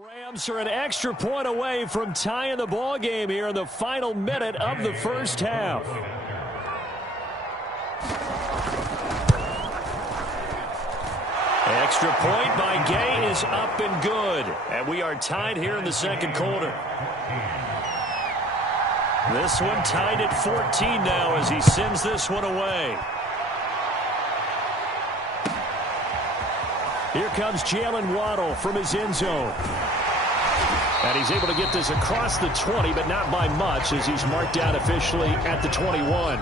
Rams are an extra point away from tying the ball game here in the final minute of the first half. Extra point by Gay is up and good. And we are tied here in the second quarter. This one tied at 14 now as he sends this one away. Here comes Jalen Waddle from his end zone. And he's able to get this across the 20, but not by much as he's marked down officially at the 21.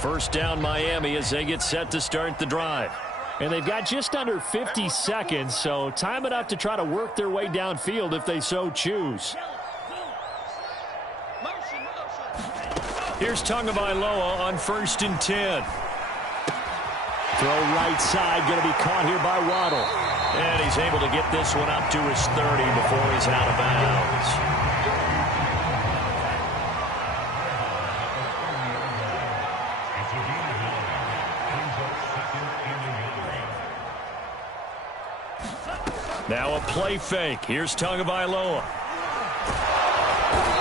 First down Miami as they get set to start the drive. And they've got just under 50 seconds, so time enough to try to work their way downfield if they so choose. Here's Tagovailoa on 1st and 10. Throw right side, going to be caught here by Waddle. And he's able to get this one up to his 30 before he's out of bounds. Now a play fake. Here's Tagovailoa.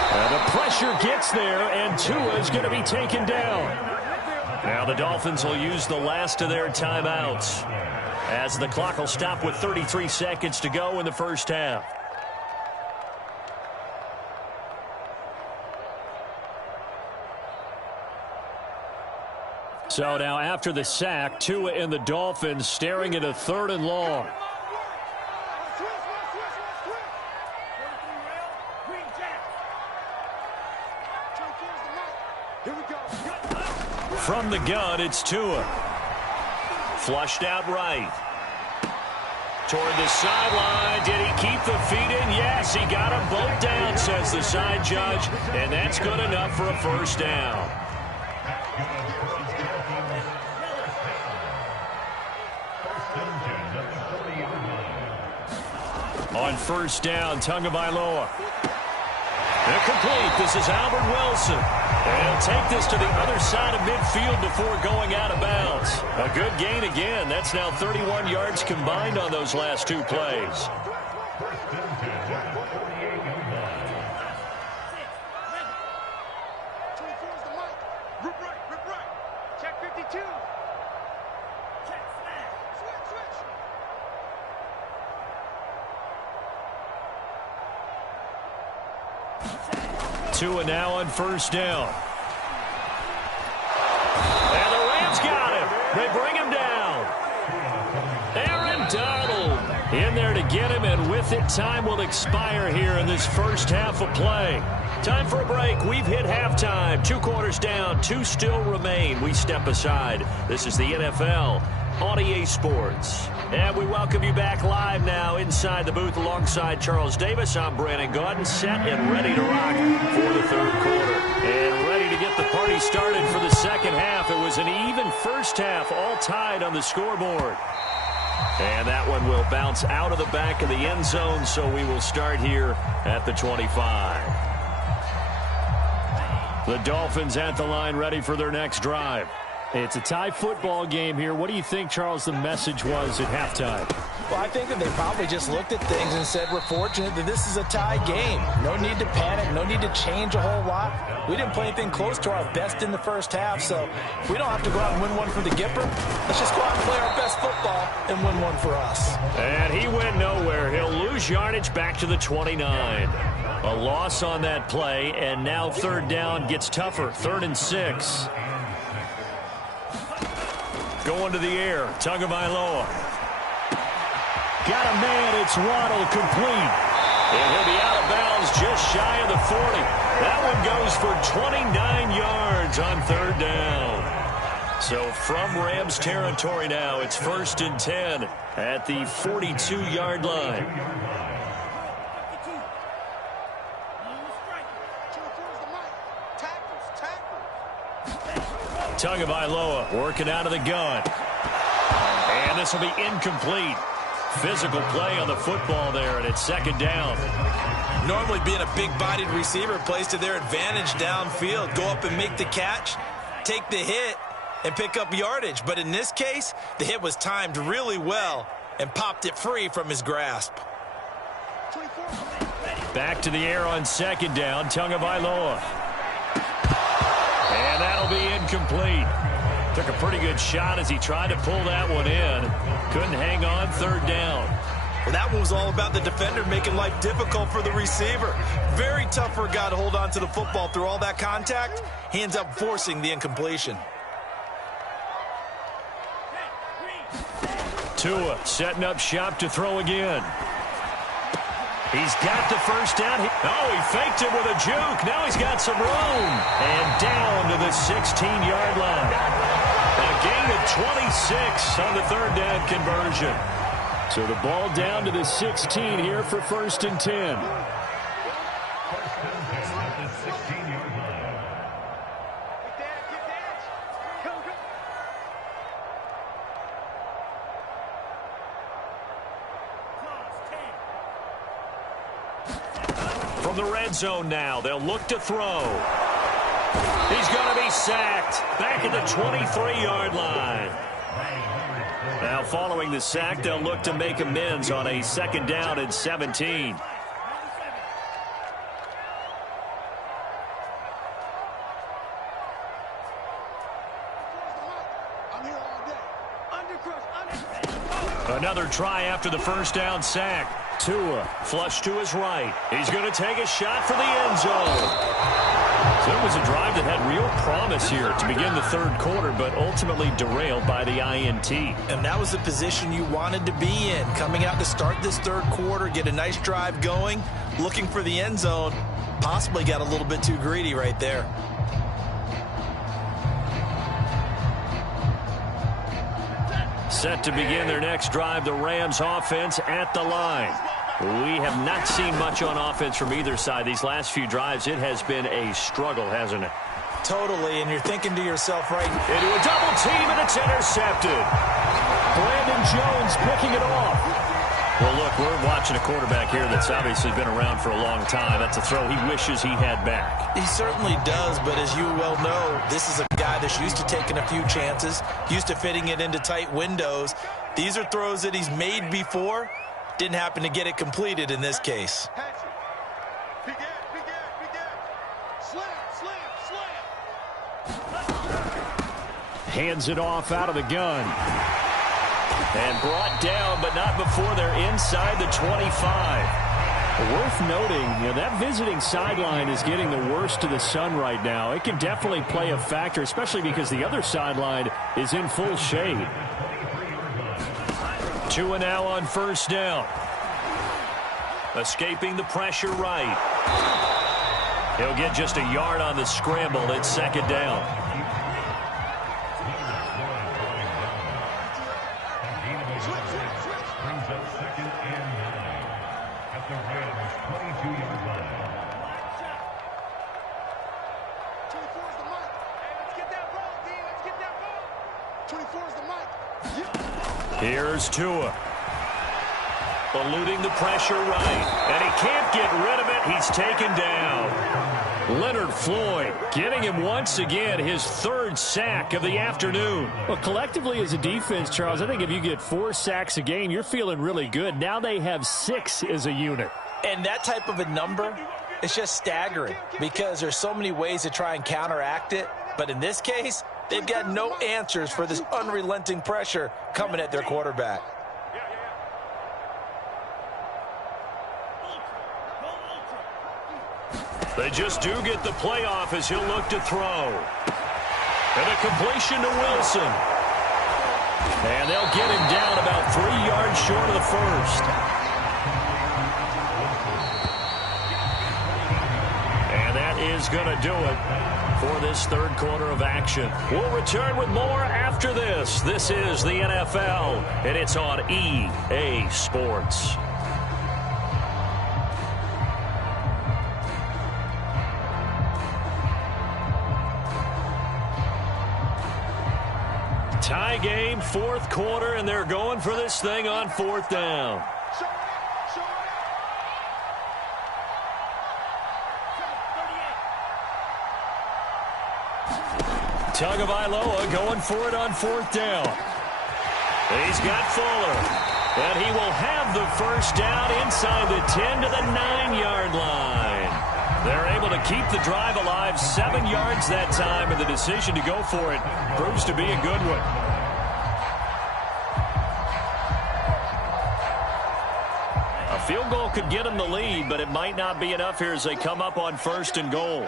And the pressure gets there, and Tua is going to be taken down. Now the Dolphins will use the last of their timeouts as the clock will stop with 33 seconds to go in the first half. So now after the sack, Tua and the Dolphins staring at a 3rd and long. From the gun, it's Tua. Flushed out right. Toward the sideline. Did he keep the feet in? Yes, he got them both down, says the side judge. And that's good enough for a first down. On 1st down, Tagovailoa. Incomplete. This is Albert Wilson. And he'll take this to the other side of midfield before going out of bounds. A good gain again. That's now 31 yards combined on those last 2 plays. Tua now on 1st down. And the Rams got him. They bring him down. Aaron Donald in there to get him, and with it, time will expire here in this first half of play. Time for a break. We've hit halftime. 2 quarters down, 2 still remain. We step aside. This is the NFL on EA Sports. And we welcome you back live now inside the booth alongside Charles Davis. I'm Brandon Gaudin, set and ready to rock for the 3rd quarter. And ready to get the party started for the second half. It was an even first half, all tied on the scoreboard. And that one will bounce out of the back of the end zone, so we will start here at the 25. The Dolphins at the line ready for their next drive. It's a tie football game here. What do you think, Charles, the message was at halftime? Well, I think that they probably just looked at things and said, we're fortunate that this is a tie game. No need to panic. No need to change a whole lot. We didn't play anything close to our best in the first half, so we don't have to go out and win one for the Gipper. Let's just go out and play our best football and win one for us. And he went nowhere. He'll lose yardage back to the 29. A loss on that play, and now 3rd down gets tougher. 3rd and 6. Going to the air, Tagovailoa. Got a man, it's Waddle, complete. And he'll be out of bounds just shy of the 40. That one goes for 29 yards on 3rd down. So from Rams territory now, it's 1st and 10 at the 42-yard line. Tagovailoa working out of the gun. And this will be incomplete. Physical play on the football there, and it's second down. Normally being a big-bodied receiver plays to their advantage downfield. Go up and make the catch, take the hit, and pick up yardage. But in this case, the hit was timed really well and popped it free from his grasp. Back to the air on second down, Tagovailoa. And that'll be incomplete. Took a pretty good shot as he tried to pull that one in. Couldn't hang on third down. Well, that one was all about the defender making life difficult for the receiver. Very tough for a guy to hold on to the football through all that contact. He ends up forcing the incompletion. Tua setting up shop to throw again. He's got the first down. Oh, he faked it with a juke. Now he's got some room. And down to the 16-yard line. A gain of 26 on the third down conversion. So the ball down to the 16 here for 1st and 10. From the red zone now, they'll look to throw. He's going to be sacked back at the 23-yard line. Now following the sack, they'll look to make amends on a second down and 17. Another try after the first down sack. Tua flush to his right. He's going to take a shot for the end zone. So it was a drive that had real promise here to begin the third quarter, but ultimately derailed by the INT. And that was the position you wanted to be in. Coming out to start this third quarter, get a nice drive going, looking for the end zone. Possibly got a little bit too greedy right there. Set to begin their next drive, the Rams offense at the line. We have not seen much on offense from either side. These last few drives, it has been a struggle, hasn't it? Totally, and you're thinking to yourself right now. Into a double team, and it's intercepted. Brandon Jones picking it off. Well, look, we're watching a quarterback here that's obviously been around for a long time. That's a throw he wishes he had back. He certainly does, but as you well know, this is a guy that's used to taking a few chances, used to fitting it into tight windows. These are throws that he's made before. Didn't happen to get it completed in this case. Hands it off out of the gun. And brought down, but not before they're inside the 25. Worth noting, that visiting sideline is getting the worst of the sun right now. It can definitely play a factor, especially because the other sideline is in full shade. Tua now on first down. Escaping the pressure right. He'll get just a yard on the scramble. It's second down. Here's Tua. Eluding the pressure right. And he can't get rid of it. He's taken down. Leonard Floyd getting him once again his third sack of the afternoon. Well, collectively as a defense, Charles, I think if you get 4 sacks a game, you're feeling really good. Now they have 6 as a unit. And that type of a number, it's just staggering because there's so many ways to try and counteract it. But in this case, they've got no answers for this unrelenting pressure coming at their quarterback. They just do get the playoff as he'll look to throw. And a completion to Wilson. And they'll get him down about 3 yards short of the first. And that is going to do it for this third quarter of action. We'll return with more after this. This is the NFL, and it's on EA Sports. Tie game game, fourth quarter, and they're going for this thing on fourth down. Tagovailoa going for it on fourth down. He's got Fuller. And he will have the first down inside the 10 to the 9-yard line. They're able to keep the drive alive, 7 yards that time, and the decision to go for it proves to be a good one. A field goal could get them the lead, but it might not be enough here as they come up on first and goal.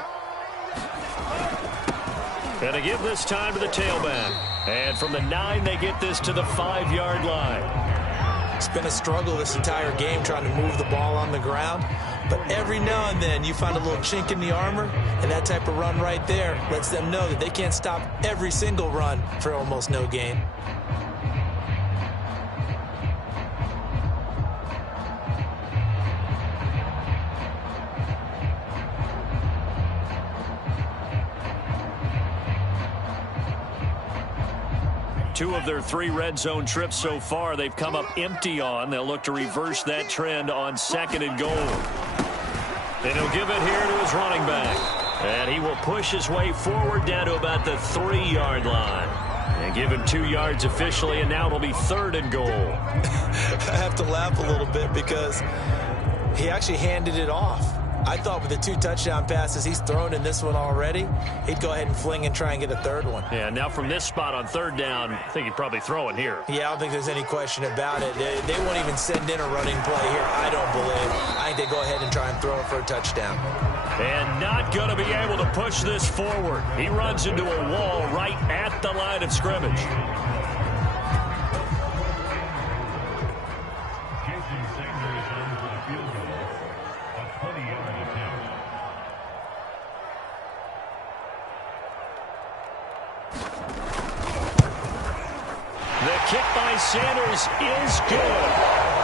And to give this time to the tailback. And from the 9, they get this to the 5-yard line. It's been a struggle this entire game trying to move the ball on the ground. But every now and then you find a little chink in the armor, and that type of run right there lets them know that they can't stop every single run for almost no gain. Two of their 3 red zone trips so far, they've come up empty on. They'll look to reverse that trend on second and goal. And he'll give it here to his running back. And he will push his way forward down to about the 3-yard line. And give him 2 yards officially, and now it'll be third and goal. I have to laugh a little bit because he actually handed it off. I thought with the 2 touchdown passes he's thrown in this one already, he'd go ahead and fling and try and get a third one. Yeah, now from this spot on third down, I think he'd probably throw it here. Yeah, I don't think there's any question about it. They won't even send in a running play here, I don't believe. I think they go ahead and try and throw it for a touchdown. And not going to be able to push this forward. He runs into a wall right at the line of scrimmage. Kick by Sanders is good.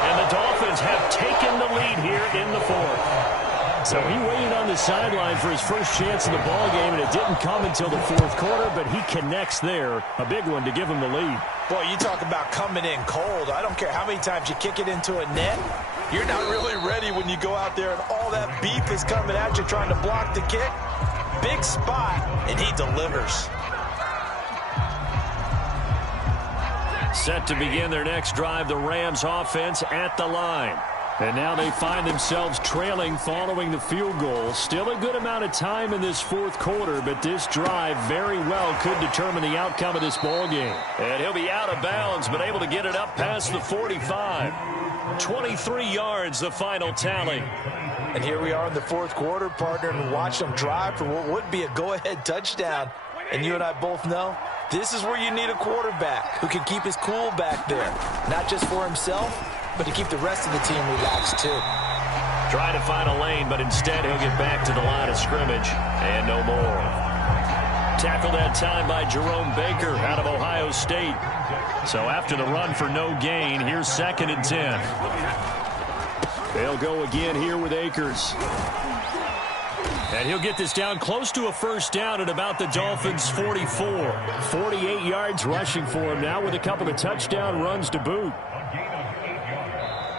And the Dolphins have taken the lead here in the fourth. So he waited on the sideline for his first chance in the ball game, and it didn't come until the fourth quarter, but he connects there. A big one to give him the lead. Boy, you talk about coming in cold. I don't care how many times you kick it into a net. You're not really ready when you go out there and all that beef is coming at you trying to block the kick. Big spot, and he delivers. Set to begin their next drive, the Rams offense at the line. And now they find themselves trailing following the field goal. Still a good amount of time in this fourth quarter, but this drive very well could determine the outcome of this ball game. And he'll be out of bounds, but able to get it up past the 45. 23 yards, the final tally. And here we are in the fourth quarter, partner, and watch them drive for what would be a go-ahead touchdown. And you and I both know this is where you need a quarterback who can keep his cool back there. Not just for himself, but to keep the rest of the team relaxed too. Trying to find a lane, but instead he'll get back to the line of scrimmage. And no more. Tackled that time by Jerome Baker out of Ohio State. So after the run for no gain, here's 2nd and 10. They'll go again here with Akers. And he'll get this down close to a first down at about the Dolphins' 44. 48 yards rushing for him now with a couple of touchdown runs to boot.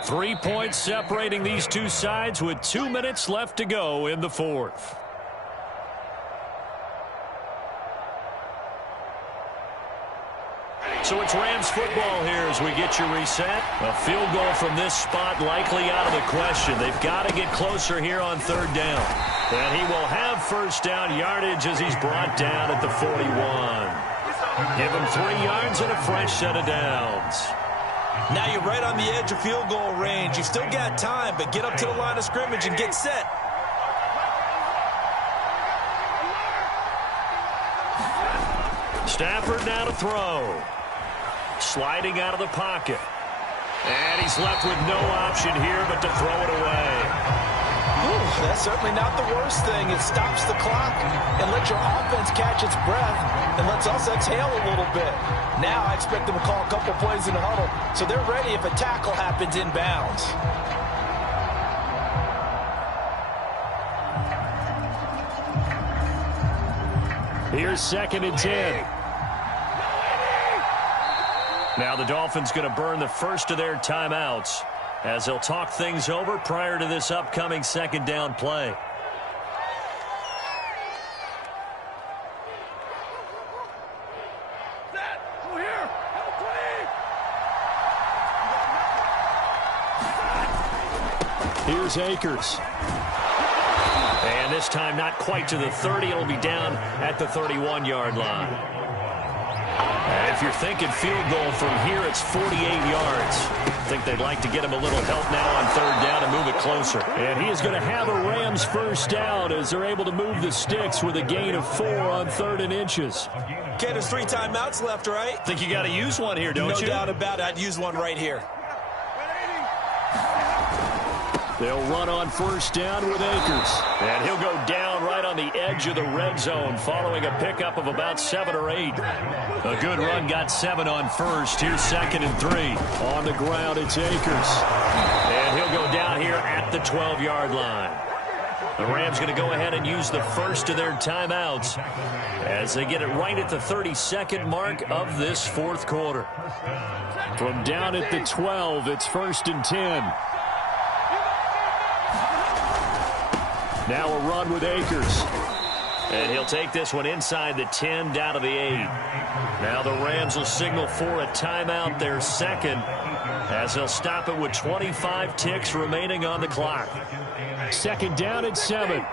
3 points separating these two sides with 2 minutes left to go in the fourth. So it's Rams football here as we get you reset. A field goal from this spot likely out of the question. They've got to get closer here on third down. And he will have first down yardage as he's brought down at the 41. Give him 3 yards and a fresh set of downs. Now you're right on the edge of field goal range. You've still got time, but get up to the line of scrimmage and get set. Stafford now to throw. Sliding out of the pocket. And he's left with no option here but to throw it away. Ooh, that's certainly not the worst thing. It stops the clock and lets your offense catch its breath and lets us exhale a little bit. Now I expect them to call a couple plays in the huddle so they're ready if a tackle happens inbounds. Here's 2nd and 10. Now the Dolphins going to burn the first of their timeouts as they'll talk things over prior to this upcoming second down play. Here's Akers. And this time not quite to the 30. It'll be down at the 31-yard line. And if you're thinking field goal from here, it's 48 yards. I think they'd like to get him a little help now on third down and move it closer. And he is going to have a Rams first down as they're able to move the sticks with a gain of 4 on 3rd and inches. Okay, there's 3 timeouts left, right? Think you got to use one here, don't you? No doubt about it. I'd use one right here. They'll run on first down with Akers. And he'll go down right on the edge of the red zone following a pickup of about 7 or 8. A good run got 7 on first. Here's 2nd and 3. On the ground, it's Akers. And he'll go down here at the 12-yard line. The Rams going to go ahead and use the first of their timeouts as they get it right at the 32nd mark of this fourth quarter. From down at the 12, it's 1st and 10. Now a run with Akers. And he'll take this one inside the 10 down to the 8. Now the Rams will signal for a timeout, their second, as they'll stop it with 25 ticks remaining on the clock. Second down at 7.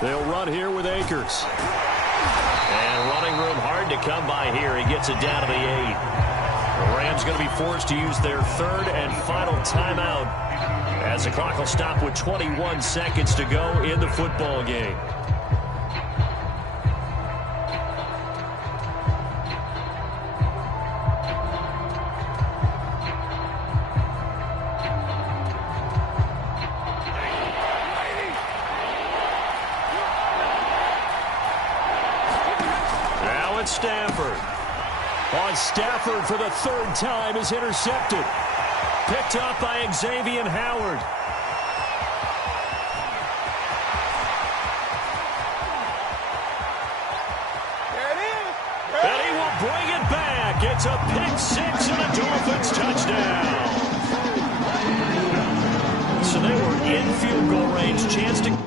They'll run here with Akers. And running room hard to come by here. He gets it down to the 8. The Rams going to be forced to use their third and final timeout as the clock will stop with 21 seconds to go in the football game. Stafford. On Stafford for the 3rd time is intercepted. Picked up by Xavier Howard. There it is. And he will bring it back. It's a pick 6 and a Dolphins touchdown. So they were in field goal range. Chance to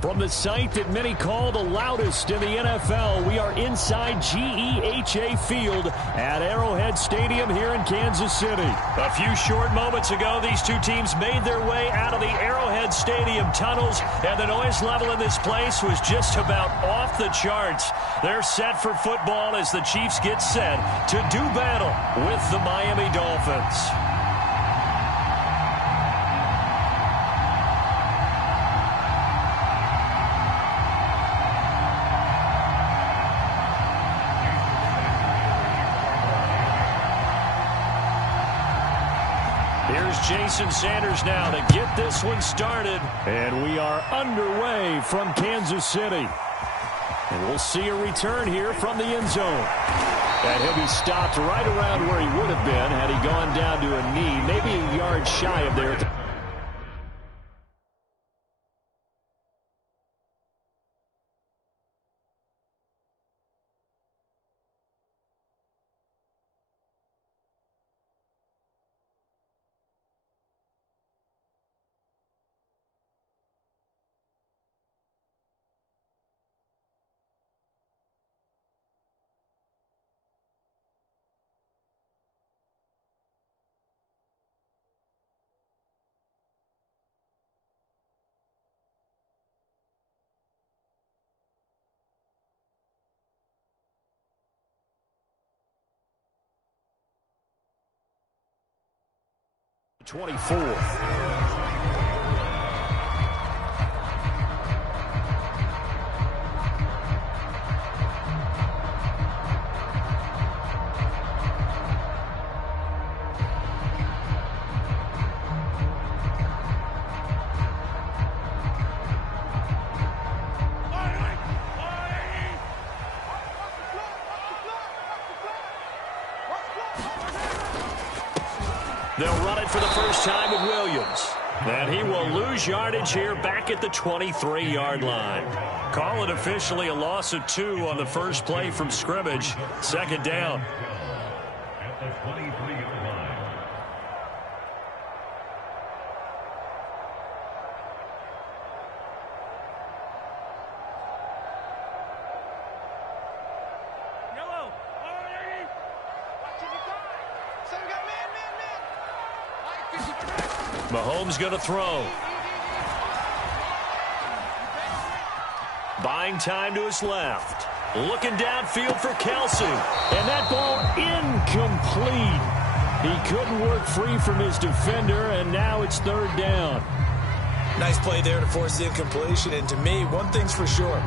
From the site that many call the loudest in the NFL, we are inside GEHA Field at Arrowhead Stadium here in Kansas City. A few short moments ago, these two teams made their way out of the Arrowhead Stadium tunnels, and the noise level in this place was just about off the charts. They're set for football as the Chiefs get set to do battle with the Miami Dolphins. Here's Jason Sanders now to get this one started. And we are underway from Kansas City. And we'll see a return here from the end zone. And he'll be stopped right around where he would have been had he gone down to a knee, maybe a yard shy of there. They'll run it for the first time with Williams. And he will lose yardage here back at the 23-yard line. Call it officially a loss of 2 on the first play from scrimmage. Second down. At the 23-yard line. Mahomes going to throw. Buying time to his left. Looking downfield for Kelsey. And that ball incomplete. He couldn't work free from his defender, and now it's third down. Nice play there to force the incompletion. And to me, one thing's for sure.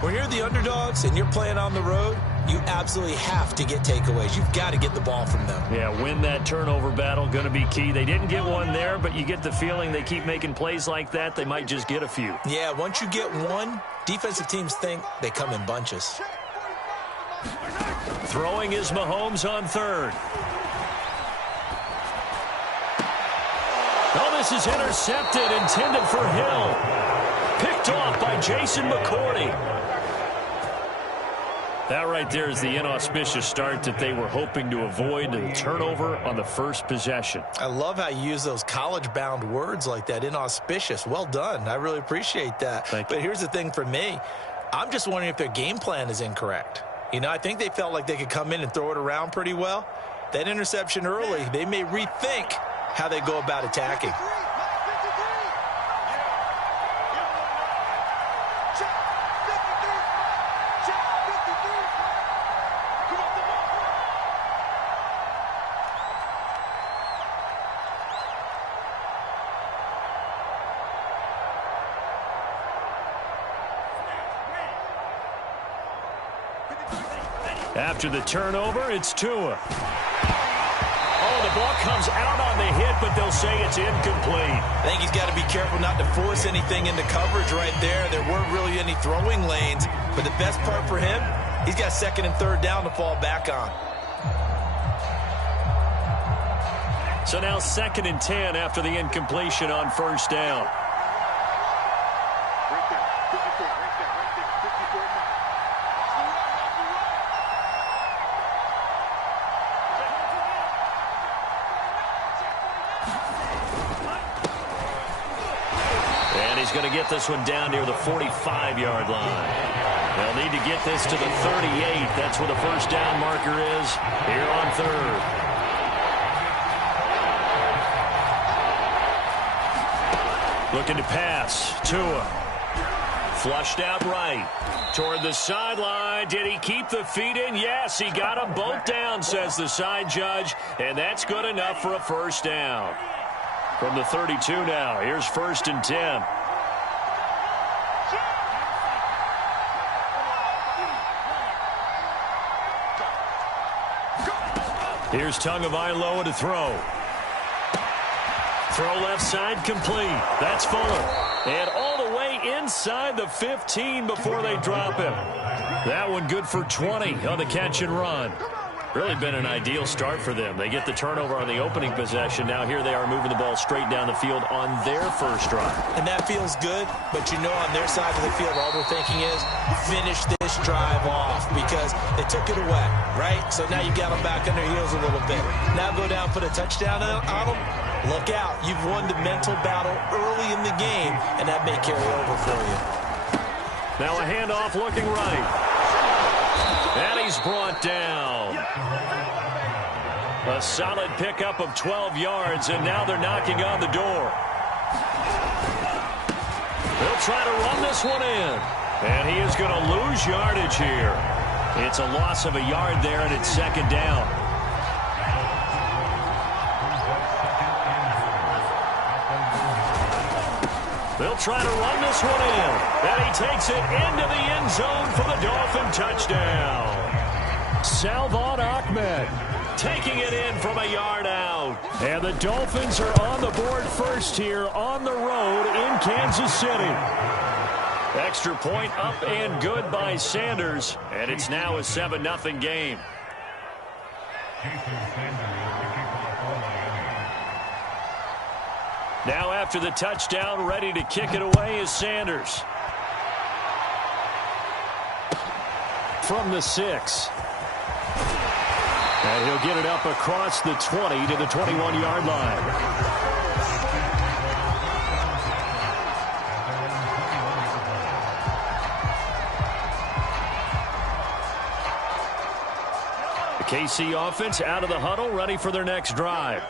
When you're the underdogs and you're playing on the road, you absolutely have to get takeaways. You've got to get the ball from them. Yeah, win that turnover battle, going to be key. They didn't get one there, but you get the feeling they keep making plays like that, they might just get a few. Yeah, once you get one, defensive teams think they come in bunches. Throwing is Mahomes on third. Oh, this is intercepted, intended for Hill. Picked off by Jason McCourty. That right there is the inauspicious start that they were hoping to avoid, the turnover on the first possession. I love how you use those college-bound words like that, inauspicious. Well done. I really appreciate that. Thank you. But here's the thing for me. I'm just wondering if their game plan is incorrect. You know, I think they felt like they could come in and throw it around pretty well. That interception early, they may rethink how they go about attacking. After the turnover, it's Tua. Oh, the ball comes out on the hit, but they'll say it's incomplete. I think he's got to be careful not to force anything into coverage right there. There weren't really any throwing lanes, but the best part for him, he's got second and third down to fall back on. So now 2nd and 10 after the incompletion on first down. he's going to get this one down near the 45-yard line. They'll need to get this to the 38. That's where the first down marker is here on third. Looking to pass. Tua. Flushed out right. Toward the sideline. Did he keep the feet in? Yes, he got them both down, says the side judge. And that's good enough for a first down. From the 32 now. Here's 1st and 10. Here's Tagovailoa to throw. Throw left side complete. That's Fuller. And all the way inside the 15 before they drop him. That one good for 20 on the catch and run. Really been an ideal start for them. They get the turnover on the opening possession. Now here they are moving the ball straight down the field on their first drive. And that feels good, but you know on their side of the field all they're thinking is finish this drive off because they took it away, right? So now you got them back on their heels a little bit. Now go down, put a touchdown on them. Look out. You've won the mental battle early in the game, and that may carry over for you. Now a handoff looking right. And he's brought down. A solid pickup of 12 yards, and now they're knocking on the door. They'll try to run this one in. And he is going to lose yardage here. It's a loss of a yard there, and it's 2nd down. They'll try to run this one in. And he takes it into the end zone for the Dolphin touchdown. Salvon Ahmed taking it in from a yard out. And the Dolphins are on the board first here on the road in Kansas City. Extra point up and good by Sanders. And it's now a 7-0 game. Now after the touchdown, ready to kick it away is Sanders. From the 6. And he'll get it up across the 20 to the 21-yard line. The KC offense out of the huddle, ready for their next drive.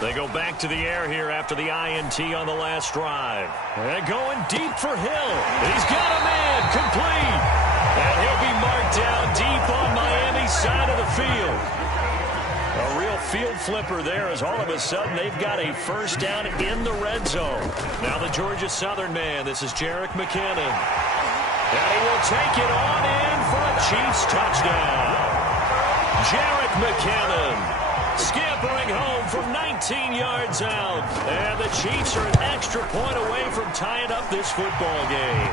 They go back to the air here after the INT on the last drive. And going deep for Hill. He's got a man complete. And he'll be marked down deep on Miami's side of the field. A real field flipper there as all of a sudden they've got a first down in the red zone. Now the Georgia Southern man. This is Jerick McKinnon. And he will take it on in for a Chiefs touchdown. Jerick McKinnon scampering home from 19 yards out. And the Chiefs are an extra point away from tying up this football game.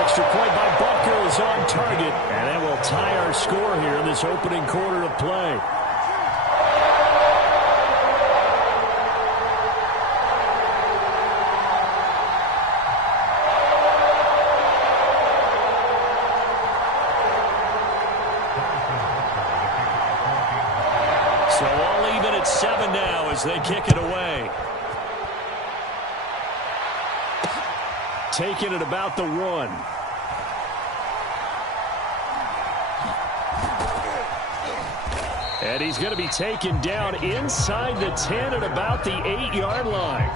Extra point by Butker is on target. And that will tie our score here in this opening quarter of play. So all even at 7 now as they kick it away. Taking it about the 1. And he's going to be taken down inside the 10 at about the 8-yard line.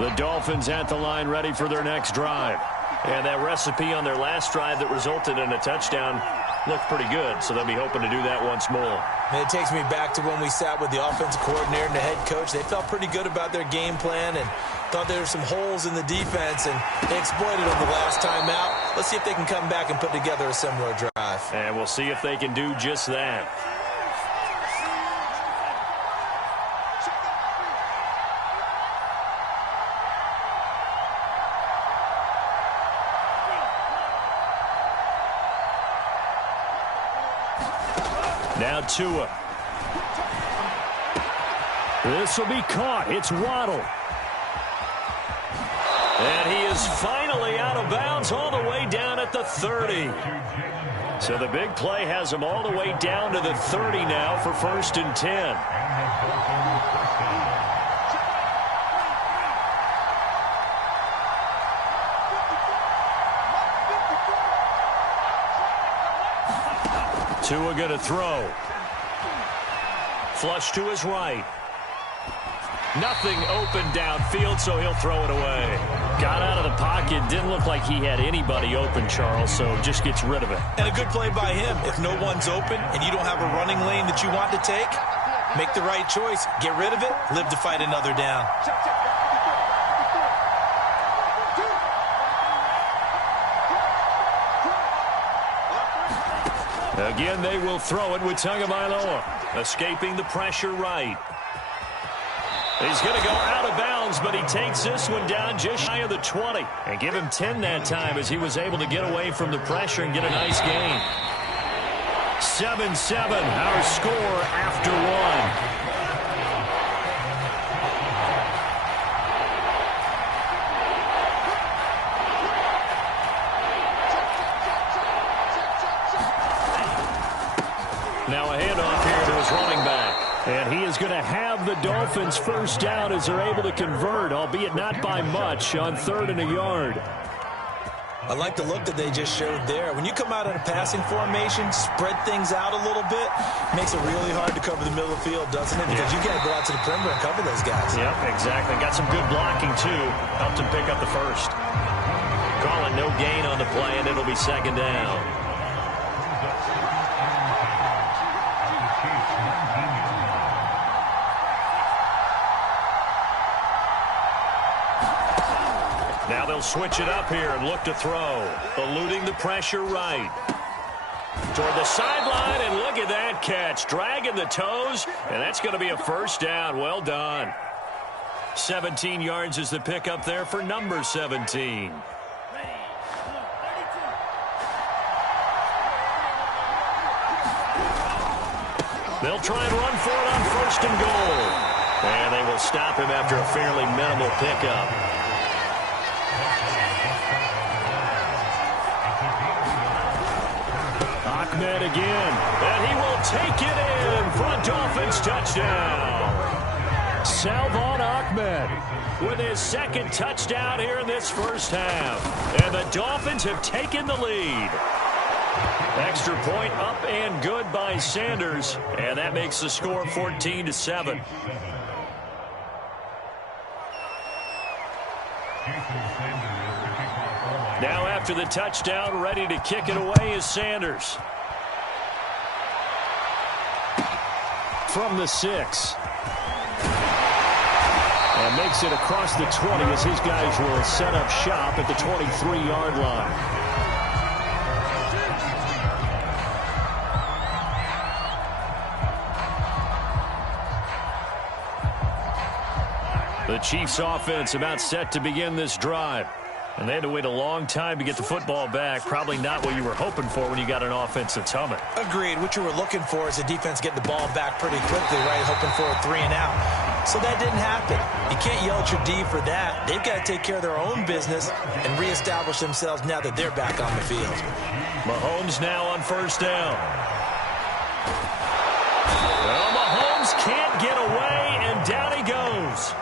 The Dolphins at the line ready for their next drive. And that recipe on their last drive that resulted in a touchdown looked pretty good, so they'll be hoping to do that once more. And it takes me back to when we sat with the offensive coordinator and the head coach. They felt pretty good about their game plan and thought there were some holes in the defense, and they exploited them the last time out. Let's see if they can come back and put together a similar drive. And we'll see if they can do just that. Now Tua. This will be caught. It's Waddle. And he is finally out of bounds all the way down at the 30. So the big play has them all the way down to the 30 now for 1st and 10. Tua going to throw. Flush to his right. Nothing open downfield, so he'll throw it away. Got out of the pocket. Didn't look like he had anybody open, Charles, so just gets rid of it. And a good play by him. If no one's open and you don't have a running lane that you want to take, make the right choice. Get rid of it. Live to fight another down. Again, they will throw it with Tagovailoa. Escaping the pressure right. He's going to go out of bounds, but he takes this one down just shy of the 20. And give him 10 that time as he was able to get away from the pressure and get a nice gain. 7-7, our score after one. Now a handoff here to his running back. And he is going to have the Dolphins first down as they're able to convert, albeit not by much, on 3rd and a yard. I like the look that they just showed there. When you come out in a passing formation, spread things out a little bit, makes it really hard to cover the middle of the field, doesn't it? Because you got to go out to the perimeter and cover those guys. Yep, exactly. Got some good blocking, too. Helped him pick up the first. Calling no gain on the play, and it'll be 2nd down. Now they'll switch it up here and look to throw. Eluding the pressure right. Toward the sideline, and look at that catch. Dragging the toes, and that's going to be a first down. Well done. 17 yards is the pickup there for number 17. They'll try and run for it on 1st and goal. And they will stop him after a fairly minimal pickup. Ahmed again, and he will take it in for a Dolphins touchdown. Salvon Ahmed with his 2nd touchdown here in this first half. And the Dolphins have taken the lead. Extra point up and good by Sanders, and that makes the score 14-7. Now after the touchdown, ready to kick it away is Sanders. From the 6. And makes it across the 20 as his guys will set up shop at the 23-yard line. The Chiefs offense about set to begin this drive. And they had to wait a long time to get the football back. Probably not what you were hoping for when you got an offense that's humming. Agreed. What you were looking for is the defense getting the ball back pretty quickly, right? Hoping for a 3 and out. So that didn't happen. You can't yell at your D for that. They've got to take care of their own business and reestablish themselves now that they're back on the field. Mahomes now on 1st down. Well, Mahomes can't get away, and down he goes.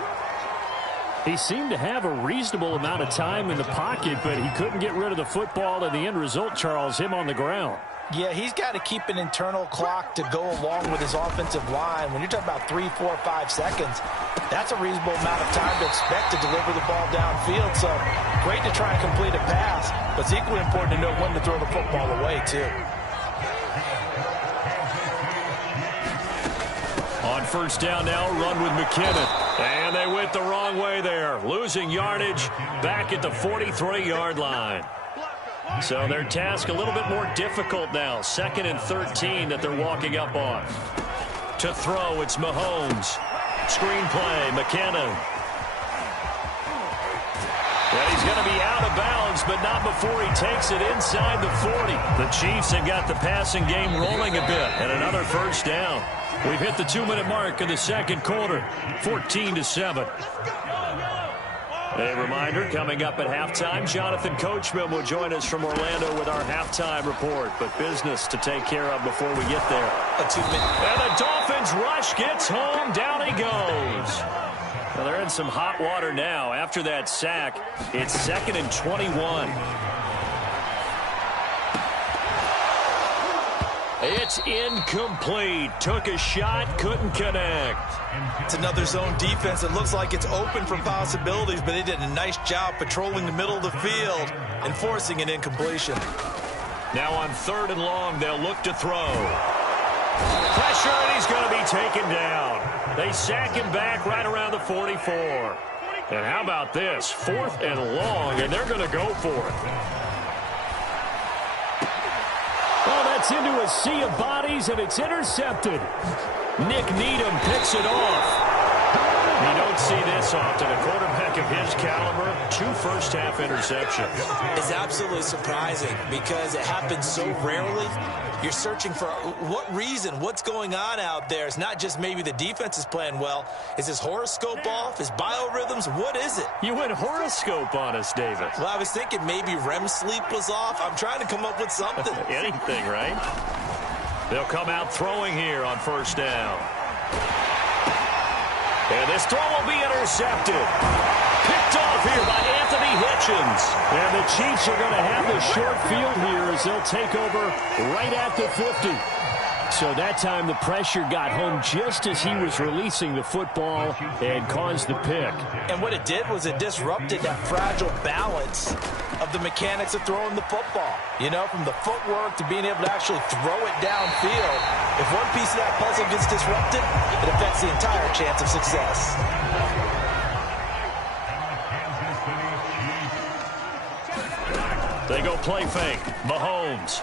He seemed to have a reasonable amount of time in the pocket, but he couldn't get rid of the football, and the end result, Charles, him on the ground. Yeah, he's got to keep an internal clock to go along with his offensive line. When you're talking about 3, 4, 5 seconds, that's a reasonable amount of time to expect to deliver the ball downfield. So great to try and complete a pass, but it's equally important to know when to throw the football away, too. On 1st down now, run with McKinnon. And they went the wrong way there. Losing yardage back at the 43-yard line. So their task a little bit more difficult now. 2nd and 13 that they're walking up on. To throw, it's Mahomes. Screen play, McKinnon. Well, he's going to be out of bounds, but not before he takes it inside the 40. The Chiefs have got the passing game rolling a bit, and another first down. We've hit the 2-minute mark of the 2nd quarter, 14-7. A reminder, coming up at halftime, Jonathan Coachman will join us from Orlando with our halftime report. But business to take care of before we get there. A 2-minute. And the Dolphins rush gets home. Down he goes. Well, they're in some hot water now. After that sack, it's 2nd and 21. It's incomplete. Took a shot, couldn't connect. It's another zone defense. It looks like it's open for possibilities, but they did a nice job patrolling the middle of the field and forcing an incompletion. Now on 3rd and long, they'll look to throw. Pressure, and he's going to be taken down. They sack him back right around the 44. And how about this? 4th and long, and they're going to go for it. Oh, that's into a sea of bodies, and it's intercepted. Nick Needham picks it off. You don't see this often. A quarterback of his caliber, 2 first-half interceptions. It's absolutely surprising because it happens so rarely. You're searching for what reason, what's going on out there. It's not just maybe the defense is playing well. Is his horoscope off? His biorhythms? What is it? You went horoscope on us, David. Well, I was thinking maybe REM sleep was off. I'm trying to come up with something. Anything, right? They'll come out throwing here on 1st down. And this throw will be intercepted. Picked off here by Anthony Hitchens. And the Chiefs are going to have the short field here as they'll take over right at the 50. So that time the pressure got home just as he was releasing the football and caused the pick. And what it did was it disrupted that fragile balance of the mechanics of throwing the football. You know, from the footwork to being able to actually throw it downfield. If one piece of that puzzle gets disrupted, it affects the entire chance of success. They go play fake. Mahomes.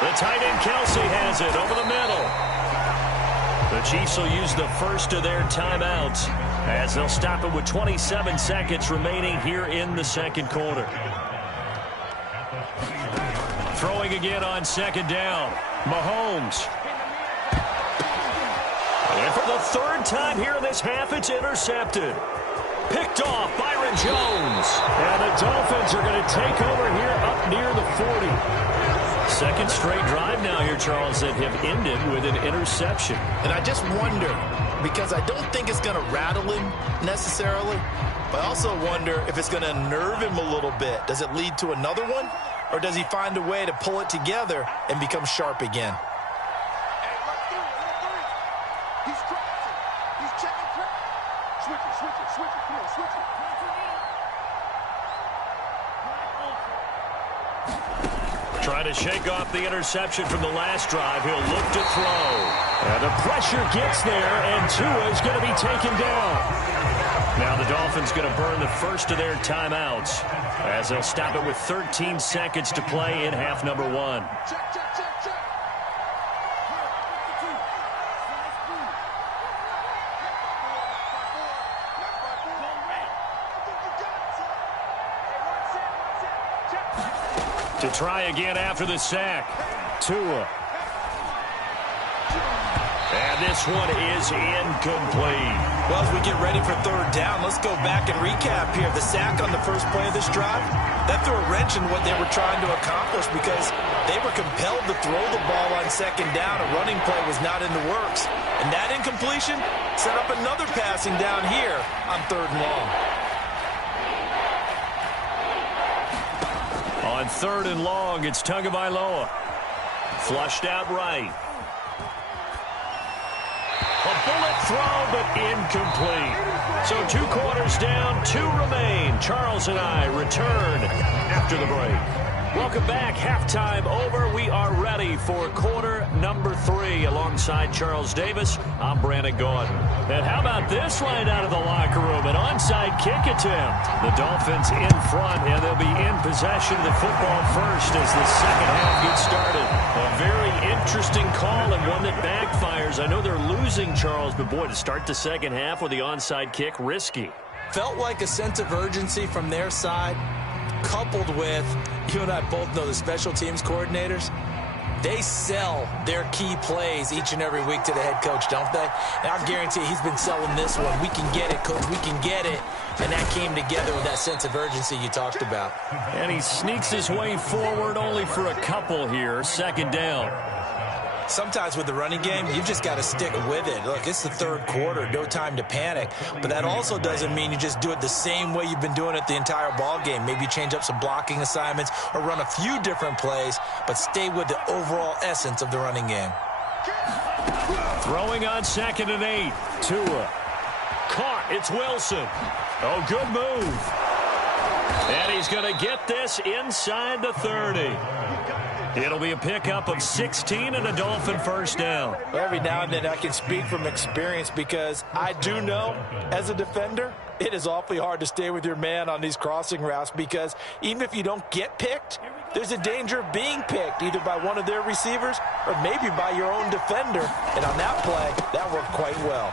The tight end Kelsey has it over the middle. The Chiefs will use the first of their timeouts as they'll stop it with 27 seconds remaining here in the 2nd quarter. Throwing again on 2nd down. Mahomes. And for the 3rd time here in this half, it's intercepted. Picked off Byron Jones. And the Dolphins are going to take over here up near the 40. 2nd straight drive now here, Charles, that have ended with an interception. And I just wonder, because I don't think it's going to rattle him necessarily, but I also wonder if it's going to unnerve him a little bit. Does it lead to another one? Or does he find a way to pull it together and become sharp again? Trying to shake off the interception from the last drive. He'll look to throw. And the pressure gets there, and Tua is going to be taken down. Now the Dolphins going to burn the first of their timeouts as they'll stop it with 13 seconds to play in half number 1. To try again after the sack. Tua. And this one is incomplete. Well, as we get ready for 3rd down, let's go back and recap here. The sack on the first play of this drive, that threw a wrench in what they were trying to accomplish because they were compelled to throw the ball on 2nd down. A running play was not in the works. And that incompletion set up another passing down here on 3rd and long. On 3rd and long, it's Tagovailoa. Flushed out right. A bullet throw, but incomplete. So 2 quarters down, 2 remain. Charles and I return after the break. Welcome back. Halftime over. We are ready for quarter number 3. Alongside Charles Davis, I'm Brandon Gaudin. And how about this line out of the locker room? An onside kick attempt. The Dolphins in front, and they'll be in possession of the football first as the 2nd half gets started. A very interesting call and one that backfires. I know they're losing, Charles, but boy, to start the 2nd half with the onside kick, risky. Felt like a sense of urgency from their side, coupled with, you and I both know the special teams coordinators, they sell their key plays each and every week to the head coach, don't they? And I guarantee he's been selling this one. We can get it, coach. We can get it. And that came together with that sense of urgency you talked about. And he sneaks his way forward only for a couple here. Second down. Sometimes with the running game, you've just got to stick with it. Look, it's the third quarter, no time to panic. But that also doesn't mean you just do it the same way you've been doing it the entire ball game. Maybe change up some blocking assignments or run a few different plays, but stay with the overall essence of the running game. Throwing on 2nd and 8. Tua. Caught. It's Wilson. Oh, good move. And he's going to get this inside the 30. It'll be a pickup of 16 and a Dolphin first down. Every now and then I can speak from experience because I do know, as a defender, it is awfully hard to stay with your man on these crossing routes because even if you don't get picked, there's a danger of being picked either by one of their receivers or maybe by your own defender. And on that play, that worked quite well.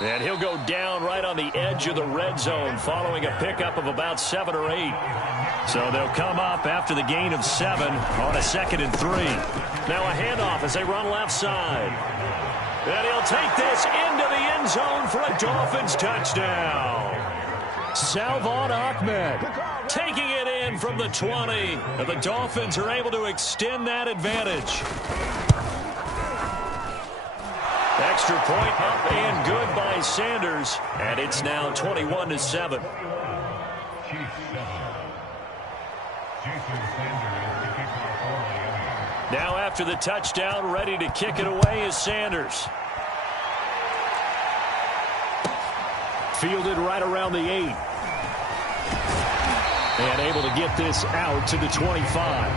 And he'll go down right on the edge of the red zone following a pickup of about 7 or 8. So they'll come up after the gain of 7 on a 2nd and 3. Now a handoff as they run left side. And he'll take this into the end zone for a Dolphins touchdown. Salvon Ahmed taking it in from the 20. And the Dolphins are able to extend that advantage. Extra point up and good by Sanders. And it's now 21-7. Now after the touchdown, ready to kick it away is Sanders. Fielded right around the 8. And able to get this out to the 25.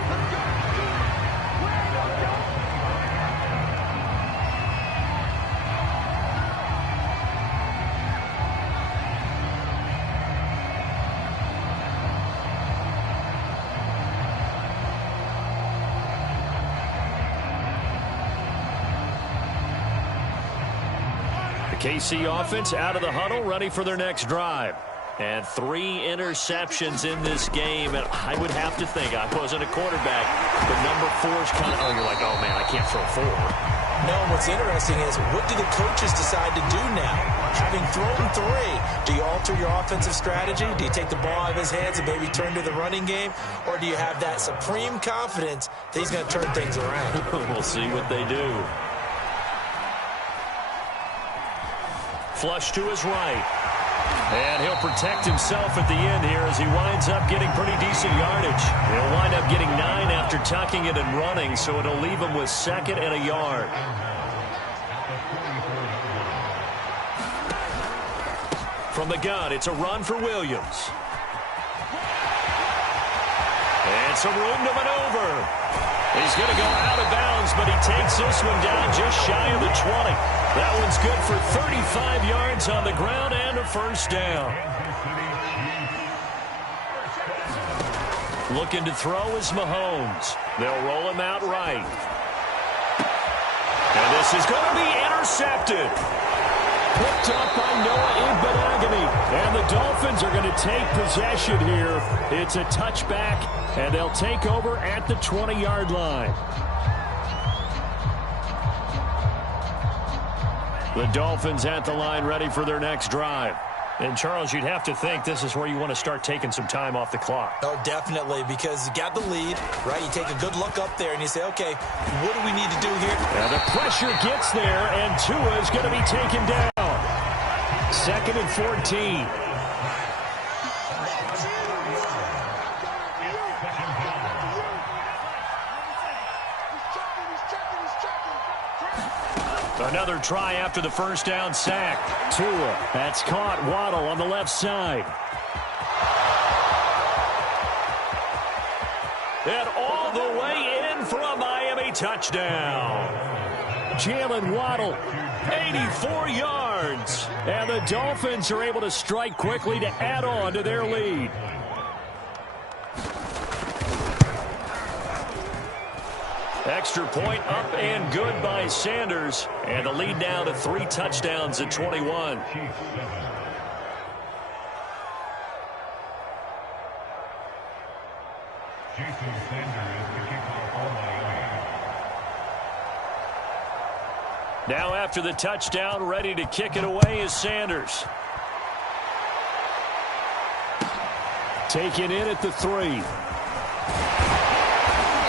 KC offense out of the huddle, ready for their next drive. And 3 interceptions in this game. And I would have to think, I wasn't a quarterback, but number 4 is kind of, you're like, oh, man, I can't throw 4. No, what's interesting is what do the coaches decide to do now? Having thrown 3, do you alter your offensive strategy? Do you take the ball out of his hands and maybe turn to the running game? Or do you have that supreme confidence that he's going to turn things around? We'll see what they do. Flush to his right. And he'll protect himself at the end here as he winds up getting pretty decent yardage. He'll wind up getting 9 after tucking it and running, so it'll leave him with 2nd and a yard. From the gun, it's a run for Williams. And some room to maneuver. He's going to go out of bounds, but he takes this one down just shy of the 20. That one's good for 35 yards on the ground and a first down. Looking to throw is Mahomes. They'll roll him out right. And this is going to be intercepted. Picked up by Noah Igbinoghene. And the Dolphins are going to take possession here. It's a touchback, and they'll take over at the 20-yard line. The Dolphins at the line ready for their next drive. And, Charles, you'd have to think this is where you want to start taking some time off the clock. Oh, definitely, because you got the lead, right? You take a good look up there and you say, okay, what do we need to do here? And the pressure gets there, and Tua is going to be taken down. 2nd and 14. Another try after the first down sack. Tua, that's caught. Waddle on the left side. And all the way in for a Miami touchdown. Jalen Waddle, 84 yards. And the Dolphins are able to strike quickly to add on to their lead. Extra point up and good by Sanders. And the lead now to 3 touchdowns at 21. Jason Sanders, the kickoff for Miami. Now after the touchdown, ready to kick it away is Sanders. Taken in at the 3.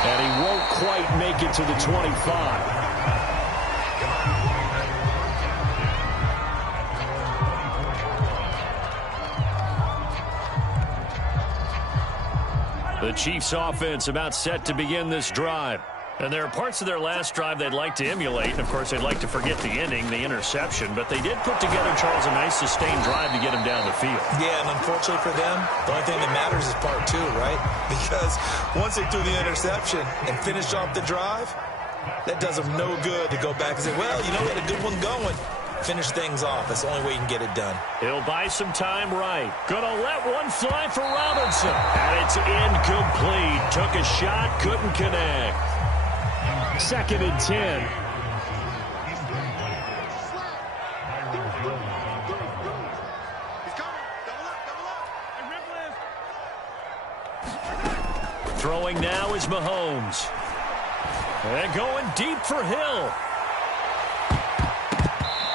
And he won't quite make it to the 25. The Chiefs offense about set to begin this drive. And there are parts of their last drive they'd like to emulate. And, of course, they'd like to forget the ending, the interception. But they did put together, Charles, a nice sustained drive to get him down the field. Yeah, and unfortunately for them, the only thing that matters is part 2, right? Because once they threw the interception and finished off the drive, that does them no good to go back and say, well, you know, we had a good one going. Finish things off. That's the only way you can get it done. He'll buy some time right. Gonna let one fly for Robinson. And it's incomplete. Took a shot, couldn't connect. 2nd and 10. Throwing now is Mahomes. And going deep for Hill.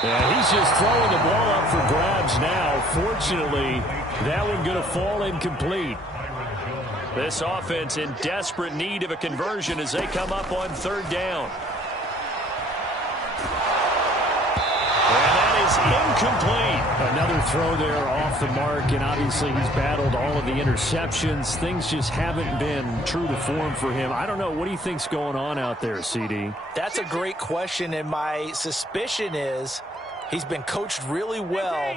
Yeah, he's just throwing the ball up for grabs now. Fortunately, that one going to fall incomplete. This offense in desperate need of a conversion as they come up on 3rd down. And that is incomplete. Another throw there off the mark, and obviously he's battled all of the interceptions. Things just haven't been true to form for him. I don't know. What do you think's going on out there, CD? That's a great question, and my suspicion is he's been coached really well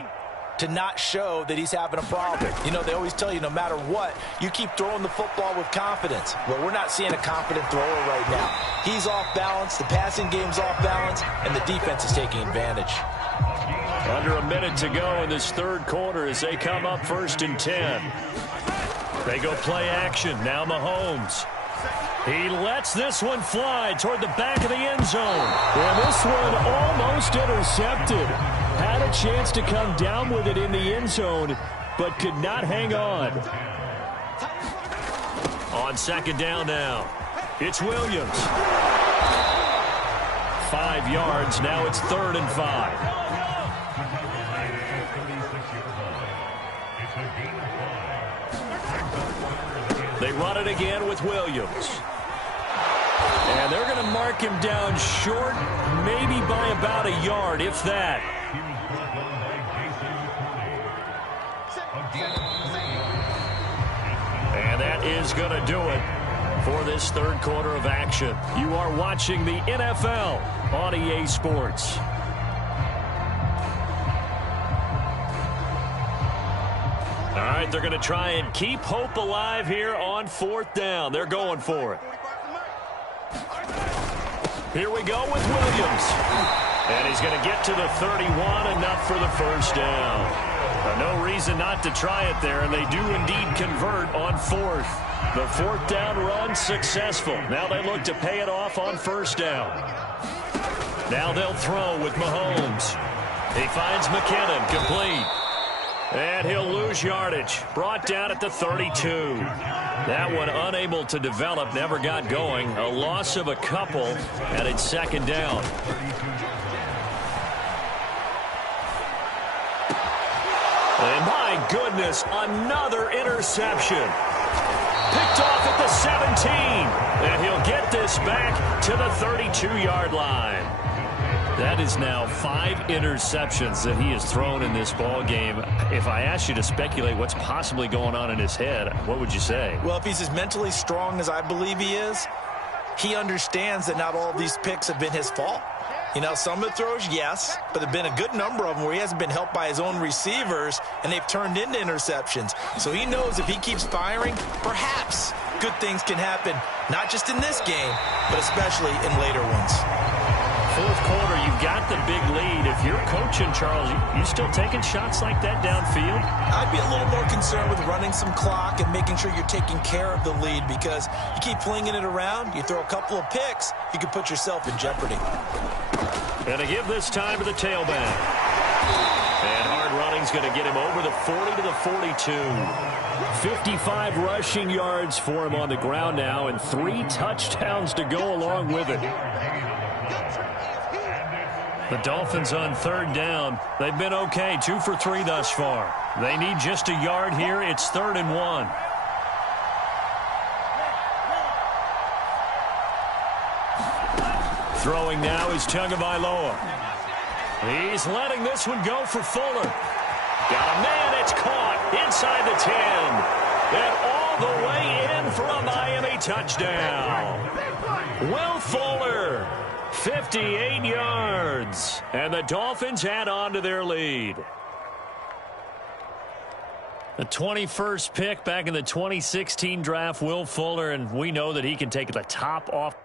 to not show that he's having a problem. You know, they always tell you no matter what, you keep throwing the football with confidence. Well, we're not seeing a confident thrower right now. He's off balance, the passing game's off balance, and the defense is taking advantage. Under a minute to go in this 3rd quarter as they come up 1st and 10. They go play action. Now Mahomes. He lets this one fly toward the back of the end zone. And this one almost intercepted. Had a chance to come down with it in the end zone, but could not hang on. On 2nd down now, it's Williams. 5 yards, now it's 3rd and 5. They run it again with Williams. And they're going to mark him down short, maybe by about a yard, if that. And that is going to do it for this 3rd quarter of action. You are watching the NFL on EA Sports. All right, they're going to try and keep hope alive here on 4th down. They're going for it. Here we go with Williams. And he's going to get to the 31, enough for the 1st down. No reason not to try it there, and they do indeed convert on 4th. The 4th down run successful. Now they look to pay it off on 1st down. Now they'll throw with Mahomes. He finds McKinnon, complete. And he'll lose yardage. Brought down at the 32. That one unable to develop, never got going. A loss of a couple, and it's 2nd down. And my goodness, another interception. Picked off at the 17. And he'll get this back to the 32-yard line. That is now 5 interceptions that he has thrown in this ball game. If I asked you to speculate what's possibly going on in his head, what would you say? Well, if he's as mentally strong as I believe he is, he understands that not all of these picks have been his fault. You know, some of the throws, yes, but there have been a good number of them where he hasn't been helped by his own receivers, and they've turned into interceptions. So he knows if he keeps firing, perhaps good things can happen, not just in this game, but especially in later ones. 4th quarter, you've got the big lead. If you're coaching, Charles, you still taking shots like that downfield? I'd be a little more concerned with running some clock and making sure you're taking care of the lead, because you keep flinging it around, you throw a couple of picks, you could put yourself in jeopardy. And to give this time to the tailback. And hard running is going to get him over the 40 to the 42. 55 rushing yards for him on the ground now, and 3 touchdowns to go along with it. The Dolphins on 3rd down. They've been okay, 2 for 3 thus far. They need just a yard here. It's 3rd and 1. Throwing now is Tagovailoa. He's letting this one go for Fuller. Got a man, it's caught inside the 10. And all the way in for a Miami touchdown. Will Fuller, 58 yards. And the Dolphins add on to their lead. The 21st pick back in the 2016 draft, Will Fuller, and we know that he can take the top off.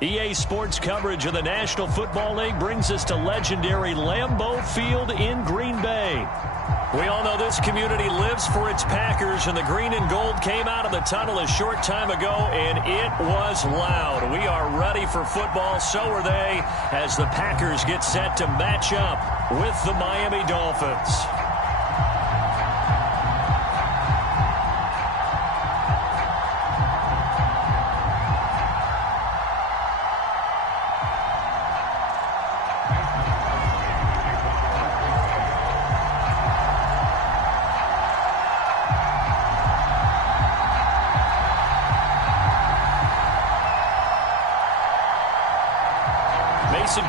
EA Sports coverage of the National Football League brings us to legendary Lambeau Field in Green Bay. We all know this community lives for its Packers, and the green and gold came out of the tunnel a short time ago, and it was loud. We are ready for football, so are they, as the Packers get set to match up with the Miami Dolphins.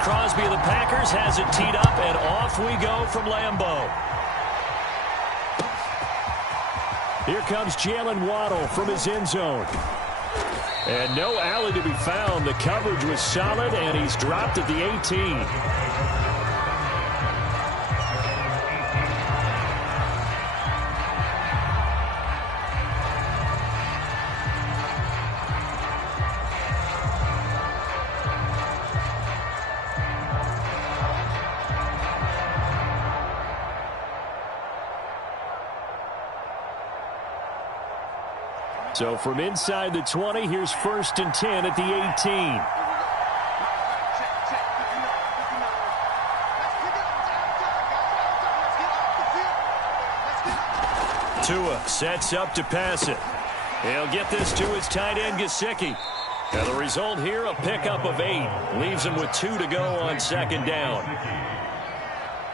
Crosby of the Packers has it teed up, and off we go from Lambeau. Here comes Jalen Waddle from his end zone. And no alley to be found. The coverage was solid, and he's dropped at the 18. So from inside the 20, here's 1st and 10 at the 18. Tua sets up to pass it. He'll get this to his tight end, Gesicki. And the result here, a pickup of 8. Leaves him with 2 to go on 2nd down.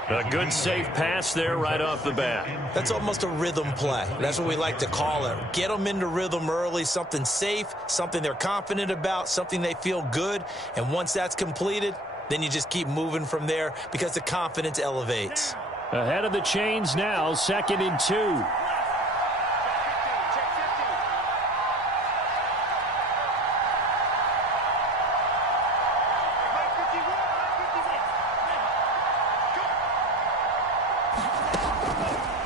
A good, safe pass there right off the bat. That's almost a rhythm play. That's what we like to call it. Get them into rhythm early, something safe, something they're confident about, something they feel good. And once that's completed, then you just keep moving from there because the confidence elevates. Ahead of the chains now, 2nd and 2.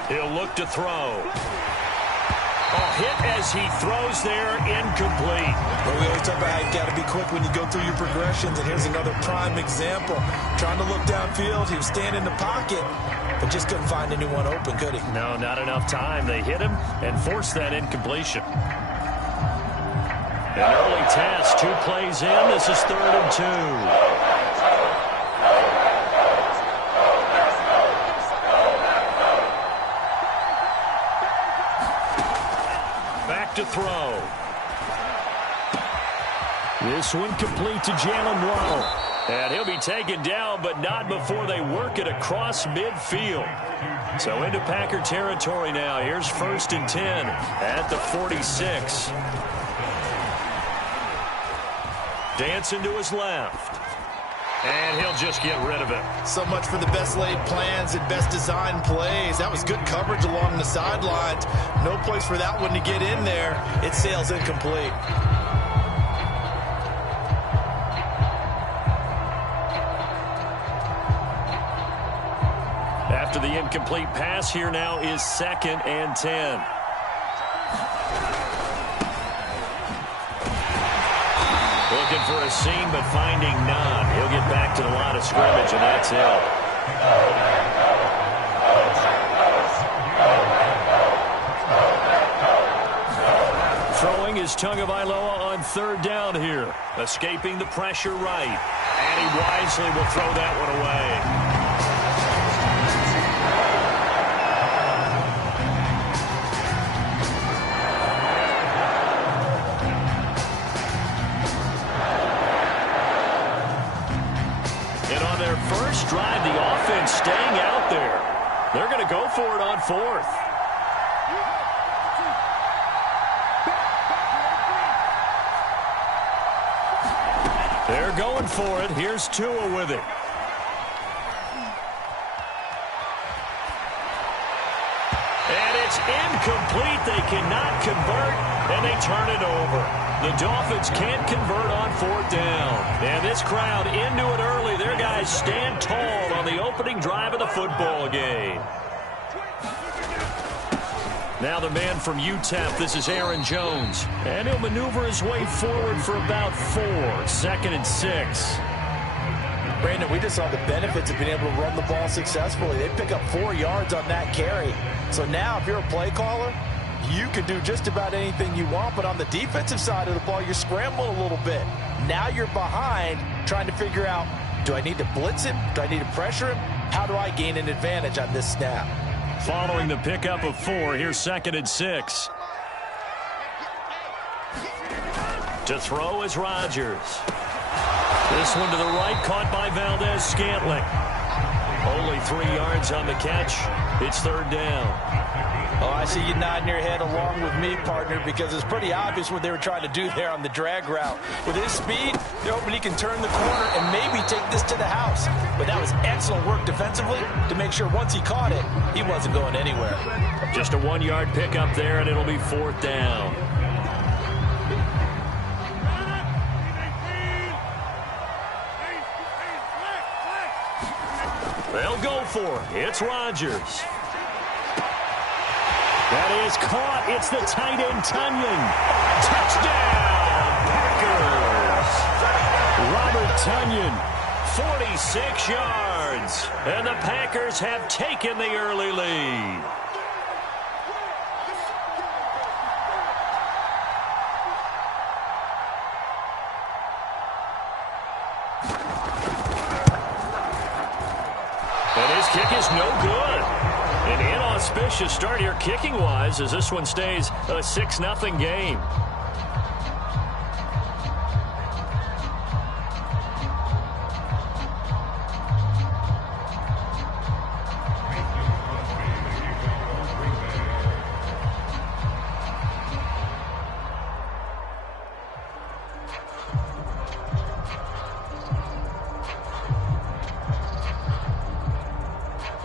He'll look to throw. Hit as he throws there, incomplete. Well, we always talk about how you got to be quick when you go through your progressions, and here's another prime example. Trying to look downfield, he was standing in the pocket, but just couldn't find anyone open, could he? No, not enough time. They hit him and forced that incompletion. An early test, 2 plays in. This is 3rd and 2. To throw. This one complete to Jalen Waddle. And he'll be taken down, but not before they work it across midfield. So into Packer territory now. Here's 1st and 10 at the 46. Dancing to his left. And he'll just get rid of it. So much for the best laid plans and best designed plays. That was good coverage along the sidelines. No place for that one to get in there. It sails incomplete. After the incomplete pass, here now is 2nd and 10. Looking for a seam, but finding none. He'll get back to the line of scrimmage, and that's it. Throwing is Tagovailoa on 3rd down here. Escaping the pressure right. And he wisely will throw that one away. First drive, the offense staying out there. They're going to go for it on 4th. They're going for it. Here's Tua with it. And it's incomplete. They cannot convert, and they turn it over. The Dolphins can't convert on 4th down. And this crowd into it early. Their guys stand tall on the opening drive of the football game. Now the man from UTEP, this is Aaron Jones. And he'll maneuver his way forward for about 4. 2nd and 6. Brandon, we just saw the benefits of being able to run the ball successfully. They pick up 4 yards on that carry. So now if you're a play caller, you can do just about anything you want, but on the defensive side of the ball, you're scrambling a little bit. Now you're behind trying to figure out, do I need to blitz him? Do I need to pressure him? How do I gain an advantage on this snap? Following the pickup of 4, here's 2nd and 6. To throw is Rodgers. This one to the right, caught by Valdez-Scantling. Only 3 yards on the catch. It's 3rd down. Oh, I see you nodding your head along with me, partner, because it's pretty obvious what they were trying to do there on the drag route. With his speed, they're hoping he can turn the corner and maybe take this to the house. But that was excellent work defensively to make sure once he caught it, he wasn't going anywhere. Just a 1-yard pickup there, and it'll be 4th down. They'll go for it. It's Rodgers. That is caught. It's the tight end, Tonyan. Touchdown, Packers. Robert Tonyan, 46 yards. And the Packers have taken the early lead. And his kick is no good. An inauspicious start here kicking-wise as this one stays a 6-0 game.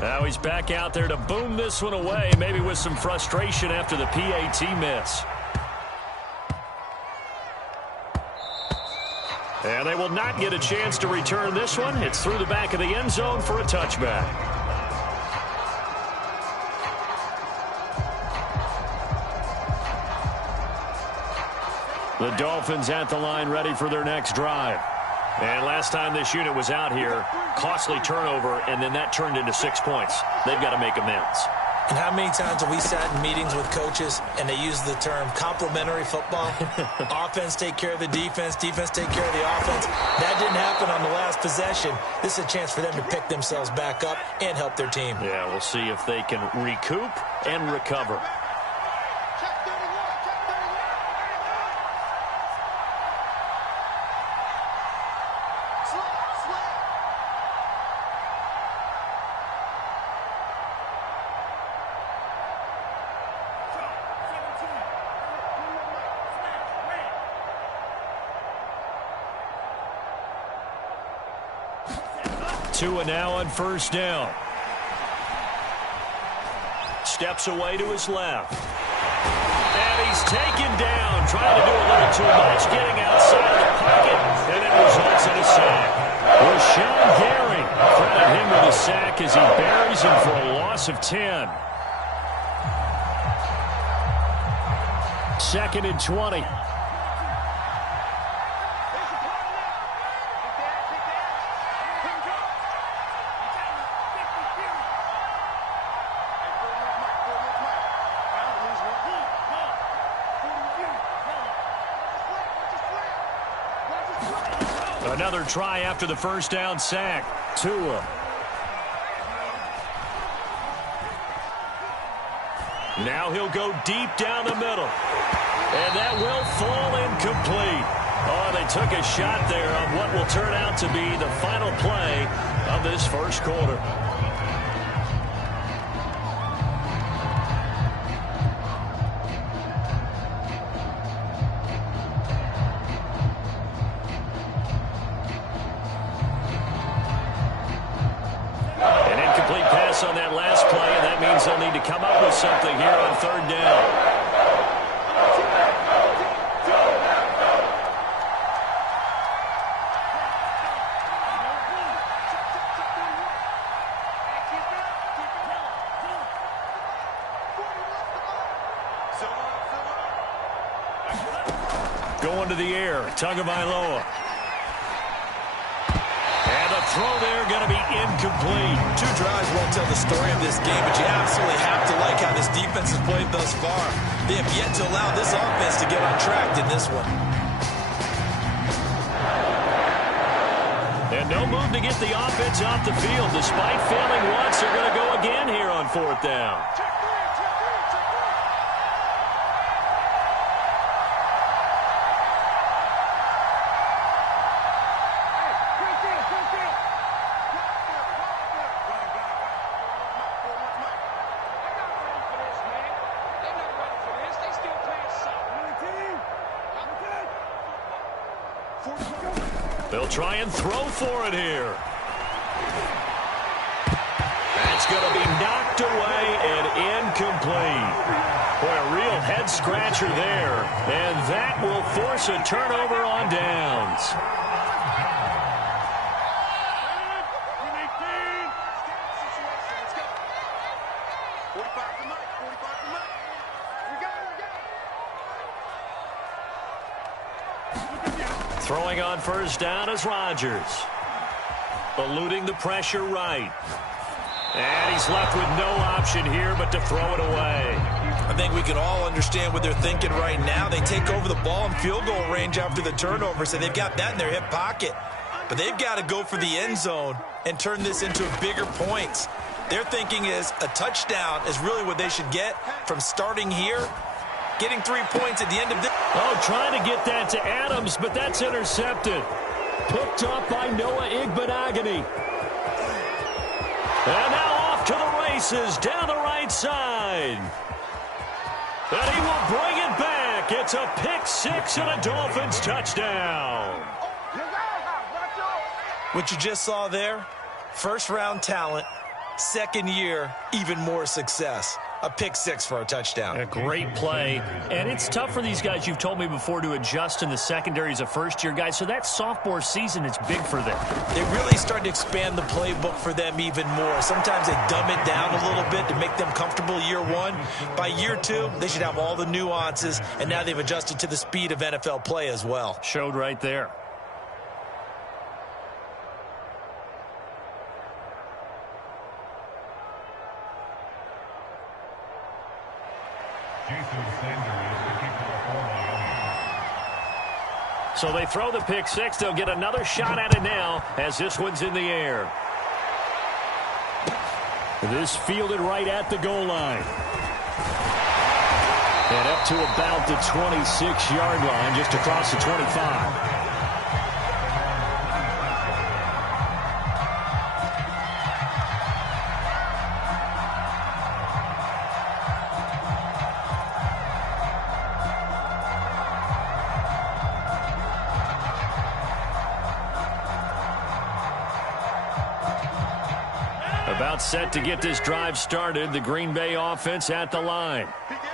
Now he's back out there to boom this one away, maybe with some frustration after the PAT miss. And they will not get a chance to return this one. It's through the back of the end zone for a touchback. The Dolphins at the line ready for their next drive. And last time this unit was out here, costly turnover, and then that turned into 6 points. They've got to make amends. And how many times have we sat in meetings with coaches and they use the term complementary football? Offense take care of the defense, defense take care of the offense. That didn't happen on the last possession. This is a chance for them to pick themselves back up and help their team. Yeah, we'll see if they can recoup and recover. Tua now on first down. Steps away to his left. And he's taken down, trying to do a little too much, getting outside of the pocket, and it results in a sack. Rashawn Gary, credit him with a sack as he buries him for a loss of 10. 2nd and 20. Another try after the first down sack. Tua. Now he'll go deep down the middle. And that will fall incomplete. Oh, they took a shot there on what will turn out to be the final play of this first quarter. On that last play, and that means they'll need to come up with something here on 3rd down. Going to the air, Tagovailoa. Throw there going to be incomplete. 2 drives won't tell the story of this game, but you absolutely have to like how this defense has played thus far. They have yet to allow this offense to get on track in this one. And no move to get the offense off the field. Despite failing once, they're going to go again here on 4th down. They'll try and throw for it here. That's going to be knocked away and incomplete. Boy, a real head-scratcher there. And that will force a turnover on downs. Throwing on first down is Rodgers. Eluding the pressure right. And he's left with no option here but to throw it away. I think we can all understand what they're thinking right now. They take over the ball in field goal range after the turnover, so they've got that in their hip pocket. But they've got to go for the end zone and turn this into bigger points. Their thinking is a touchdown is really what they should get from starting here, getting 3 points at the end of this. Oh, trying to get that to Adams, but that's intercepted. Picked up by Noah Igbinoghene. And now off to the races down the right side. And he will bring it back. It's a pick six and a Dolphins touchdown. What you just saw there, first-round talent, second year, even more success. A pick six for a touchdown. A great play. And it's tough for these guys, you've told me before, to adjust in the secondary as a first-year guy. So that sophomore season is big for them. They really start to expand the playbook for them even more. Sometimes they dumb it down a little bit to make them comfortable year one. By year two, they should have all the nuances, and now they've adjusted to the speed of NFL play as well. Showed right there. So they throw the pick six. They'll get another shot at it now as this one's in the air. This fielded right at the goal line. And up to about the 26-yard line, just across the 25. About set to get this drive started. The Green Bay offense at the line.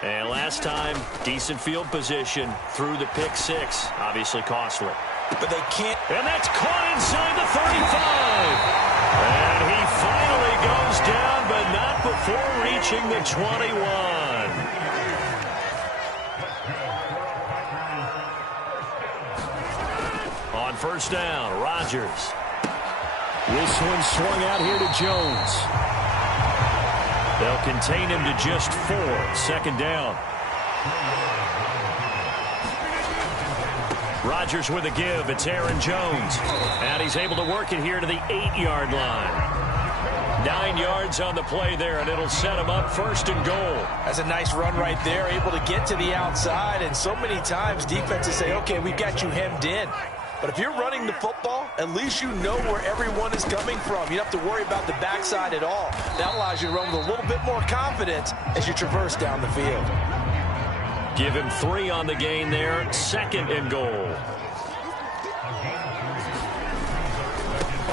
And last time, decent field position through the pick six. Obviously costly. But they can't. And that's caught inside the 35. And he finally goes down, but not before reaching the 21. On first down, Rodgers. This one swung out here to Jones. They'll contain him to just 4. Second down. Rodgers with a give. It's Aaron Jones. And he's able to work it here to the 8-yard line. 9 yards on the play there, and it'll set him up first and goal. That's a nice run right there, able to get to the outside. And so many times defenses say, okay, we've got you hemmed in. But if you're running the football, at least you know where everyone is coming from. You don't have to worry about the backside at all. That allows you to run with a little bit more confidence as you traverse down the field. Give him 3 on the gain there. Second and goal.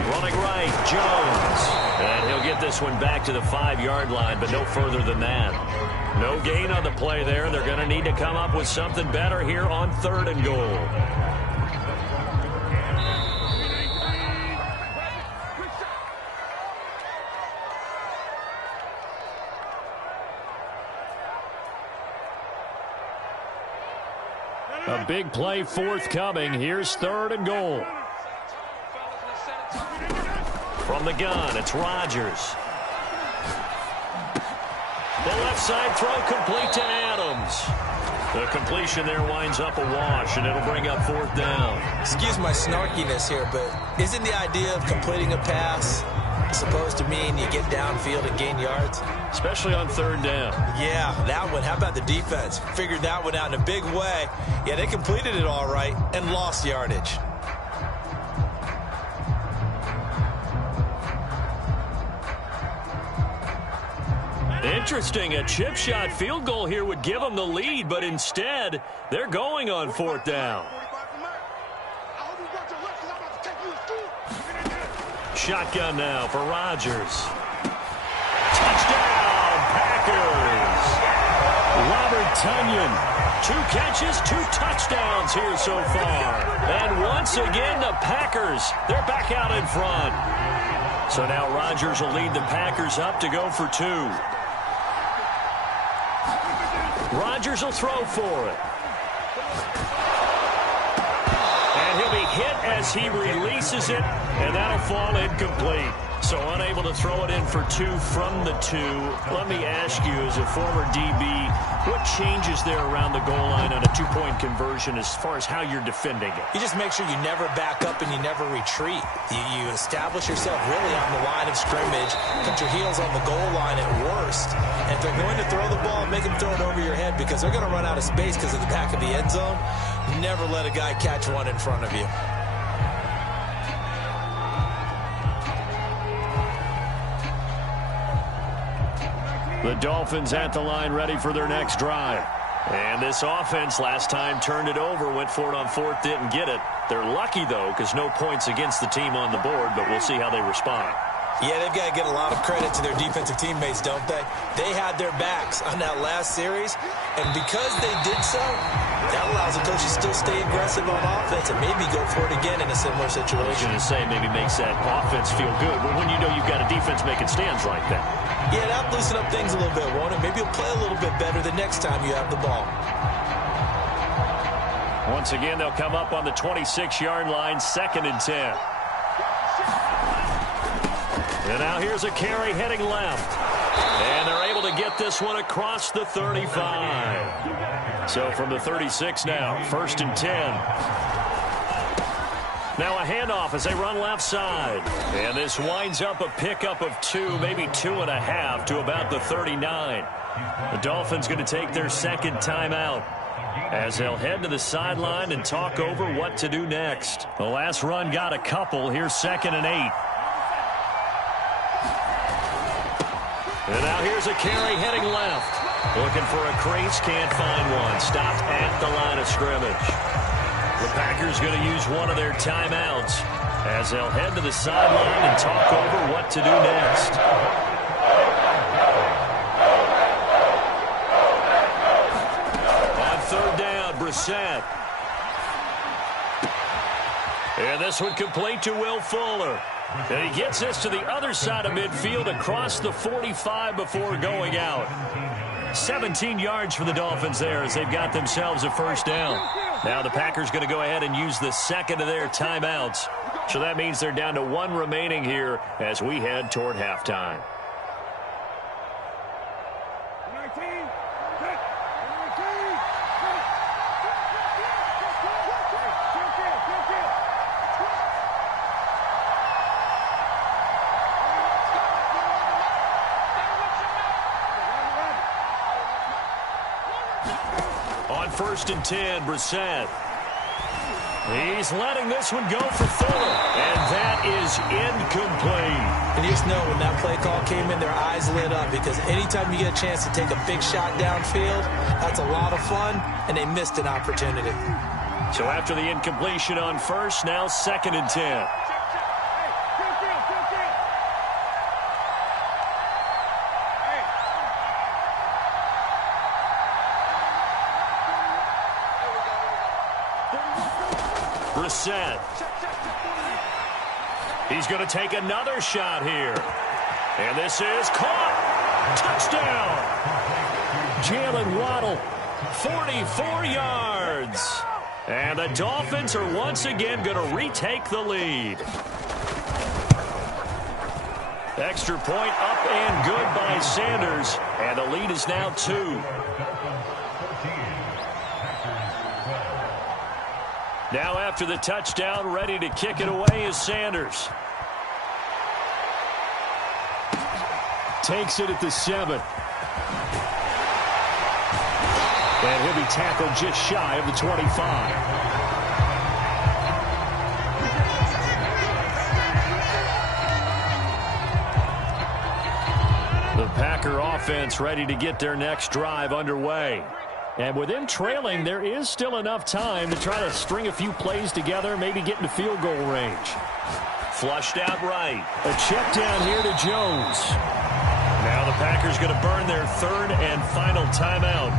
Running right, Jones. And he'll get this one back to the 5-yard line, but no further than that. No gain on the play there. They're going to need to come up with something better here on third and goal. A big play forthcoming. Here's third and goal. From the gun, it's Rodgers. The left side throw complete to Adams. The completion there winds up a wash, and it'll bring up fourth down. Excuse my snarkiness here, but isn't the idea of completing a pass supposed to mean you get downfield and gain yards? Especially on third down. Yeah, that one. How about the defense? Figured that one out in a big way. Yeah, they completed it all right and lost yardage. Interesting. A chip shot field goal here would give them the lead, but instead, they're going on fourth down. Shotgun now for Rodgers. Touchdown, Packers. Robert Tonyan. 2 catches, 2 touchdowns here so far. And once again, the Packers, they're back out in front. So now Rodgers will lead the Packers up to go for 2. Rodgers will throw for it. And he'll be hit as he releases it, and that'll fall incomplete. So unable to throw it in for 2 from the 2. Let me ask you, as a former DB, what changes there around the goal line on a 2-point conversion as far as how you're defending it? You just make sure you never back up and you never retreat. You establish yourself really on the line of scrimmage, put your heels on the goal line at worst. And if they're going to throw the ball, make them throw it over your head because they're going to run out of space because of the back of the end zone. Never let a guy catch one in front of you. The Dolphins at the line ready for their next drive. And this offense last time turned it over, went for it on 4th, didn't get it. They're lucky, though, because no points against the team on the board, but we'll see how they respond. Yeah, they've got to get a lot of credit to their defensive teammates, don't they? They had their backs on that last series, and because they did so, that allows the coach to still stay aggressive on offense and maybe go for it again in a similar situation. I was going to say maybe makes that offense feel good, but when you know you've got a defense making stands like that. Yeah, that'll loosen up things a little bit, won't it? Maybe you'll play a little bit better the next time you have the ball. Once again, they'll come up on the 26-yard line, 2nd and 10. And now here's a carry heading left. And they're able to get this one across the 35. So from the 36 now, 1st and 10. Now a handoff as they run left side. And this winds up a pickup of 2, maybe 2.5 to about the 39. The Dolphins going to take their 2nd timeout as they'll head to the sideline and talk over what to do next. The last run got a couple. Here's 2nd and 8. And now here's a carry heading left. Looking for a crease, can't find one. Stopped at the line of scrimmage. The Packers going to use one of their timeouts as they'll head to the sideline and talk over what to do next. On 3rd down, Brissett. And this one complete to Will Fuller. And he gets this to the other side of midfield across the 45 before going out. 17 yards for the Dolphins there as they've got themselves a 1st down. Now the Packers going to go ahead and use the 2nd of their timeouts. So that means they're down to 1 remaining here as we head toward halftime. On 1st and 10, Brissett. He's letting this one go for Fuller, and that is incomplete. And you just know when that play call came in, their eyes lit up because anytime you get a chance to take a big shot downfield, that's a lot of fun, and they missed an opportunity. So after the incompletion on 1st, now 2nd and 10. Brissett. He's going to take another shot here. And this is caught. Touchdown. Jalen Waddle, 44 yards. And the Dolphins are once again going to retake the lead. Extra point up and good by Sanders. And the lead is now 2. Now after the touchdown, ready to kick it away is Sanders. Takes it at the 7. And he'll be tackled just shy of the 25. The Packer offense ready to get their next drive underway. And with them trailing, there is still enough time to try to string a few plays together, maybe get into field goal range. Flushed out right. A check down here to Jones. Now the Packers going to burn their third and final timeout,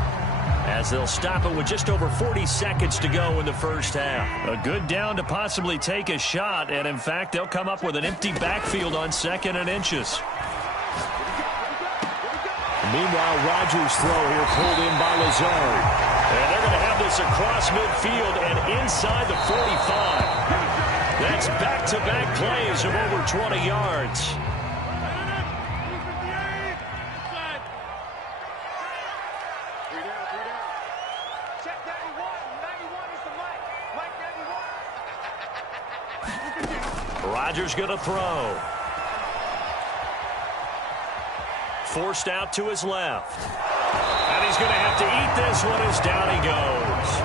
as they'll stop it with just over 40 seconds to go in the first half. A good down to possibly take a shot, and in fact, they'll come up with an empty backfield on 2nd and inches. Meanwhile, Rodgers' throw here pulled in by Lazard. And they're going to have this across midfield and inside the 45. That's back-to-back plays of over 20 yards. Rodgers going to throw. Forced out to his left. And he's going to have to eat this one as down he goes.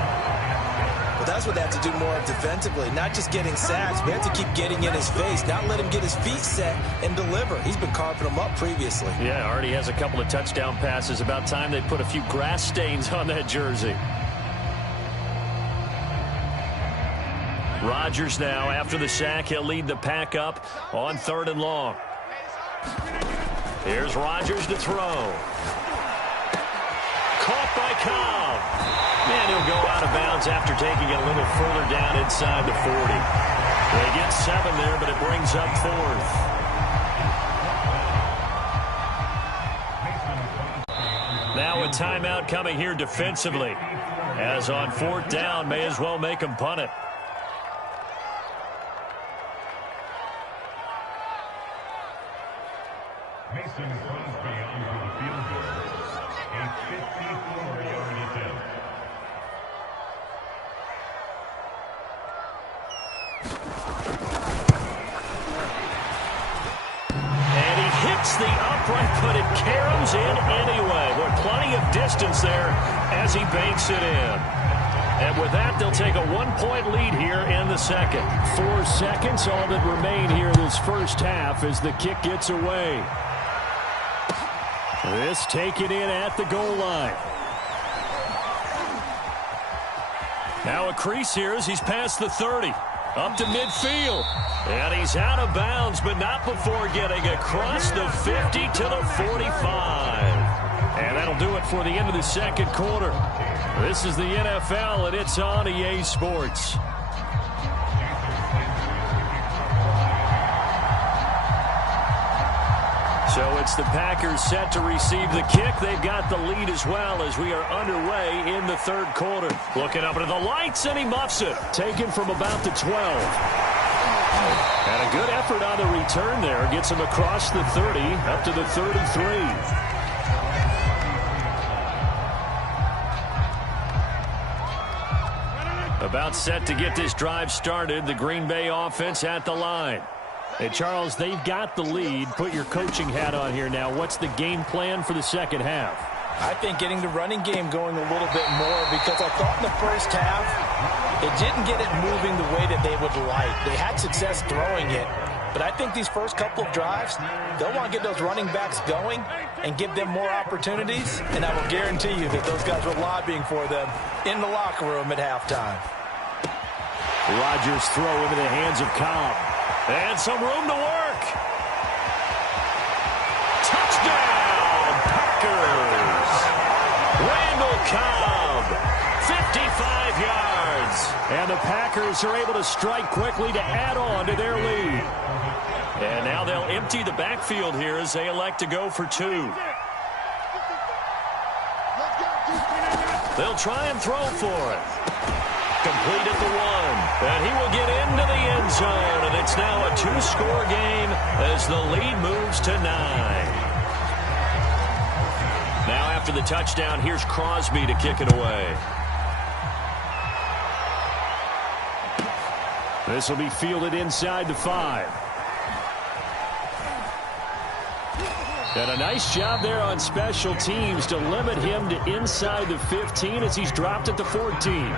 Well, that's what they have to do more defensively, not just getting sacks. We have to keep getting in his face, not let him get his feet set and deliver. He's been carving them up previously. Yeah, already has a couple of touchdown passes. About time they put a few grass stains on that jersey. Rodgers now, after the sack, he'll lead the pack up on 3rd and long. Here's Rodgers to throw. Caught by Cobb. And he'll go out of bounds after taking it a little further down inside the 40. They get 7 there, but it brings up 4th. Now a timeout coming here defensively. As on 4th down, may as well make him punt it. Mason Crosby on for the field goal. A 54-yard attempt. And he hits the upright, but it caroms in anyway. With plenty of distance there as he banks it in. And with that, they'll take a 1-point lead here in the second. 4 seconds, all that remain here this first half as the kick gets away. This taken in at the goal line. Now a crease here as he's past the 30. Up to midfield. And he's out of bounds, but not before getting across the 50 to the 45. And that'll do it for the end of the second quarter. This is the NFL, and it's on EA Sports. So it's the Packers set to receive the kick. They've got the lead as well as we are underway in the third quarter. Looking up into the lights, and he muffs it. Taken from about the 12. And a good effort on the return there. Gets him across the 30, up to the 33. About set to get this drive started. The Green Bay offense at the line. Hey, Charles, they've got the lead. Put your coaching hat on here now. What's the game plan for the second half? I think getting the running game going a little bit more, because I thought in the first half it didn't get it moving the way that they would like. They had success throwing it, but I think these first couple of drives, they'll want to get those running backs going and give them more opportunities, and I will guarantee you that those guys were lobbying for them in the locker room at halftime. Rodgers throw into the hands of Cobb. And some room to work. Touchdown, Packers. Randall Cobb, 55 yards. And the Packers are able to strike quickly to add on to their lead. And now they'll empty the backfield here as they elect to go for 2. They'll try and throw for it. Complete at the 1. And he will get into the end zone. And it's now a 2-score game as the lead moves to 9. Now after the touchdown, here's Crosby to kick it away. This will be fielded inside the 5. And a nice job there on special teams to limit him to inside the 15 as he's dropped at the 14.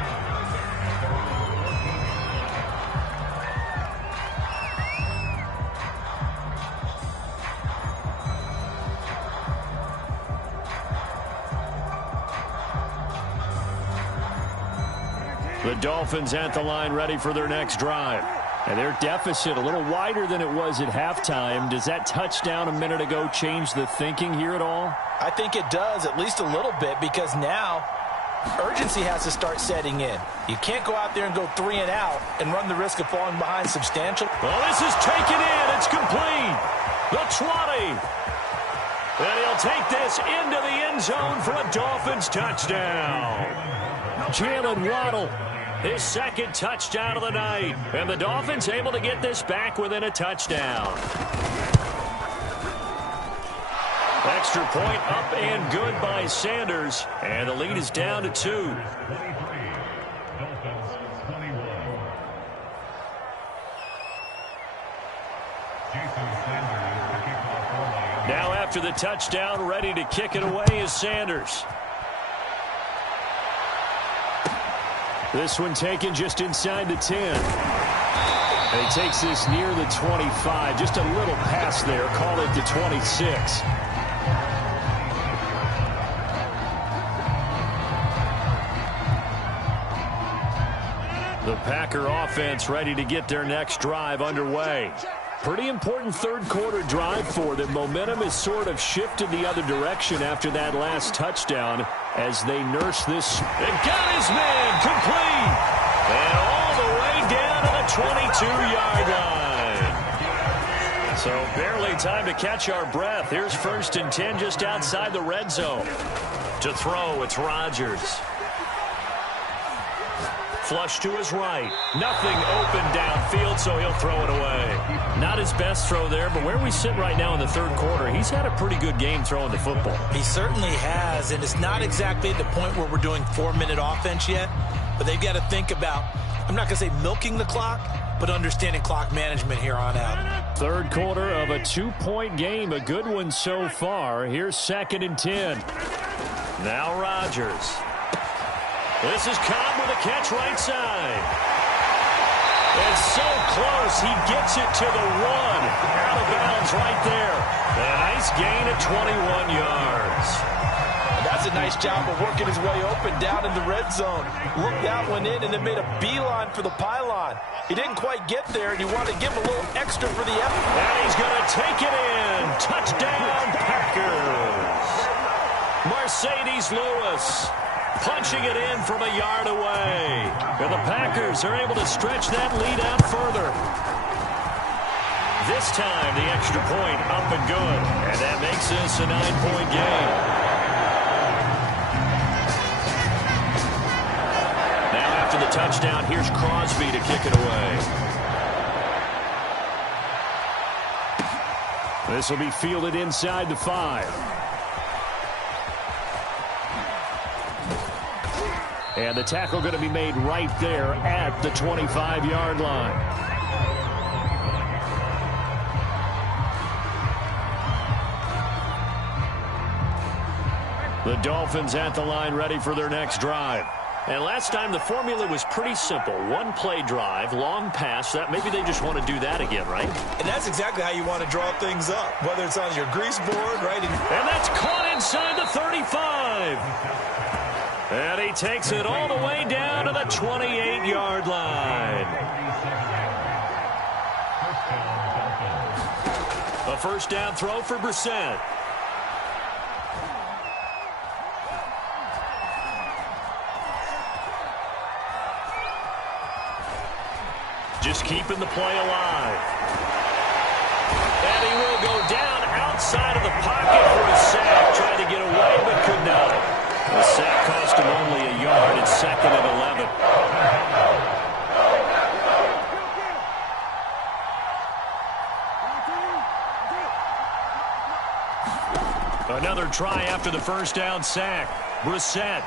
The Dolphins at the line ready for their next drive. And their deficit a little wider than it was at halftime. Does that touchdown a minute ago change the thinking here at all? I think it does, at least a little bit, because now urgency has to start setting in. You can't go out there and go 3 and out and run the risk of falling behind substantial. Well, this is taken in. It's complete. The 20. And he'll take this into the end zone for a Dolphins touchdown. Jalen Waddle, his second touchdown of the night. And the Dolphins able to get this back within a touchdown. Extra point up and good by Sanders. And the lead is down to 2. 23, Dolphins 21. Jason Sanders, the kickoff for Miami. Now after the touchdown, ready to kick it away is Sanders. This one taken just inside the 10. And he takes this near the 25. Just a little pass there. Call it the 26. The Packer offense ready to get their next drive underway. Pretty important third quarter drive for them. Momentum has sort of shifted the other direction after that last touchdown as they nurse this. And got his man complete. And all the way down to the 22-yard line. So barely time to catch our breath. Here's 1st and 10 just outside the red zone. To throw, it's Rodgers. Flush to his right. Nothing open downfield, so he'll throw it away. Not his best throw there, but where we sit right now in the third quarter, he's had a pretty good game throwing the football. He certainly has, and it's not exactly at the point where we're doing 4-minute offense yet, but they've got to think about, I'm not going to say milking the clock, but understanding clock management here on out. Third quarter of a 2-point game, a good one so far. Here's 2nd and 10. Now Rodgers. This is Cobb with a catch right side. And so close, he gets it to the 1. Out of bounds right there. A nice gain of 21 yards. That's a nice job of working his way open down in the red zone. Looked that one in and then made a beeline for the pylon. He didn't quite get there, and you want to give him a little extra for the effort. And he's going to take it in. Touchdown, Packers. Mercedes Lewis punching it in from a yard away. And the Packers are able to stretch that lead out further. This time, the extra point up and good. And that makes this a 9-point game. Now after the touchdown, here's Crosby to kick it away. This will be fielded inside the 5. And the tackle going to be made right there at the 25-yard line. The Dolphins at the line ready for their next drive. And last time the formula was pretty simple. 1-play drive, long pass. That maybe they just want to do that again, right? And that's exactly how you want to draw things up, whether it's on your grease board, right? And that's caught inside the 35. And he takes it all the way down to the 28-yard line. A first down throw for Brissett. Just keeping the play alive. And he will go down outside of the pocket for a sack. Tried to get away, but could not. The sack cost him only a yard. It's 2nd and 11. Another try after the first down sack. Brissett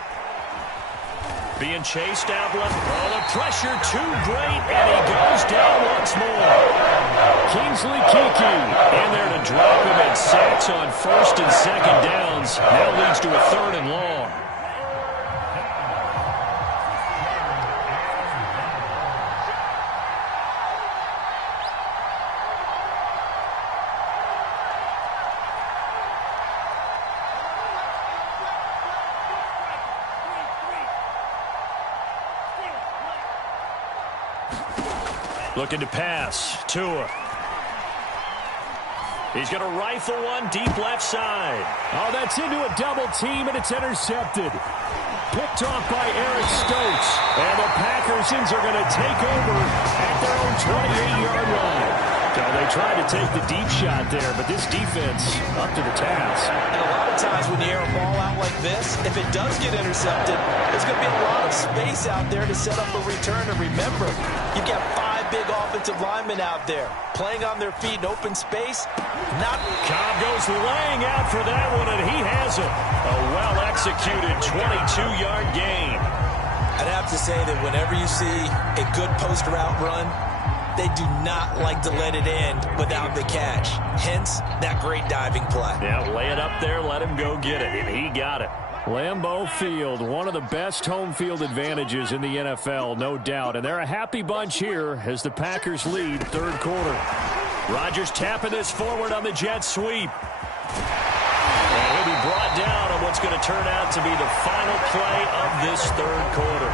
being chased out left. Oh, the pressure too great, and he goes down once more. Kingsley Keke in there to drop him, and sacks on 1st and 2nd downs. Now leads to a 3rd and long. Looking to pass. Tua. He's going to rifle one deep left side. Oh, that's into a double team, and it's intercepted. Picked off by Eric Stokes. And the Packersons are going to take over at their own 28-yard line. So they tried to take the deep shot there, but this defense up to the task. And a lot of times when you air a ball out like this, if it does get intercepted, there's going to be a lot of space out there to set up a return. And remember, you've got 5 big offensive linemen out there playing on their feet in open space. Cobb goes laying out for that one, and he has it. A well-executed 22-yard gain. I'd have to say that whenever you see a good post route run, they do not like to let it end without the catch. Hence, that great diving play. Yeah, lay it up there, let him go get it, and he got it. Lambeau Field, one of the best home field advantages in the NFL, no doubt. And they're a happy bunch here as the Packers lead third quarter. Rodgers tapping this forward on the jet sweep. And he'll be brought down on what's going to turn out to be the final play of this third quarter.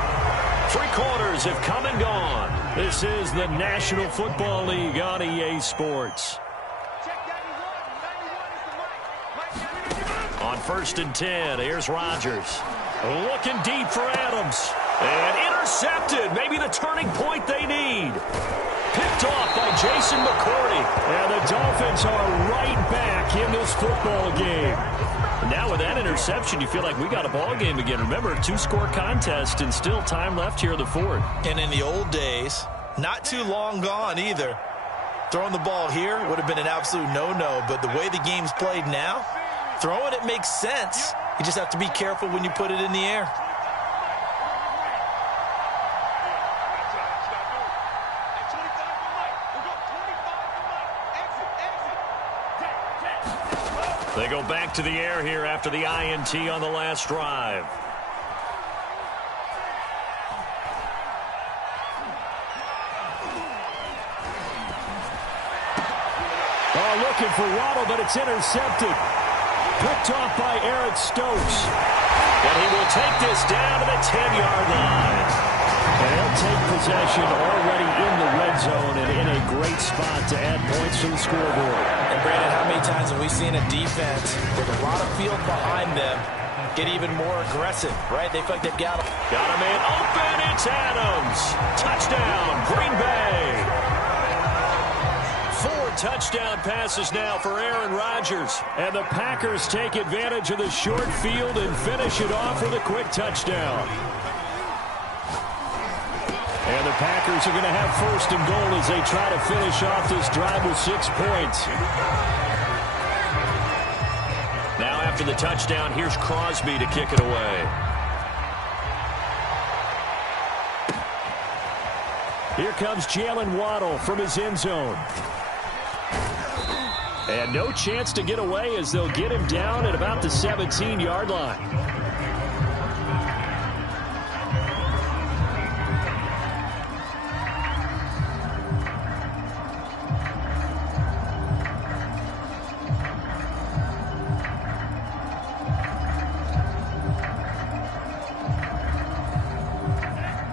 3 quarters have come and gone. This is the National Football League on EA Sports. On 1st and 10, here's Rodgers. Looking deep for Adams. And intercepted. Maybe the turning point they need. Picked off by Jason McCourty. And the Dolphins are right back in this football game. Now with that interception, you feel like we got a ball game again. Remember, 2-score contest and still time left here in the fourth. And in the old days, not too long gone either, throwing the ball here would have been an absolute no-no. But the way the game's played now, throwing it makes sense. You just have to be careful when you put it in the air. They go back to the air here after the INT on the last drive. Oh, looking for Waddle, but it's intercepted. Picked off by Eric Stokes. And he will take this down to the 10-yard line. And he'll take possession already in the red zone and in a great spot to add points to the scoreboard. And Brandon, how many times have we seen a defense with a lot of field behind them get even more aggressive, right? They feel like they've got him. Got a man open. It's Adams. Touchdown, Green Bay. 4 touchdown passes now for Aaron Rodgers. And the Packers take advantage of the short field and finish it off with a quick touchdown. And the Packers are going to have 1st and goal as they try to finish off this drive with 6 points. Now after the touchdown, here's Crosby to kick it away. Here comes Jalen Waddle from his end zone. And no chance to get away as they'll get him down at about the 17-yard line.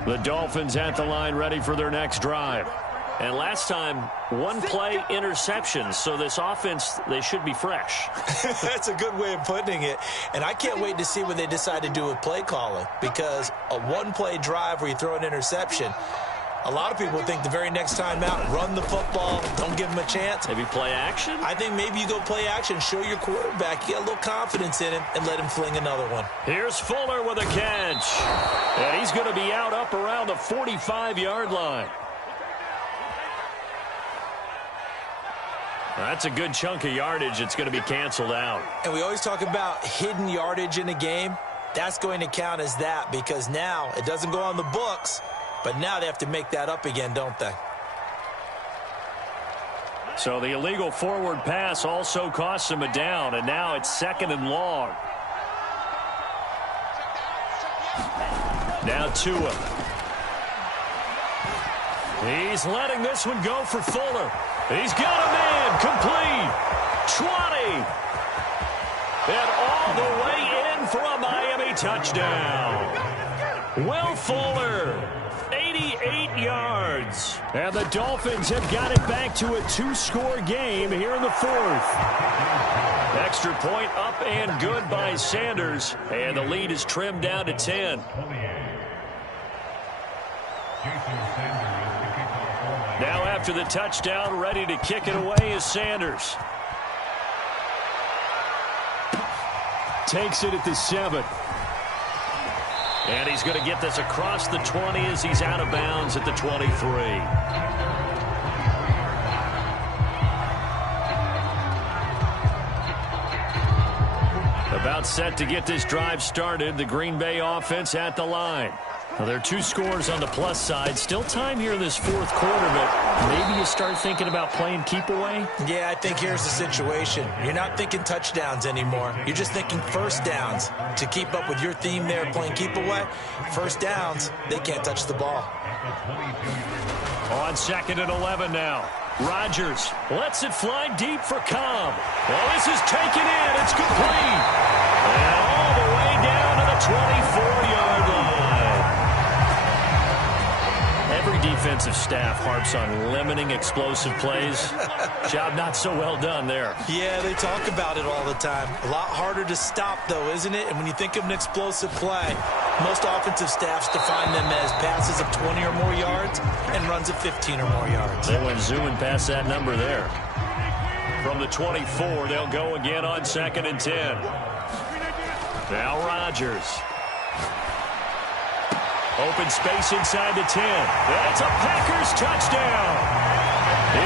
The Dolphins at the line ready for their next drive. And last time, 1 play interception. So this offense, they should be fresh. That's a good way of putting it. And I can't wait to see what they decide to do with play calling. Because a 1-play drive where you throw an interception, a lot of people think the very next time out, run the football, don't give them a chance. Maybe play action? I think maybe you go play action, show your quarterback, you got a little confidence in him, and let him fling another one. Here's Fuller with a catch. And he's going to be out up around the 45-yard line. That's a good chunk of yardage. It's going to be canceled out. And we always talk about hidden yardage in a game. That's going to count as that because now it doesn't go on the books, but now they have to make that up again, don't they? So the illegal forward pass also costs him a down, and now it's 2nd and long. Now Tua. He's letting this one go for Fuller. He's got a man complete. 20. And all the way in for a Miami touchdown. Will Fuller 88 yards. And the Dolphins have got it back to a 2-score game here in the fourth. Extra point up and good by Sanders. And the lead is trimmed down to 10. Now after the touchdown, ready to kick it away is Sanders. Takes it at the 7. And he's going to get this across the 20 as he's out of bounds at the 23. About set to get this drive started. The Green Bay offense at the line. Well, there are 2 scores on the plus side. Still time here in this fourth quarter, but maybe you start thinking about playing keep away? Yeah, I think here's the situation. You're not thinking touchdowns anymore. You're just thinking first downs. To keep up with your theme there, playing keep away, first downs, they can't touch the ball. On 2nd and 11 now. Rodgers lets it fly deep for Cobb. Well, this is taken in. It's complete. And all the way down to the 24-yard line. Every defensive staff harps on limiting explosive plays. Job not so well done there. Yeah, they talk about it all the time. A lot harder to stop, though, isn't it? And when you think of an explosive play, most offensive staffs define them as passes of 20 or more yards and runs of 15 or more yards. They went zooming past that number there. From the 24, they'll go again on 2nd and 10. Now Rodgers. Open space inside the 10. That's a Packers touchdown.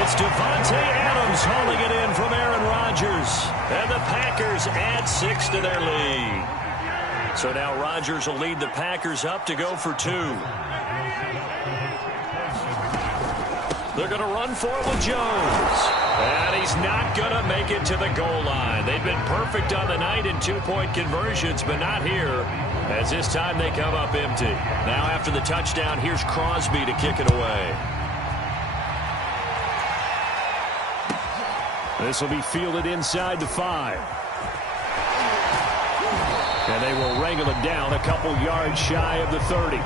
It's Devontae Adams hauling it in from Aaron Rodgers. And the Packers add 6 to their lead. So now Rodgers will lead the Packers up to go for 2. They're going to run for it with Jones. And he's not going to make it to the goal line. They've been perfect on the night in 2-point conversions, but not here, as this time they come up empty. Now after the touchdown, here's Crosby to kick it away. This will be fielded inside the 5. And they will wrangle it down a couple yards shy of the 30.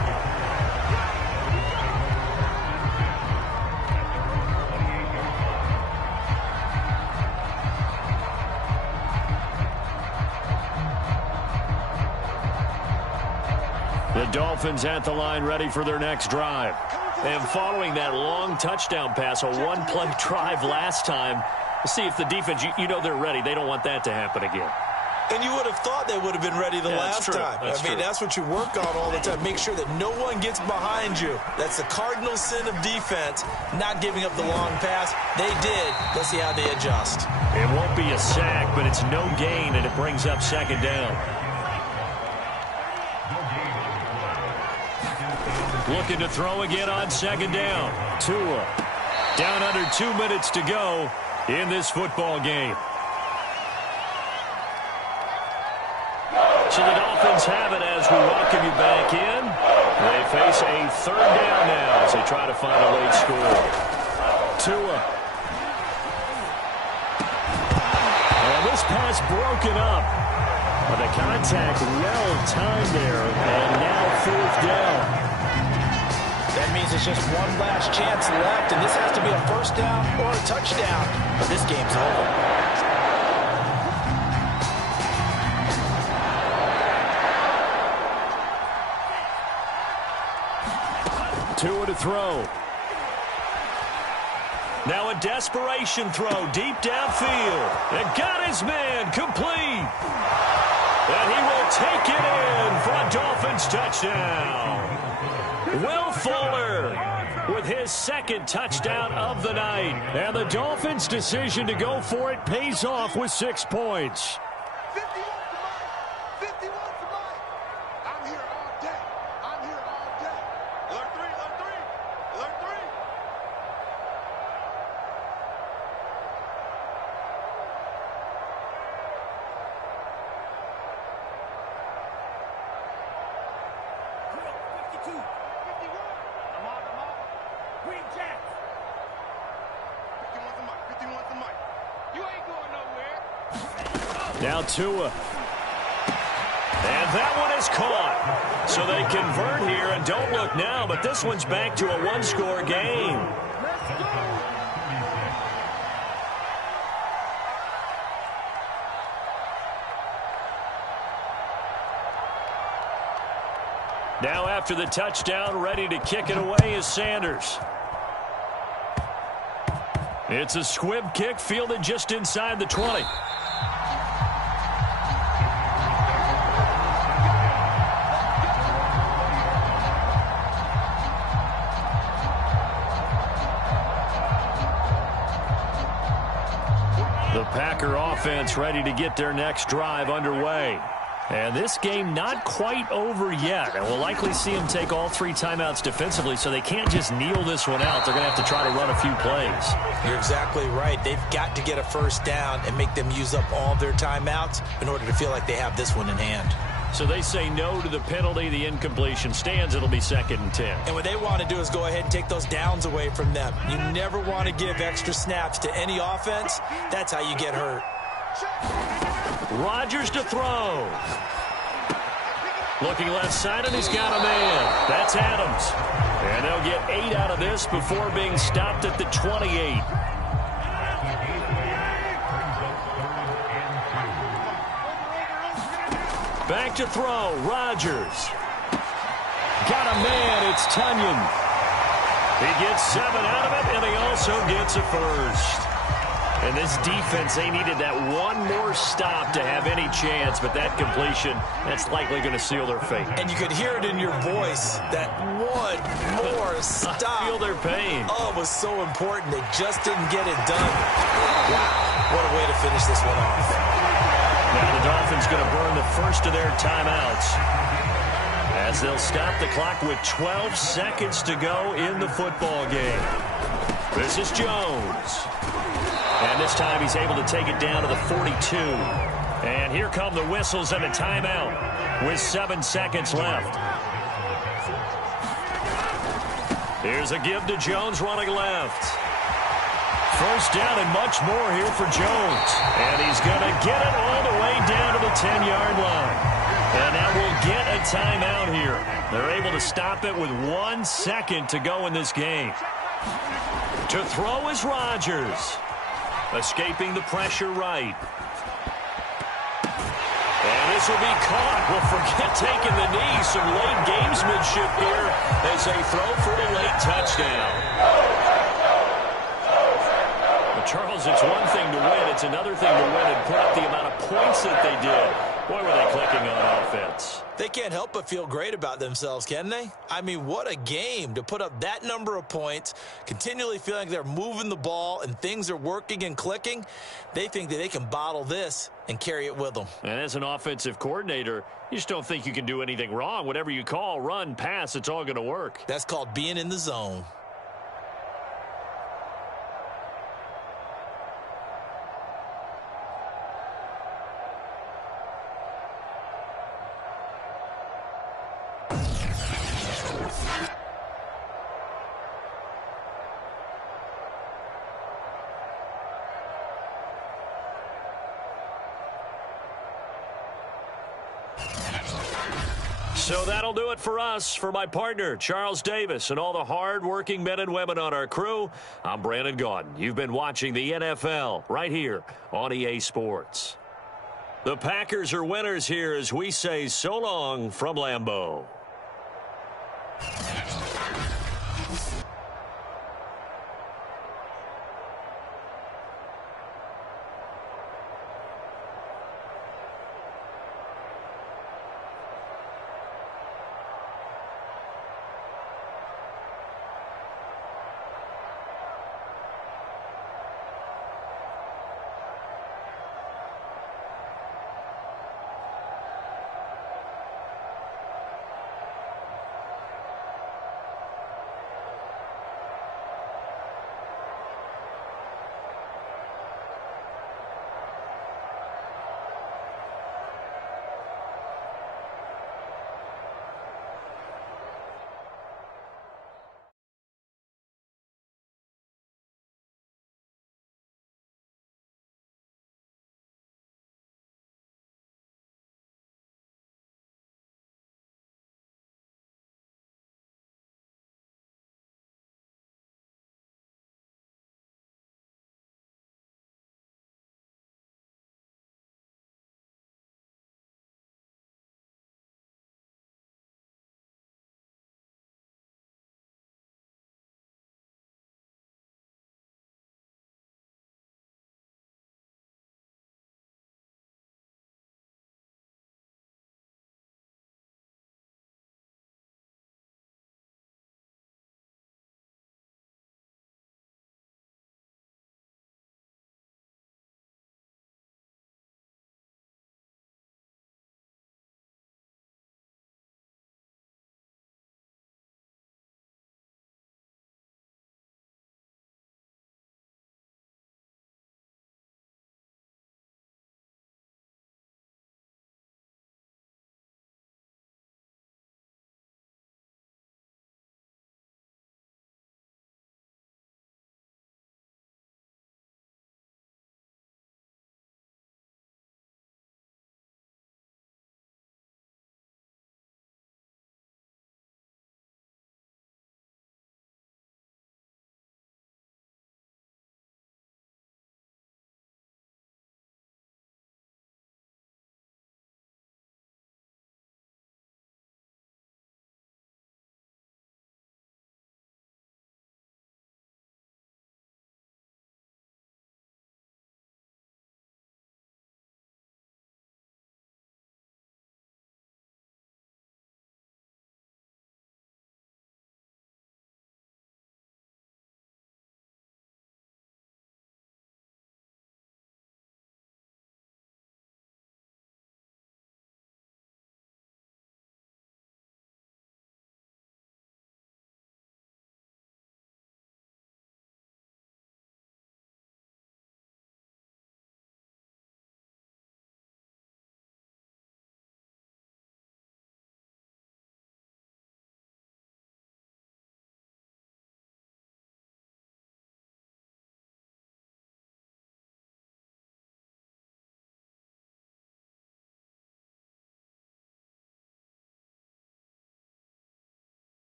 The Dolphins at the line ready for their next drive. And following that long touchdown pass, a one-play drive last time, see if the defense, you know they're ready. They don't want that to happen again. And you would have thought they would have been ready the last time. That's what you work on all the time. Make sure that no one gets behind you. That's the cardinal sin of defense, not giving up the long pass. They did. Let's see how they adjust. It won't be a sack, but it's no gain, and it brings up 2nd down. Looking to throw again on 2nd down. Tua. Down under 2 minutes to go in this football game. So the Dolphins have it as we welcome you back in. They face a 3rd down now as they try to find a late score. Tua. And this pass broken up. But the contact well timed there. And now 4th down. That means it's just one last chance left, and this has to be a first down or a touchdown. But this game's over. Tua to throw. Now a desperation throw deep downfield. And got his man complete. And he will take it in for a Dolphins touchdown. Will Fuller with his 2nd touchdown of the night. And the Dolphins' decision to go for it pays off with 6 points. 51 tonight. I'm here all day. I'm here all day. Alert 3, alert 3, alert 3. Green Jack. 51's the mic. You ain't going nowhere. Now Tua. And that one is caught. So they convert here, and don't look now, but this one's back to a one-score game. Now after the touchdown, ready to kick it away is Sanders. It's a squib kick fielded just inside the 20. The Packer offense ready to get their next drive underway. And this game not quite over yet. And we'll likely see them take all 3 timeouts defensively, so they can't just kneel this one out. They're going to have to try to run a few plays. You're exactly right. They've got to get a first down and make them use up all of their timeouts in order to feel like they have this one in hand. So they say no to the penalty. The incompletion stands. It'll be 2nd and 10. And what they want to do is go ahead and take those downs away from them. You never want to give extra snaps to any offense. That's how you get hurt. Rodgers to throw. Looking left side, and he's got a man. That's Adams. And they'll get 8 out of this before being stopped at the 28. Back to throw. Rodgers. Got a man. It's Tunyon. He gets 7 out of it, and he also gets a first. And this defense, they needed that one more stop to have any chance, but that completion, that's likely going to seal their fate. And you could hear it in your voice, that one more stop. I feel their pain. Oh, it was so important. They just didn't get it done. Wow, what a way to finish this one off. Now the Dolphins going to burn the first of their timeouts as they'll stop the clock with 12 seconds to go in the football game. This is Jones. And this time he's able to take it down to the 42. And here come the whistles and a timeout with 7 seconds left. Here's a give to Jones running left. First down and much more here for Jones. And he's going to get it all the way down to the 10-yard line. And that will get a timeout here. They're able to stop it with 1 second to go in this game. To throw is Rodgers. Escaping the pressure right. And this will be caught. Well, forget taking the knee. Some late gamesmanship here as they throw for a late touchdown. Well, Charles, it's one thing to win. It's another thing to win and put up the amount of points that they did. Boy, were they clicking on offense. They can't help but feel great about themselves, can they? I mean, what a game to put up that number of points, continually feeling like they're moving the ball and things are working and clicking. They think that they can bottle this and carry it with them. And as an offensive coordinator, you just don't think you can do anything wrong. Whatever you call, run, pass, it's all going to work. That's called being in the zone. So that'll do it for us. For my partner, Charles Davis, and all the hard-working men and women on our crew, I'm Brandon Gaudin. You've been watching the NFL right here on EA Sports. The Packers are winners here as we say so long from Lambeau.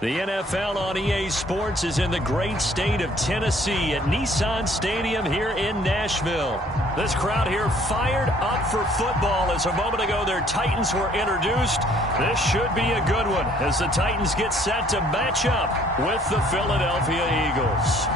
The NFL on EA Sports is in the great state of Tennessee at Nissan Stadium here in Nashville. This crowd here fired up for football as a moment ago their Titans were introduced. This should be a good one as the Titans get set to match up with the Philadelphia Eagles.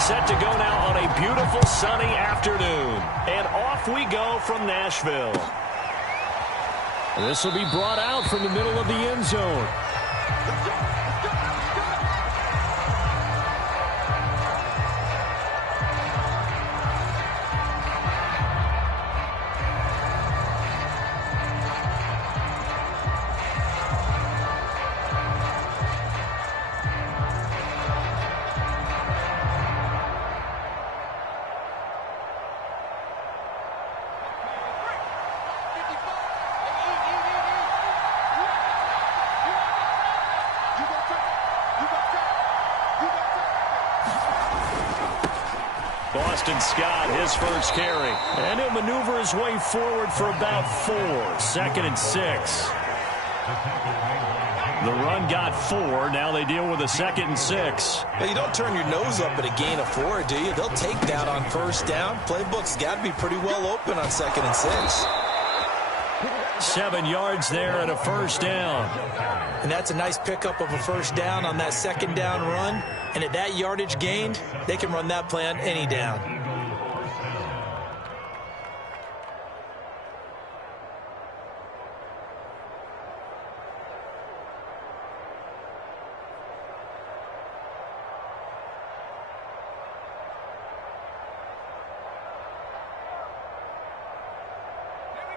Set to go now on a beautiful sunny afternoon. And off we go from Nashville. This will be brought out from the middle of the end zone. Boston Scott, his first carry. And he'll maneuver his way forward for about 4. 2nd and 6. The run got 4. Now they deal with a 2nd and 6. Well, you don't turn your nose up at a gain of 4, do you? They'll take that on first down. Playbook's got to be pretty well open on 2nd and 6. 7 yards there and a first down. And that's a nice pickup of a first down on that 2nd down run. And at that yardage gained, they can run that play on any down.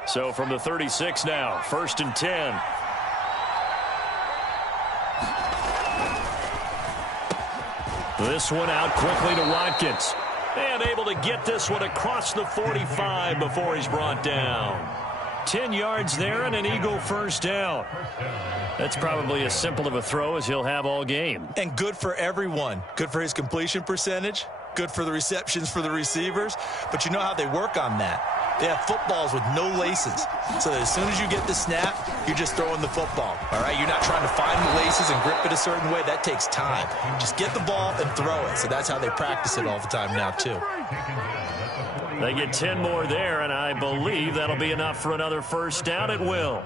So from the 36 now, 1st and 10. This one out quickly to Watkins. And able to get this one across the 45 before he's brought down. 10 yards there and an Eagle first down. That's probably as simple of a throw as he'll have all game. And good for everyone. Good for his completion percentage. Good for the receptions for the receivers. But you know how they work on that. They have footballs with no laces. So that as soon as you get the snap, you're just throwing the football. All right, you're not trying to find the laces and grip it a certain way. That takes time. Just get the ball and throw it. So that's how they practice it all the time now, too. They get 10 more there, and I believe that'll be enough for another first down. It will.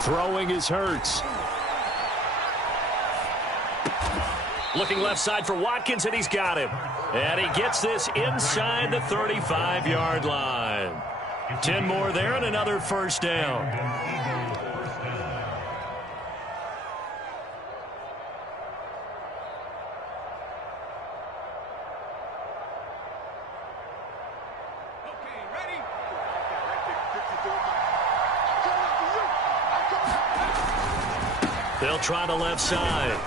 Throwing is Hurts. Looking left side for Watkins, and he's got him. And he gets this inside the 35-yard line. 10 more there and another first down. They'll try the left side.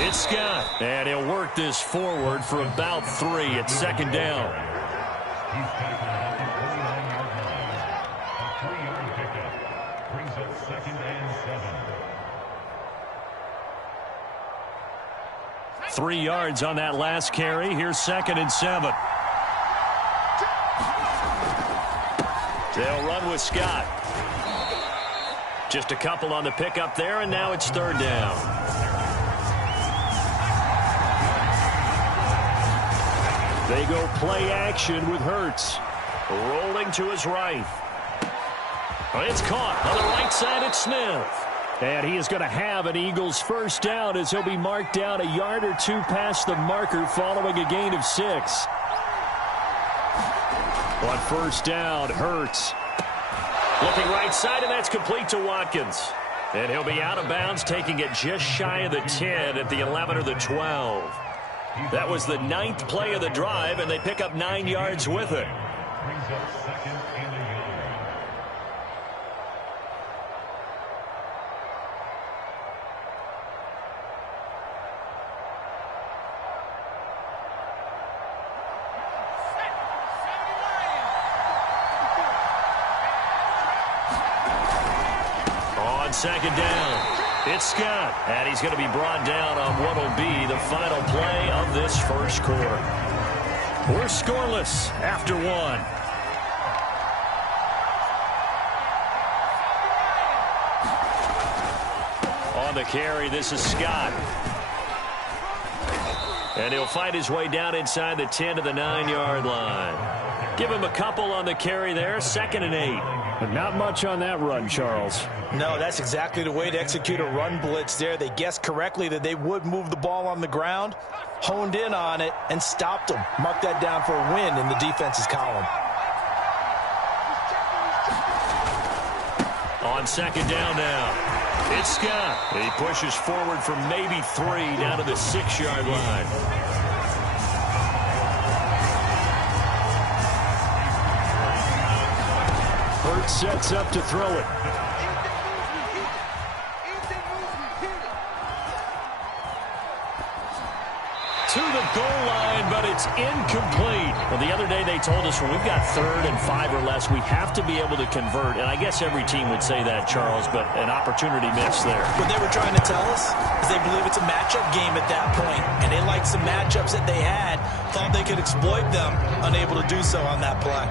It's Scott. And he'll work this forward for about 3 at 2nd down. He's tackled at the 49-yard line. A 3-yard pickup brings up 2nd and 7. 3 yards on that last carry. Here's 2nd and 7. They'll run with Scott. Just a couple on the pickup there, and now it's 3rd down. They go play action with Hurts. Rolling to his right. It's caught on the right side at Smith. And he is going to have an Eagles first down as he'll be marked down a yard or 2 past the marker following a gain of 6. On first down, Hurts. Looking right side, and that's complete to Watkins. And he'll be out of bounds, taking it just shy of the 10 at the 11 or the 12. That was the 9th play of the drive, and they pick up 9 yards with it. Brings up second and a yard. On second down, it's Scott, and he's going to be brought down on what will be the final play of this first quarter. We're scoreless after one. On the carry, this is Scott. And he'll fight his way down inside the 10 to the 9-yard line. Give him a couple on the carry there, 2nd and 8. But not much on that run, Charles. No, that's exactly the way to execute a run blitz there. They guessed correctly that they would move the ball on the ground, honed in on it, and stopped them. Mark that down for a win in the defense's column. On second down now, it's Scott. He pushes forward for maybe 3 down to the 6-yard line. Hurts sets up to throw it. To the goal line, but it's incomplete. Well, the other day they told us when we've got 3rd and 5 or less, we have to be able to convert. And I guess every team would say that, Charles, but an opportunity missed there. What they were trying to tell us is they believe it's a matchup game at that point, and they liked some matchups that they had, thought they could exploit them, unable to do so on that play.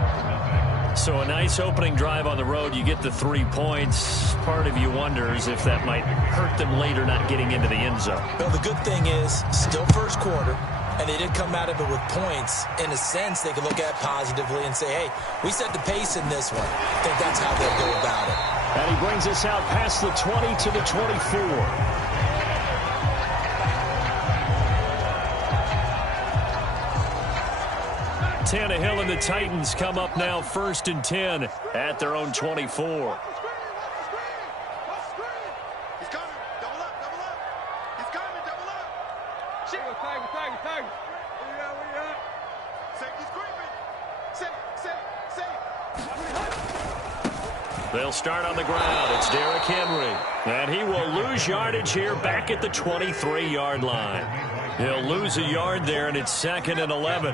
So a nice opening drive on the road. You get the 3 points. Part of you wonders if that might hurt them later not getting into the end zone. Well, the good thing is, still first quarter, and they did come out of it with points. In a sense, they can look at it positively and say, hey, we set the pace in this one. I think that's how they'll go about it. And he brings us out past the 20 to the 24. Tannehill and the Titans come up now 1st and 10 at their own 24. He's coming. Double up. He's coming. Double up. Shit. Tiger. Where you at? Safety's creeping. Safe. They'll start on the ground. It's Derrick Henry. And he will lose yardage here back at the 23-yard line. He'll lose a yard there, and it's 2nd and 11.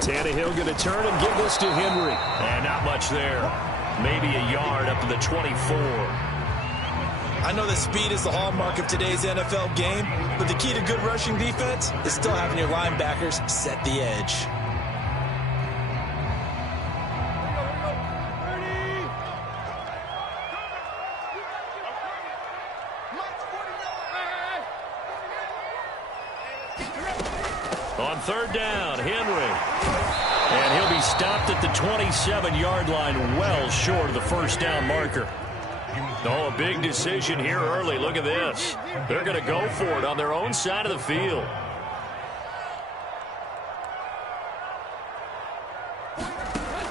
Tannehill going to turn and give this to Henry. And not much there. Maybe a yard up to the 24. I know that speed is the hallmark of today's NFL game, but the key to good rushing defense is still having your linebackers set the edge. On 3rd down, Henry. And he'll be stopped at the 27-yard line, well short of the 1st down marker. Oh, a big decision here early. Look at this. They're going to go for it on their own side of the field.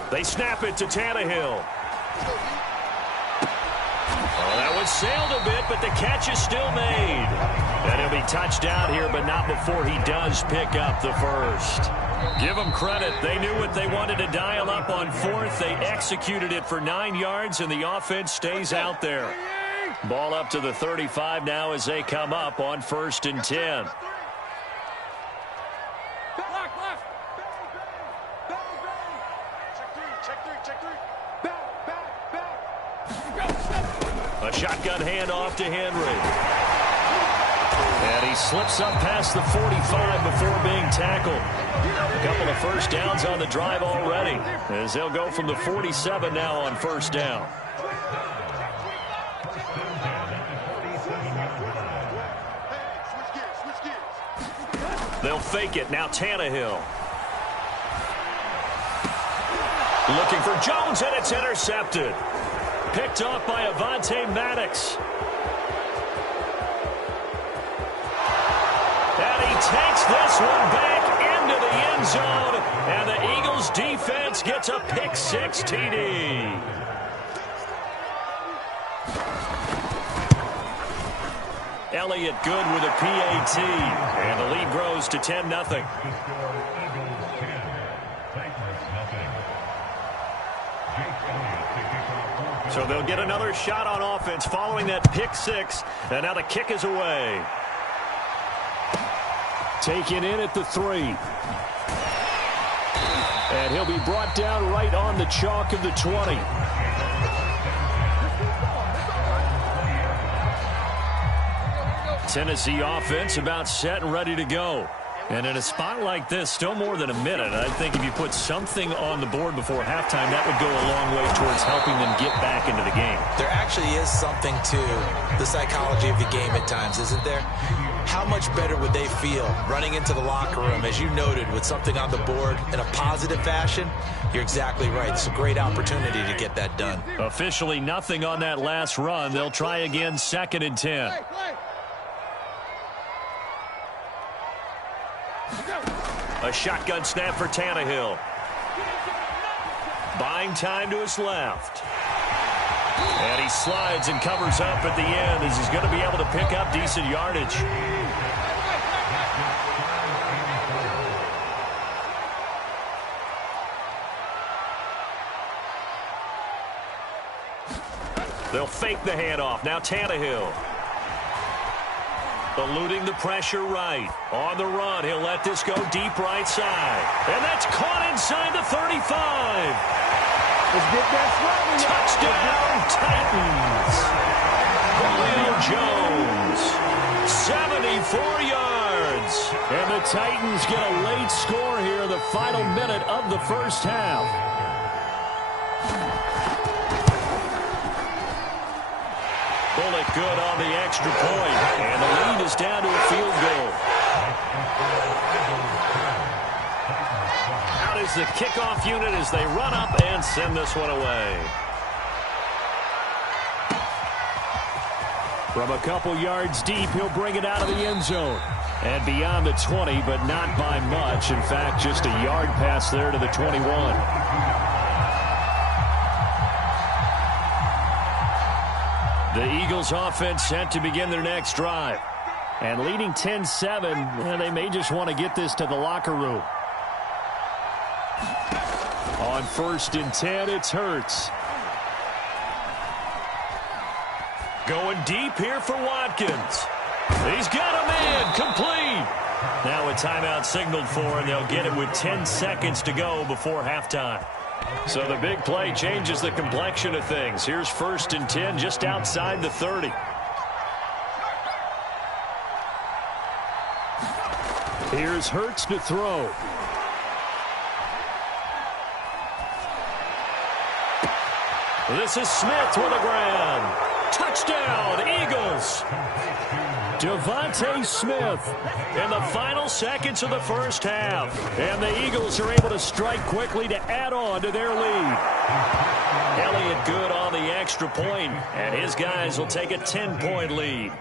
They snap it to Tannehill. Oh, that one sailed a bit, but the catch is still made. And he'll be touched down here, but not before he does pick up the 1st. Give them credit. They knew what they wanted to dial up on 4th. They executed it for 9 yards, and the offense stays out there. Ball up to the 35 now as they come up on 1st and 10. A shotgun handoff to Henry. And he slips up past the 45 before being tackled. A couple of 1st downs on the drive already, as they'll go from the 47 now on 1st down. They'll fake it. Now Tannehill. Looking for Jones, and it's intercepted. Picked off by Avonte Maddox. And he takes this one back into the end zone, and the Eagles defense gets a pick-6 TD. Elliott good with a PAT, and the lead grows to 10-0. So they'll get another shot on offense following that pick-6, and now the kick is away. Taken in at the 3. And he'll be brought down right on the chalk of the 20. Tennessee offense about set and ready to go. And in a spot like this, still more than a minute, I think if you put something on the board before halftime, that would go a long way towards helping them get back into the game. There actually is something to the psychology of the game at times, isn't there? How much better would they feel running into the locker room, as you noted, with something on the board in a positive fashion? You're exactly right. It's a great opportunity to get that done. Officially nothing on that last run. They'll try again, 2nd and 10. A shotgun snap for Tannehill. Buying time to his left. And he slides and covers up at the end as he's going to be able to pick up decent yardage. They'll fake the handoff. Now Tannehill. Eluding the pressure right. On the run, he'll let this go deep right side. And that's caught inside the 35. Touchdown, Titans. Julio Jones, 74 yards. And the Titans get a late score here in the final minute of the first half. Bullock good on the extra point, and the lead is down to a field goal. Out is the kickoff unit as they run up and send this one away. From a couple yards deep, he'll bring it out of the end zone. And beyond the 20, but not by much. In fact, just a yard pass there to the 21. The Eagles offense set to begin their next drive. And leading 10-7, they may just want to get this to the locker room. On 1st and 10, it's Hurts. Going deep here for Watkins. He's got a man, complete. Now a timeout signaled for, and they'll get it with 10 seconds to go before halftime. So the big play changes the complexion of things. Here's 1st and 10 just outside the 30. Here's Hurts to throw. This is Smith with a grab. Touchdown, Eagles. Devontae Smith in the final seconds of the first half. And the Eagles are able to strike quickly to add on to their lead. Elliott good on the extra point, and his guys will take a 10-point lead.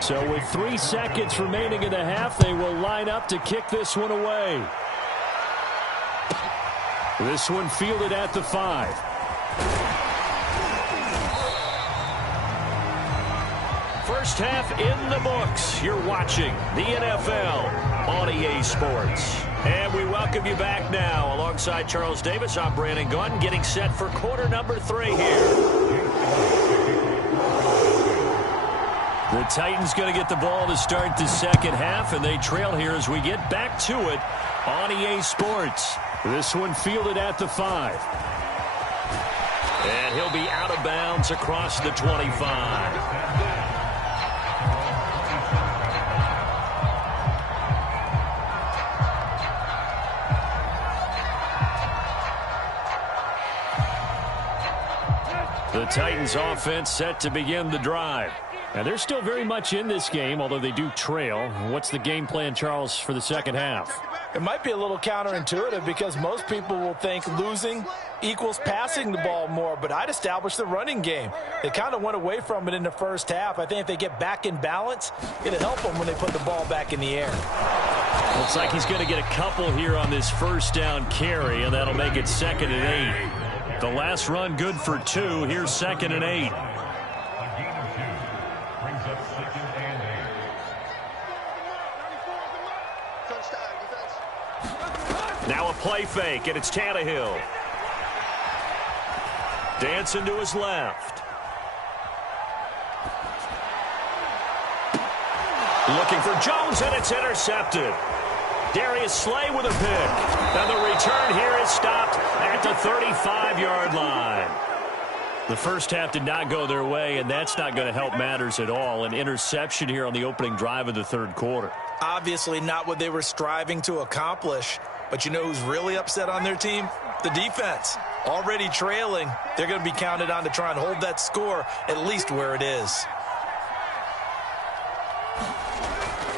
So with 3 seconds remaining in the half, they will line up to kick this one away. This one fielded at the 5. First half in the books. You're watching the NFL on EA Sports. And we welcome you back now. Alongside Charles Davis, I'm Brandon Gunn, getting set for quarter number 3 here. The Titans going to get the ball to start the second half, and they trail here as we get back to it on EA Sports. This one fielded at the 5. And he'll be out of bounds across the 25. The Titans offense set to begin the drive. And they're still very much in this game, although they do trail. What's the game plan, Charles, for the second half? It might be a little counterintuitive because most people will think losing equals passing the ball more, but I'd establish the running game. They kind of went away from it in the first half. I think if they get back in balance, it'll help them when they put the ball back in the air. Looks like he's going to get a couple here on this first down carry, and that'll make it 2nd and 8. The last run good for 2. Here's 2nd and 8. A gain of 2 brings up 2nd and 8. Now a play fake, and it's Tannehill. Dancing to his left. Looking for Jones, and it's intercepted. Darius Slay with a pick. And the return here is stopped at the 35-yard line. The first half did not go their way, and that's not going to help matters at all. An interception here on the opening drive of the third quarter. Obviously not what they were striving to accomplish. But you know who's really upset on their team? The defense. Already trailing. They're going to be counted on to try and hold that score at least where it is.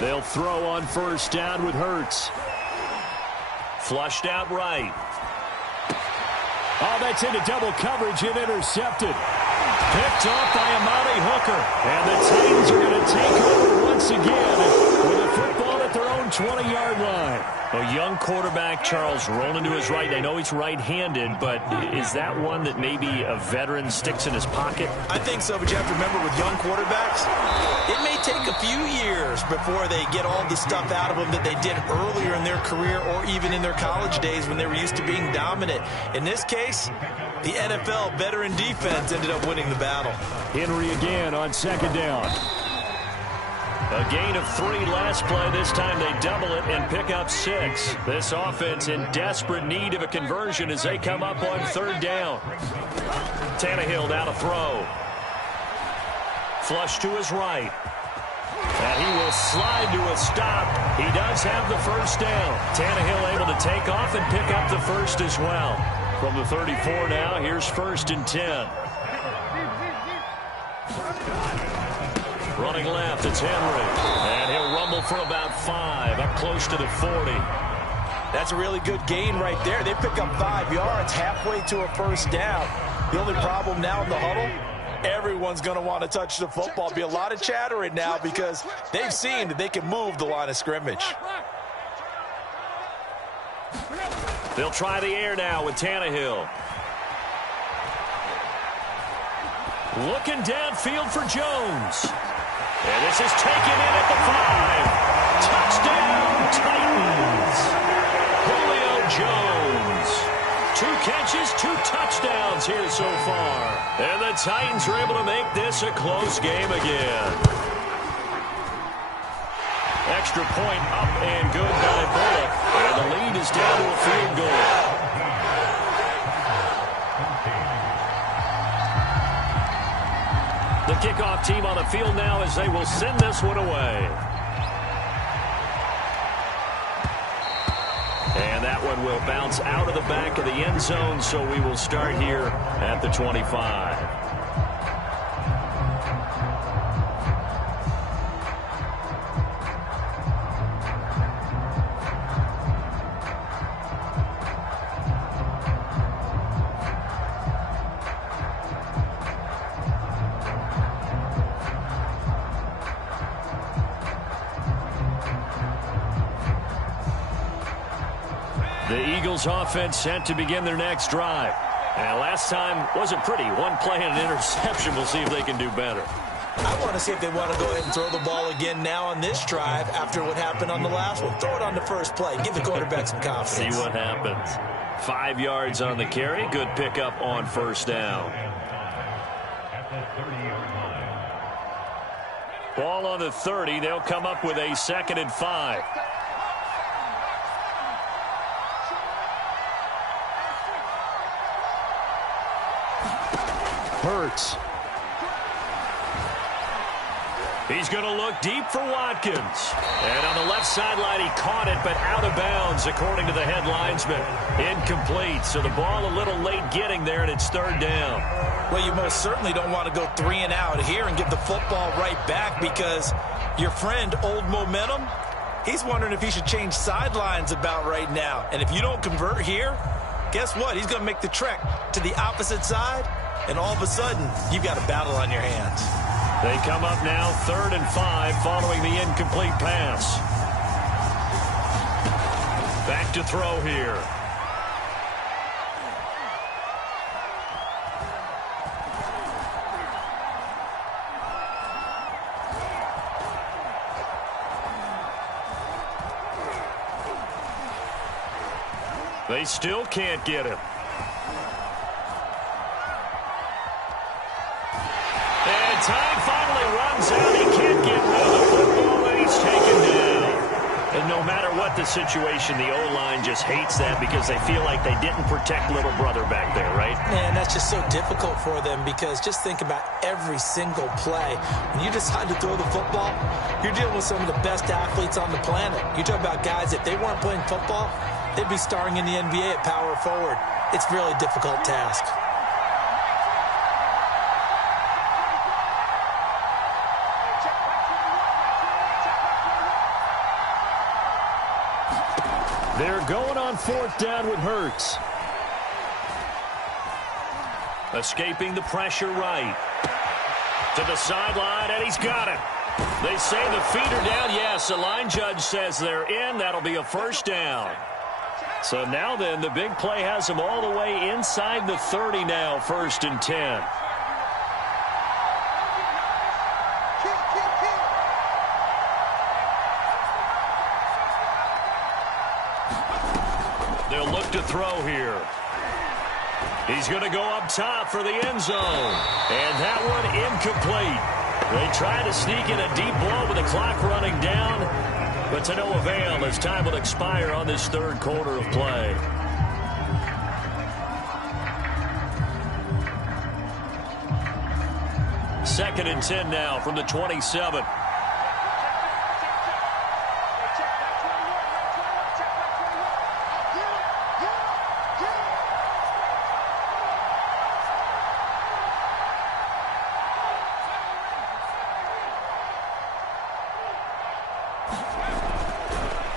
They'll throw on first down with Hurts. Flushed out right. Oh, that's into double coverage and intercepted. Picked off by Amani Hooker. And the Titans are going to take over once again with a football at their own 20-yard line. A young quarterback, Charles, rolling to his right. I know he's right-handed, but is that one that maybe a veteran sticks in his pocket? I think so, but you have to remember with young quarterbacks, it may take a few years before they get all the stuff out of them that they did earlier in their career or even in their college days when they were used to being dominant. In this case, the NFL veteran defense ended up winning the battle. Henry again on 2nd down. A gain of 3 last play. This time they double it and pick up 6. This offense in desperate need of a conversion as they come up on 3rd down. Tannehill now to throw. Flush to his right. And he will slide to a stop. He does have the first down. Tannehill able to take off and pick up the first as well. From the 34 now, here's 1st and 10. Running left, it's Henry. And he'll rumble for about 5, up close to the 40. That's a really good gain right there. They pick up 5 yards halfway to a first down. The only problem now in the huddle, everyone's going to want to touch the football. Be a lot of chattering now because they've seen that they can move the line of scrimmage. They'll try the air now with Tannehill. Looking downfield for Jones. And this is taken in at the 5. Touchdown, Titans. Julio Jones. 2 catches, 2 touchdowns here so far. And the Titans are able to make this a close game again. Extra point up and good by Bullock. And the lead is down to a field goal. The kickoff team on the field now as they will send this one away. And that one will bounce out of the back of the end zone, so we will start here at the 25. The Eagles offense set to begin their next drive. And last time wasn't pretty. 1 play and an interception. We'll see if they can do better. I want to see if they want to go ahead and throw the ball again now on this drive after what happened on the last one. Throw it on the first play. Give the quarterback some confidence. See what happens. 5 yards on the carry. Good pickup on first down. At the 30-yard line. Ball on the 30. They'll come up with a 2nd and 5. Hurts. He's going to look deep for Watkins. And on the left sideline, he caught it, but out of bounds, according to the head linesman. Incomplete. So the ball a little late getting there, and it's 3rd down. Well, you most certainly don't want to go 3 and out here and get the football right back because your friend, Old Momentum, He's wondering if he should change sidelines about right now. And if you don't convert here, guess what? He's going to make the trek to the opposite side, and all of a sudden, you've got a battle on your hands. They come up now 3rd and 5 following the incomplete pass. Back to throw here. They still can't get him. And time finally runs out. He can't get rid of the football, and he's taken down. And no matter what the situation, the O-line just hates that because they feel like they didn't protect little brother back there, right? Man, that's just so difficult for them because just think about every single play. When you decide to throw the football, you're dealing with some of the best athletes on the planet. You talk about guys, if they weren't playing football, they'd be starring in the NBA at power forward. It's a really difficult task. They're going on 4th down with Hurts. Escaping the pressure right. To the sideline, and he's got it. They say the feet are down. Yes, the line judge says they're in. That'll be a 1st down. So now then, the big play has them all the way inside the 30 now, 1st and 10. They'll look to throw here. He's going to go up top for the end zone. And that one incomplete. They try to sneak in a deep ball with the clock running down, but to no avail as time will expire on this 3rd quarter of play. Second and 10 now from the 27.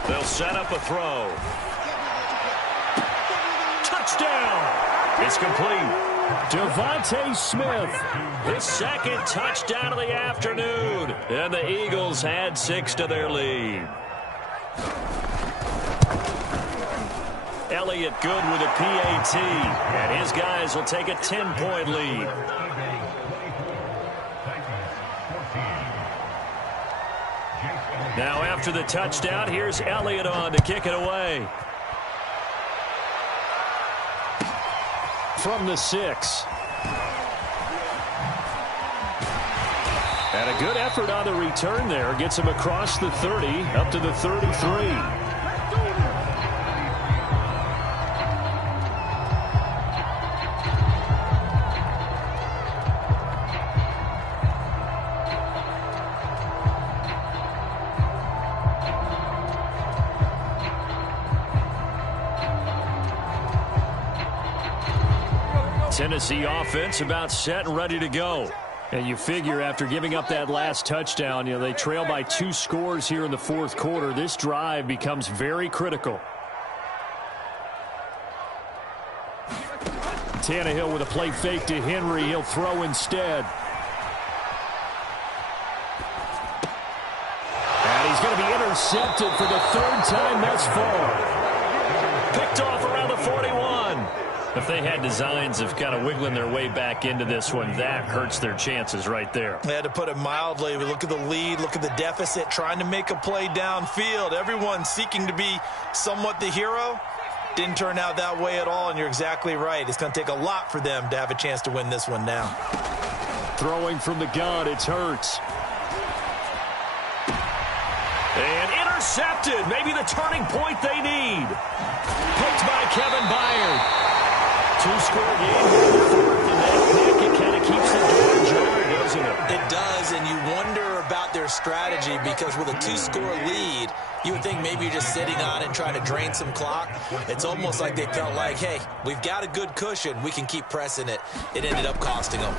They'll set up a throw. Touchdown! It's complete. Devontae Smith. His 2nd touchdown of the afternoon. And the Eagles add 6 to their lead. Elliott good with a PAT. And his guys will take a 10-point lead. Now after the touchdown, here's Elliott on to kick it away. From the 6. And a good effort on the return there. Gets him across the 30, up to the 33. Tennessee offense about set and ready to go. And you figure after giving up that last touchdown, they trail by 2 scores here in the 4th quarter. This drive becomes very critical. Tannehill with a play fake to Henry. He'll throw instead. And he's going to be intercepted for the 3rd time thus far. Picked off around the 41. If they had designs of kind of wiggling their way back into this one, that hurts their chances right there. They had to put it mildly. We look at the lead, look at the deficit, trying to make a play downfield. Everyone seeking to be somewhat the hero. Didn't turn out that way at all, and you're exactly right. It's going to take a lot for them to have a chance to win this one now. Throwing from the gun, it's Hurts. And intercepted. Maybe the turning point they need. Picked by Kevin Byard. 2-score game here in the 4th, and that pick, it kind of keeps the door ajar, doesn't it? It does, and you wonder about their strategy because with a 2-score lead, you would think maybe you're just sitting on it and trying to drain some clock. It's almost like they felt like, hey, we've got a good cushion. We can keep pressing it. It ended up costing them.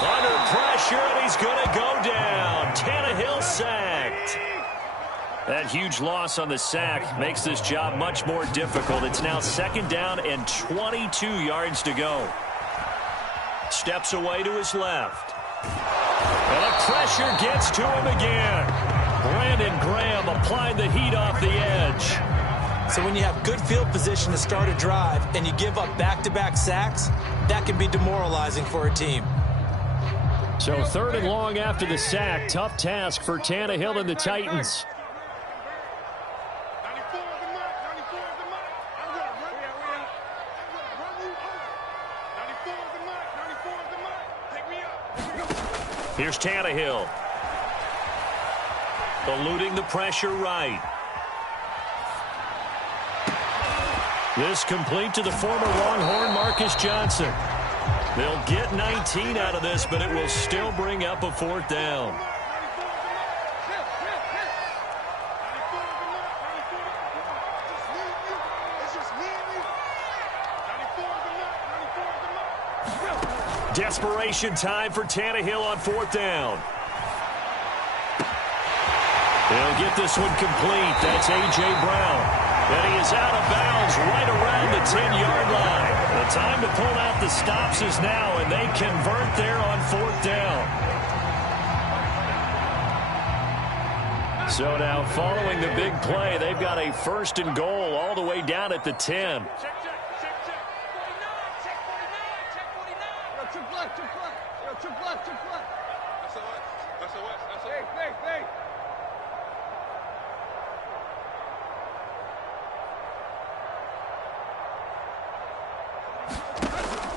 Under pressure, and he's going to go down. Tannehill sacked. That huge loss on the sack makes this job much more difficult. It's now 2nd down and 22 yards to go. Steps away to his left. And the pressure gets to him again. Brandon Graham applied the heat off the edge. So when you have good field position to start a drive and you give up back-to-back sacks, that can be demoralizing for a team. So 3rd and long after the sack. Tough task for Tannehill and the Titans. Here's Tannehill. Eluding the pressure right. This complete to the former Longhorn Marcus Johnson. They'll get 19 out of this, but it will still bring up a 4th down. Desperation time for Tannehill on 4th down. They'll get this one complete. That's A.J. Brown. And he is out of bounds right around the 10-yard line. The time to pull out the stops is now, and they convert there on 4th down. So now following the big play, they've got a 1st and goal all the way down at the 10.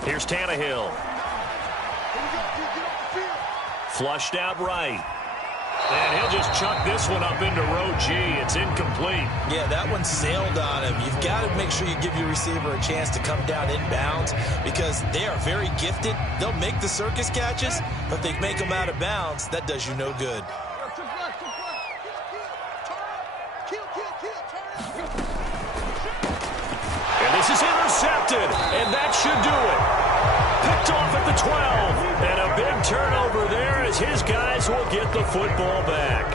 Here's Tannehill. Flushed out right. And he'll just chuck this one up into row G. It's incomplete. Yeah, that one sailed on him. You've got to make sure you give your receiver a chance to come down inbounds because they are very gifted. They'll make the circus catches, but if they make them out of bounds, that does you no good. And this is intercepted, and that should do it. Picked off at the 12, and a big turnover there as his guys will get the football back.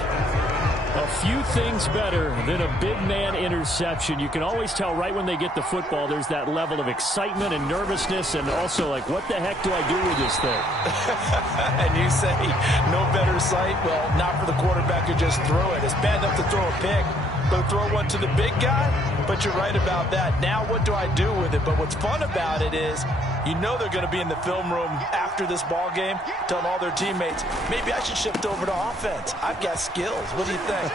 A few things better than a big man interception. You can always tell right when they get the football, there's that level of excitement and nervousness, and also like, what the heck do I do with this thing? And you say, no better sight? Well, not for the quarterback who just threw it. It's bad enough to throw a pick, but throw one to the big guy? But you're right about that. Now what do I do with it? But what's fun about it is, you know they're going to be in the film room after this ball game, telling all their teammates, maybe I should shift over to offense. I've got skills. What do you think?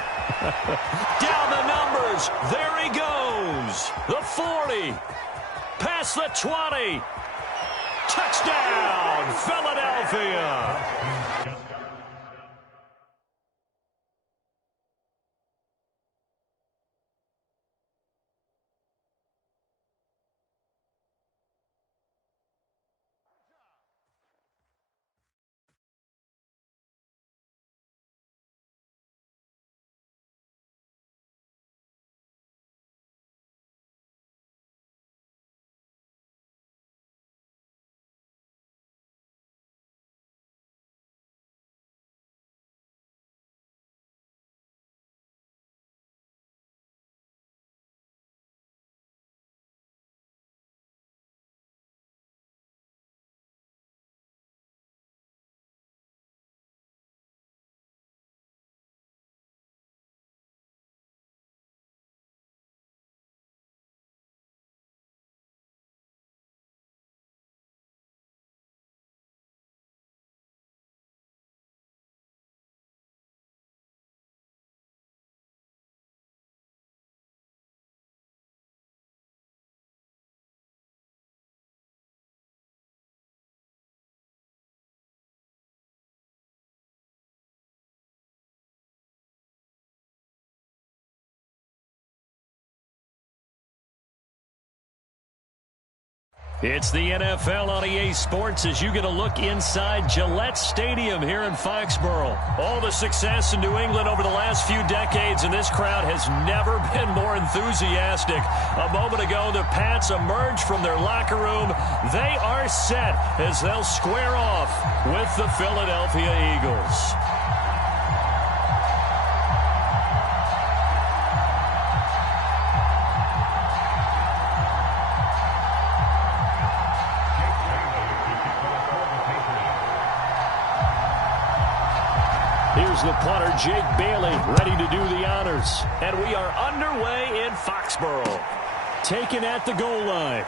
Down the numbers. There he goes. The 40. Past the 20. Touchdown, Philadelphia. It's the NFL on EA Sports as you get a look inside Gillette Stadium here in Foxborough. All the success in New England over the last few decades, and this crowd has never been more enthusiastic. A moment ago, the Pats emerged from their locker room. They are set as they'll square off with the Philadelphia Eagles. Here's the punter, Jake Bailey, ready to do the honors. And we are underway in Foxborough. Taken at the goal line.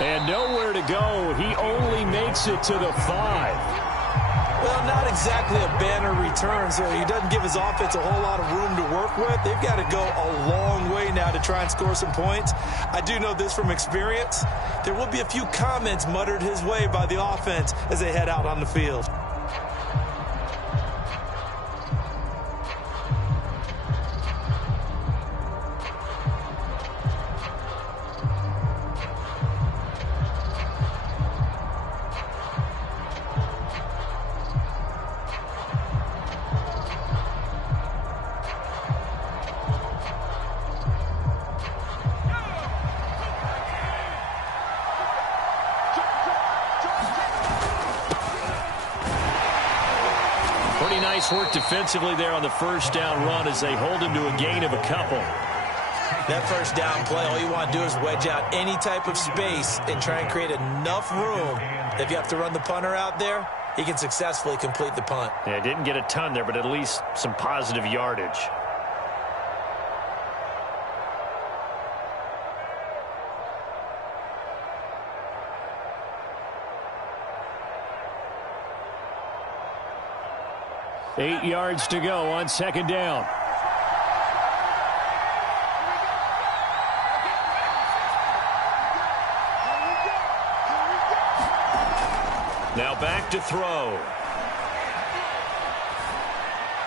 And nowhere to go. He only makes it to the 5. Well, not exactly a banner return, so he doesn't give his offense a whole lot of room to work with. They've got to go a long way now to try and score some points. I do know this from experience. There will be a few comments muttered his way by the offense as they head out on the field. Nice work defensively there on the first down run as they hold him to a gain of a couple. That first down play, all you want to do is wedge out any type of space and try and create enough room. If you have to run the punter out there, he can successfully complete the punt. Yeah, didn't get a ton there, but at least some positive yardage. Eight yards to go on second down. Now back to throw.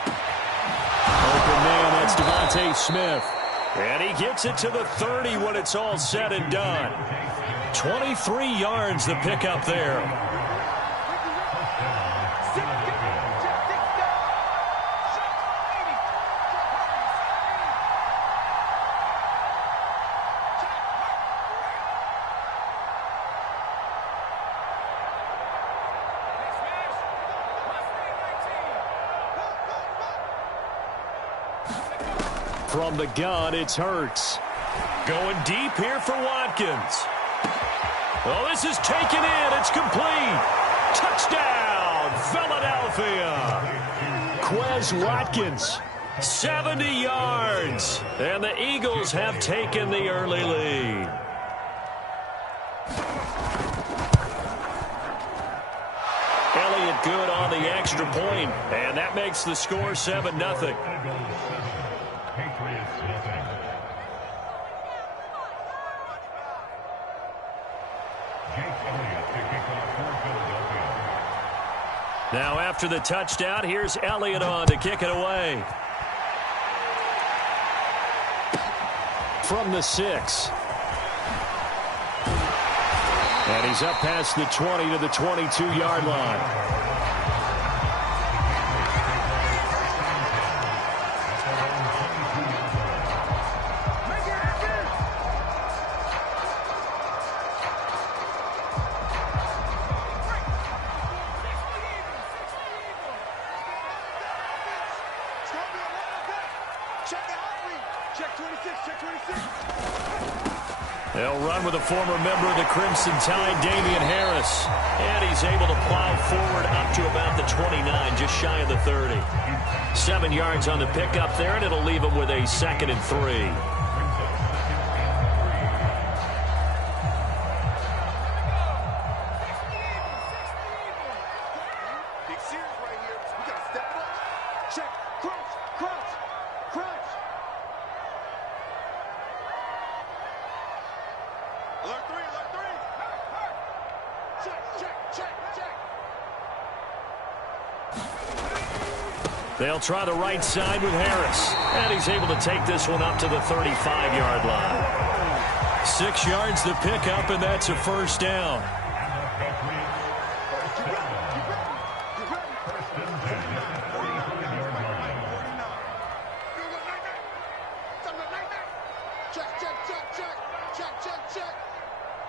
Open man, that's Devontae Smith. And he gets it to the 30 when it's all said and done. 23 yards the pickup there. From the gun, it's Hurts. Going deep here for Watkins. Oh, this is taken in. It's complete. Touchdown, Philadelphia. Quez Watkins, 70 yards. And the Eagles have taken the early lead. Elliott good on the extra point, and that makes the score 7-0. Now after the touchdown, here's Elliott on to kick it away. From the 6. And he's up past the 20 to the 22-yard line. They'll run with a former member of the Crimson Tide, Damian Harris. And he's able to plow forward up to about the 29, just shy of the 30. 7 yards on the pickup there, and it'll leave him with a 2nd and 3. They'll try the right side with Harris. And he's able to take this one up to the 35-yard line. 6 yards the pickup, and that's a first down.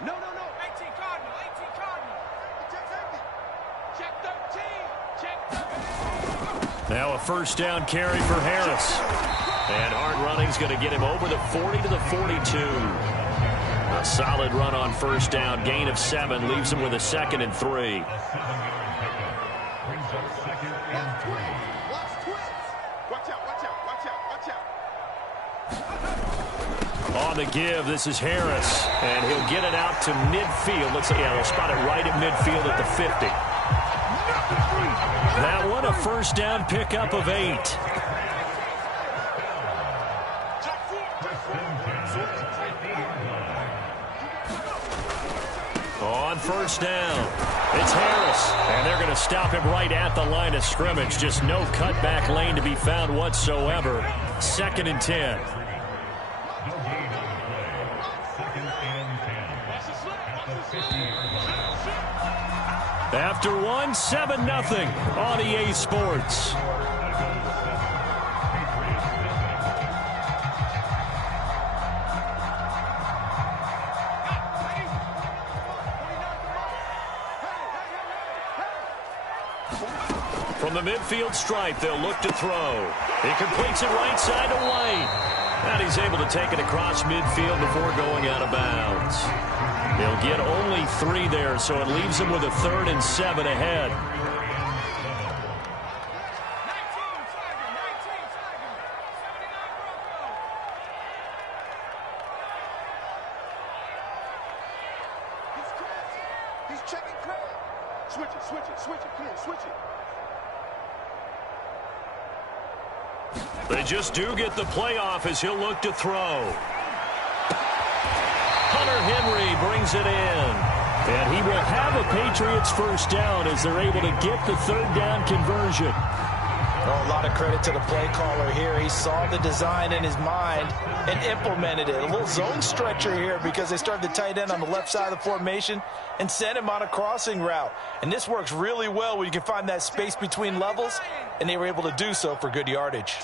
No. 18 Cardinal. Check 13. Check 13. Now a first down carry for Harris. And hard running's going to get him over the 40 to the 42. A solid run on first down. Gain of 7 leaves him with a 2nd and 3. Watch twins. Watch twins. Watch out, watch out, watch out, watch out. On the give, this is Harris. And he'll get it out to midfield. Let's see, yeah, they'll spot it right at midfield at the 50. That one, a first down pickup of 8. On first down, it's Harris. And they're going to stop him right at the line of scrimmage. Just no cutback lane to be found whatsoever. 2nd and 10. After one, 7-0 on EA Sports. From the midfield stripe, they'll look to throw. He completes it right side to White. And he's able to take it across midfield before going out of bounds. He'll get only 3 there, so it leaves him with a 3rd and 7 ahead. He's checking Craig. Switch it, switch it, switch it, clear, switch it. They just do get the playoff as he'll look to throw. Hunter Henry brings it in. And he will have a Patriots first down as they're able to get the 3rd down conversion. Oh, a lot of credit to the play caller here. He saw the design in his mind and implemented it. A little zone stretcher here because they started the tight end on the left side of the formation and sent him on a crossing route. And this works really well when you can find that space between levels, and they were able to do so for good yardage.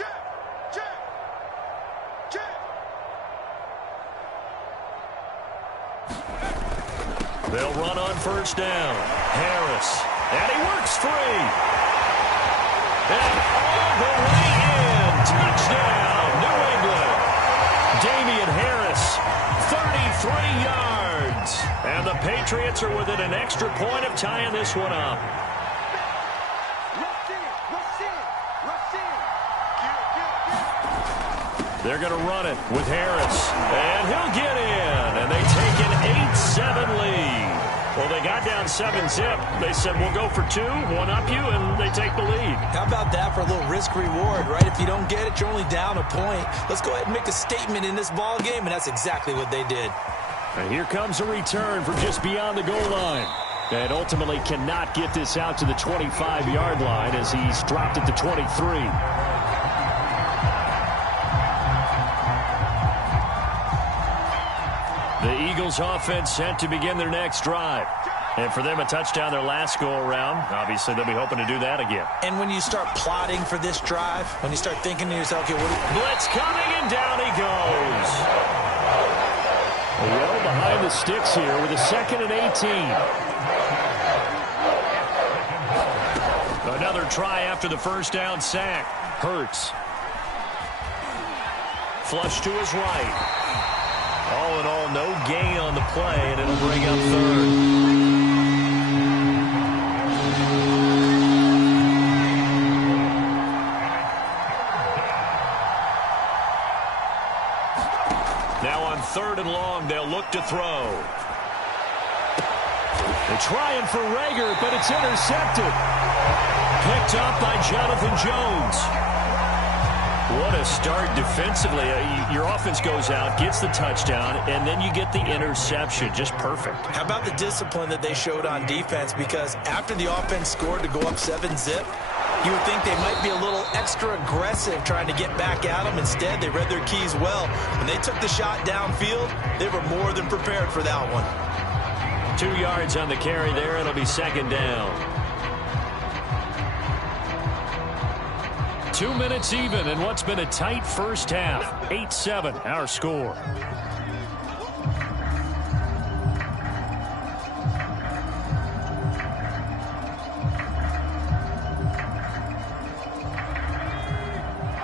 They'll run on first down. Harris. And he works free. And all the way in. Touchdown, New England. Damian Harris, 33 yards. And the Patriots are within an extra point of tying this one up. They're going to run it with Harris. And he'll get in. And they take an 8-7 lead. Well, they got down 7-zip. They said, we'll go for 2, one up you, and they take the lead. How about that for a little risk-reward, right? If you don't get it, you're only down a point. Let's go ahead and make a statement in this ball game, and that's exactly what they did. And here comes a return from just beyond the goal line. And ultimately cannot get this out to the 25-yard line as he's dropped it to 23. The Eagles offense set to begin their next drive. And for them, a touchdown their last go-around. Obviously, they'll be hoping to do that again. And when you start plotting for this drive, when you start thinking to yourself, okay, blitz coming, and down he goes. Well behind the sticks here with a 2nd and 18. Another try after the first down sack. Hurts. Flush to his right. All in all, no gain on the play, and it'll bring up 3rd. Now on 3rd and long, they'll look to throw. They're trying for Reagor, but it's intercepted. Picked up by Jonathan Jones. What a start defensively. Your offense goes out, gets the touchdown, and then you get the interception. Just perfect. How about the discipline that they showed on defense? Because after the offense scored to go up 7-zip, you would think they might be a little extra aggressive trying to get back at them. Instead, they read their keys well. When they took the shot downfield, they were more than prepared for that one. 2 yards on the carry there. It'll be 2nd down. 2 minutes even in what's been a tight first half. 8-7, our score.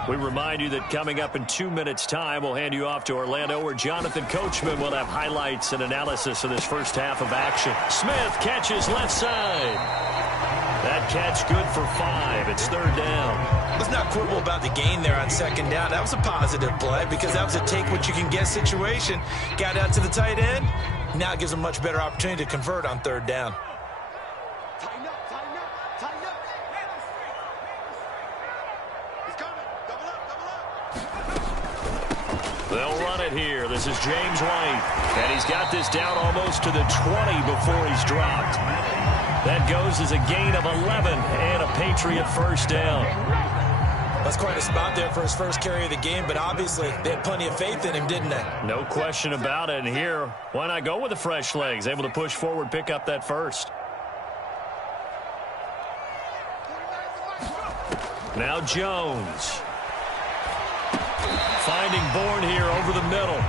We remind you that coming up in 2 minutes' time, we'll hand you off to Orlando, where Jonathan Coachman will have highlights and analysis of this first half of action. Smith catches left side. That catch good for 5. It's 3rd down. Let's not quibble about the gain there on 2nd down. That was a positive play because that was a take-what-you-can-get situation. Got out to the tight end. Now it gives a much better opportunity to convert on 3rd down. Tighten up, tighten up, tighten up. He's coming. Double up, double up. They'll run it here. This is James White. And he's got this down almost to the 20 before he's dropped. That goes as a gain of 11 and a Patriot 1st down. That's quite a spot there for his first carry of the game, but obviously they had plenty of faith in him, didn't they? No question about it. And here, why not go with the fresh legs? Able to push forward, pick up that first. Now Jones. Finding Bourne here over the middle.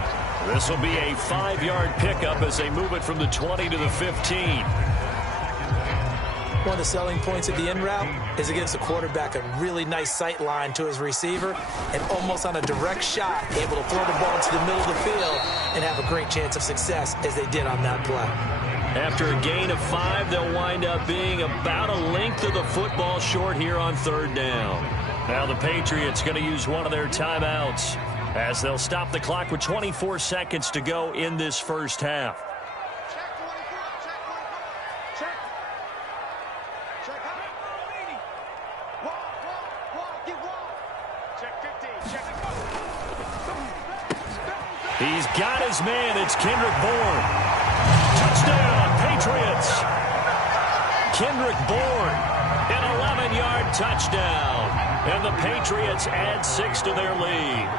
This will be a 5-yard pickup as they move it from the 20 to the 15. One of the selling points of the in route is it gives the quarterback a really nice sight line to his receiver and almost on a direct shot able to throw the ball to the middle of the field and have a great chance of success as they did on that play. After a gain of 5, they'll wind up being about a length of the football short here on 3rd down. Now the Patriots going to use one of their timeouts as they'll stop the clock with 24 seconds to go in this first half. Check 24, check 24. Check. Check out. Wall, get wall. Check 15, check it. He's got his man. It's Kendrick Bourne. Touchdown, Patriots. Kendrick Bourne, an 11-yard touchdown. And the Patriots add 6 to their lead.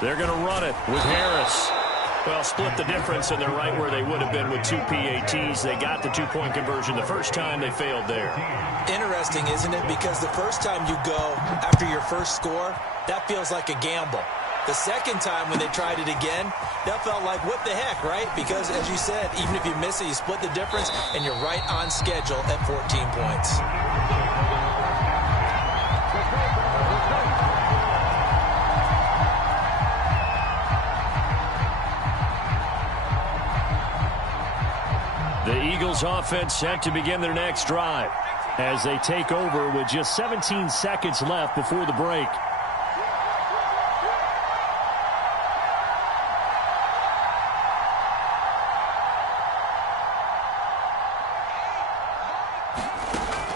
They're going to run it with Harris. Well, split the difference, and they're right where they would have been with 2 PATs. They got the 2-point conversion the first time. They failed there. Interesting, isn't it? Because the first time you go after your first score, that feels like a gamble. The second time when they tried it again, that felt like, what the heck, right? Because, as you said, even if you miss it, you split the difference, and you're right on schedule at 14 points. The Eagles offense set to begin their next drive as they take over with just 17 seconds left before the break.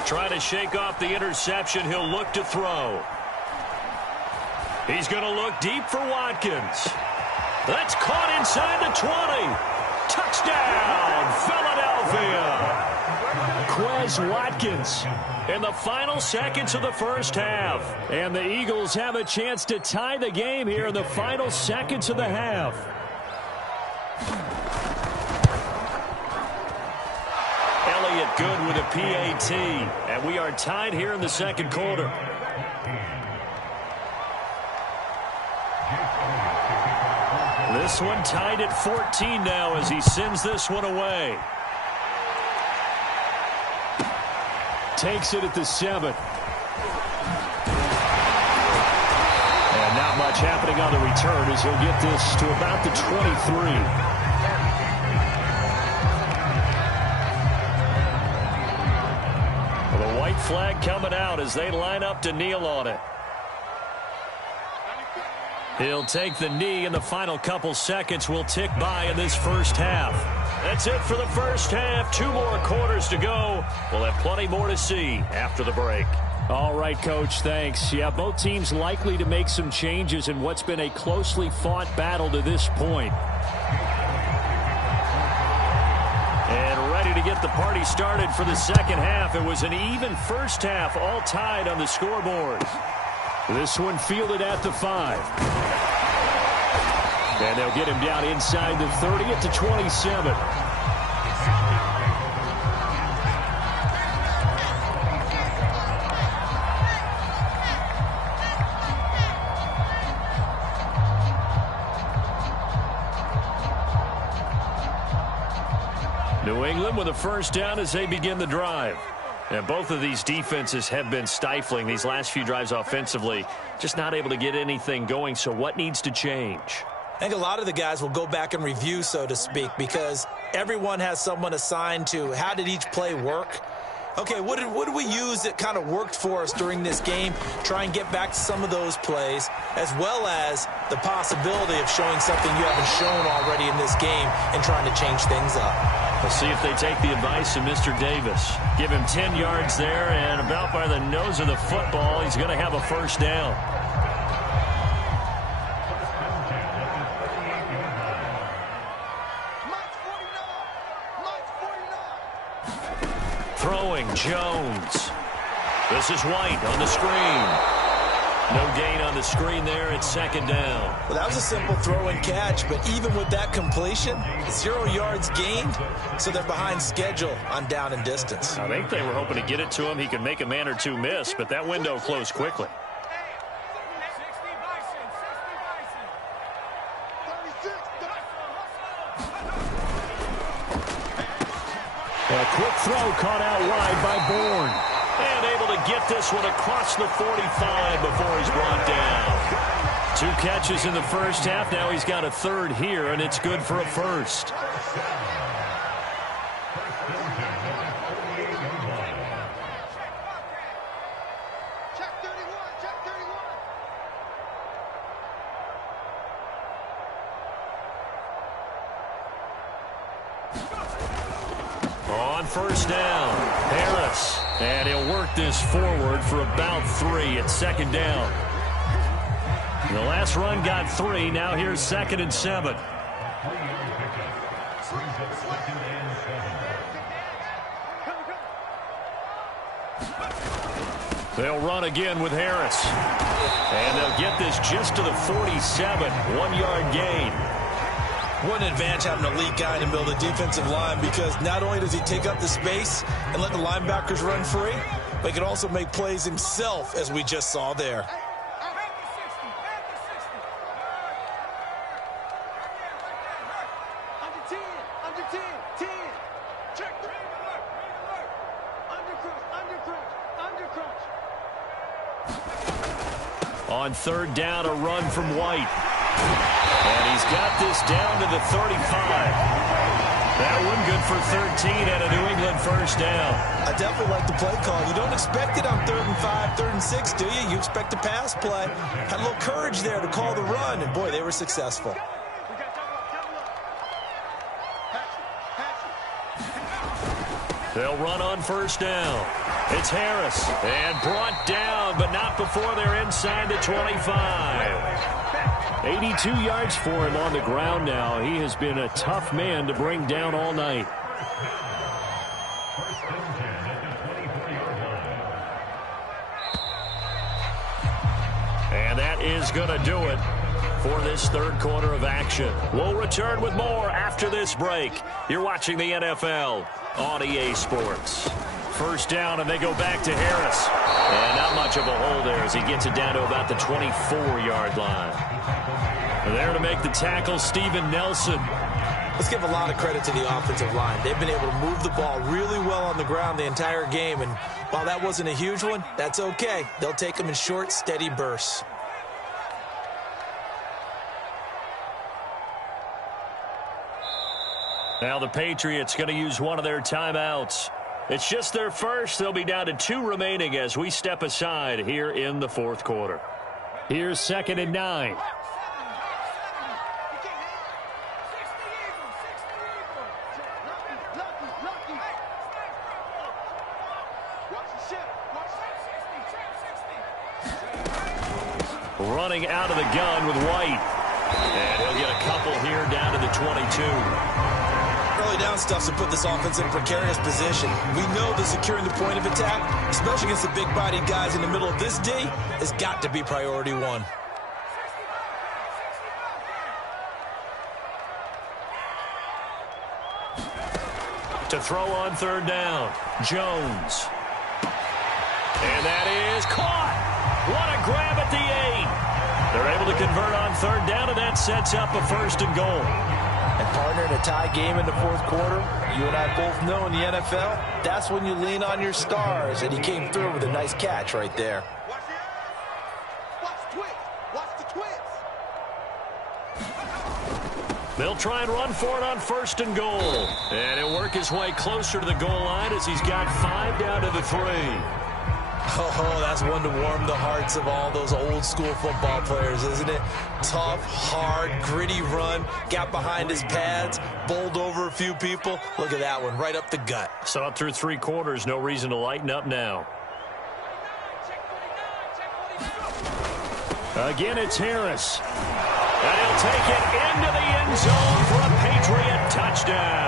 Trying to shake off the interception. He'll look to throw. He's going to look deep for Watkins. That's caught inside the 20. Touchdown, Philadelphia. Quez Watkins in the final seconds of the first half. And the Eagles have a chance to tie the game here in the final seconds of the half. Elliott good with a PAT. And we are tied here in the second quarter. This one tied at 14 now as he sends this one away. Takes it at the 7. And not much happening on the return as he'll get this to about the 23. The white flag coming out as they line up to kneel on it. He'll take the knee, and the final couple seconds will tick by in this first half. That's it for the first half. 2 more quarters to go. We'll have plenty more to see after the break. All right, Coach, thanks. Yeah, both teams likely to make some changes in what's been a closely fought battle to this point. And ready to get the party started for the second half. It was an even first half, all tied on the scoreboard. This one fielded at the 5. And they'll get him down inside the 30 at the 27. New England with a first down as they begin the drive. And both of these defenses have been stifling these last few drives offensively. Just not able to get anything going, so what needs to change? I think a lot of the guys will go back and review, so to speak, because everyone has someone assigned to how did each play work. Okay, what did we use that kind of worked for us during this game? Try and get back to some of those plays, as well as the possibility of showing something you haven't shown already in this game and trying to change things up. We'll see if they take the advice of Mr. Davis. Give him 10 yards there, and about by the nose of the football, he's going to have a first down. Throwing, Jones. This is White on the screen. No gain on the screen there. It's second down. Well, that was a simple throw and catch, but even with that completion, 0 yards gained, so they're behind schedule on down and distance. I think they were hoping to get it to him. He could make a man or two miss, but that window closed quickly. A quick throw caught out wide by Bourne. And able to get this one across the 45 before he's brought down. 2 catches in the first half. Now he's got a third here, and it's good for a first. On first down, Harris. And he'll work this forward for about 3 at second down. The last run got 3. Now here's 2nd and 7. They'll run again with Harris. And they'll get this just to the 47. 1-yard gain. What an advantage having an elite guy in the middle of the defensive line, because not only does he take up the space and let the linebackers run free, but he can also make plays himself, as we just saw there. On third down, a run from White. And he's got this down to the 35. That one good for 13 and a New England first down. I definitely like the play call. You don't expect it on 3rd and 5, 3rd and 6, do you? You expect a pass play. Had a little courage there to call the run, and boy, they were successful. They'll run on first down. It's Harris, and brought down, but not before they're inside the 25. 82 yards for him on the ground now. He has been a tough man to bring down all night. And that is going to do it for this third quarter of action. We'll return with more after this break. You're watching the NFL on EA Sports. First down, and they go back to Harris. And not much of a hole there as he gets it down to about the 24-yard line. There to make the tackle, Steven Nelson. Let's give a lot of credit to the offensive line. They've been able to move the ball really well on the ground the entire game, and while that wasn't a huge one, that's okay. They'll take them in short, steady bursts. Now the Patriots going to use one of their timeouts. It's just their first. They'll be down to 2 remaining as we step aside here in the fourth quarter. Here's 2nd and 9. Running out of the gun with White. And he'll get a couple here down to the 22. Early down stuff to put this offense in a precarious position. We know that securing the point of attack, especially against the big-bodied guys in the middle of this D, has got to be priority 1. To throw on third down, Jones. And that is caught. What a grab at the 8. They're able to convert on third down, and that sets up a 1st and goal. And partner, in a tie game in the fourth quarter, you and I both know in the NFL, that's when you lean on your stars, and he came through with a nice catch right there. Watch the twist. Watch the twist. They'll try and run for it on 1st and goal. And he'll work his way closer to the goal line as he's got 5 down to the 3. Oh, that's one to warm the hearts of all those old school football players, isn't it? Tough, hard, gritty run, got behind his pads, bowled over a few people. Look at that one, right up the gut. Saw it through 3 quarters, no reason to lighten up now. Again, it's Harris. And he'll take it into the end zone for a Patriot touchdown.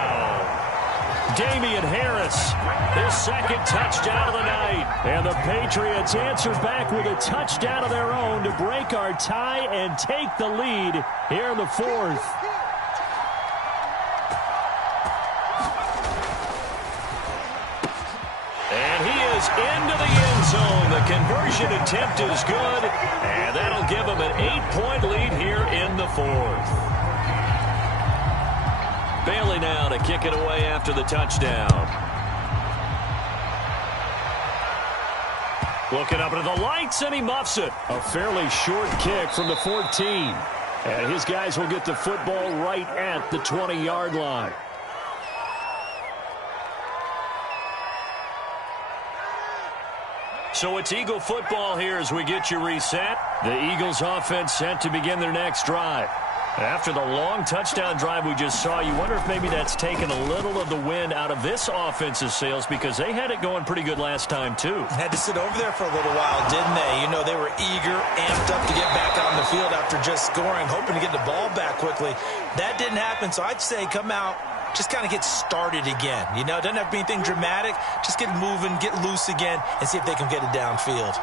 Damian Harris, his 2nd touchdown of the night. And the Patriots answer back with a touchdown of their own to break our tie and take the lead here in the 4th. And he is into the end zone. The conversion attempt is good, and that'll give him an 8-point lead here in the 4th. Bailey now to kick it away after the touchdown. Looking up into the lights, and he muffs it. A fairly short kick from the 14. And his guys will get the football right at the 20-yard line. So it's Eagle football here as we get you reset. The Eagles offense set to begin their next drive. After the long touchdown drive we just saw, you wonder if maybe that's taken a little of the wind out of this offense's sails because they had it going pretty good last time, too. Had to sit over there for a little while, didn't they? You know, they were eager, amped up to get back on the field after just scoring, hoping to get the ball back quickly. That didn't happen, so I'd say come out, just kind of get started again. You know, it doesn't have to be anything dramatic. Just get moving, get loose again, and see if they can get it downfield.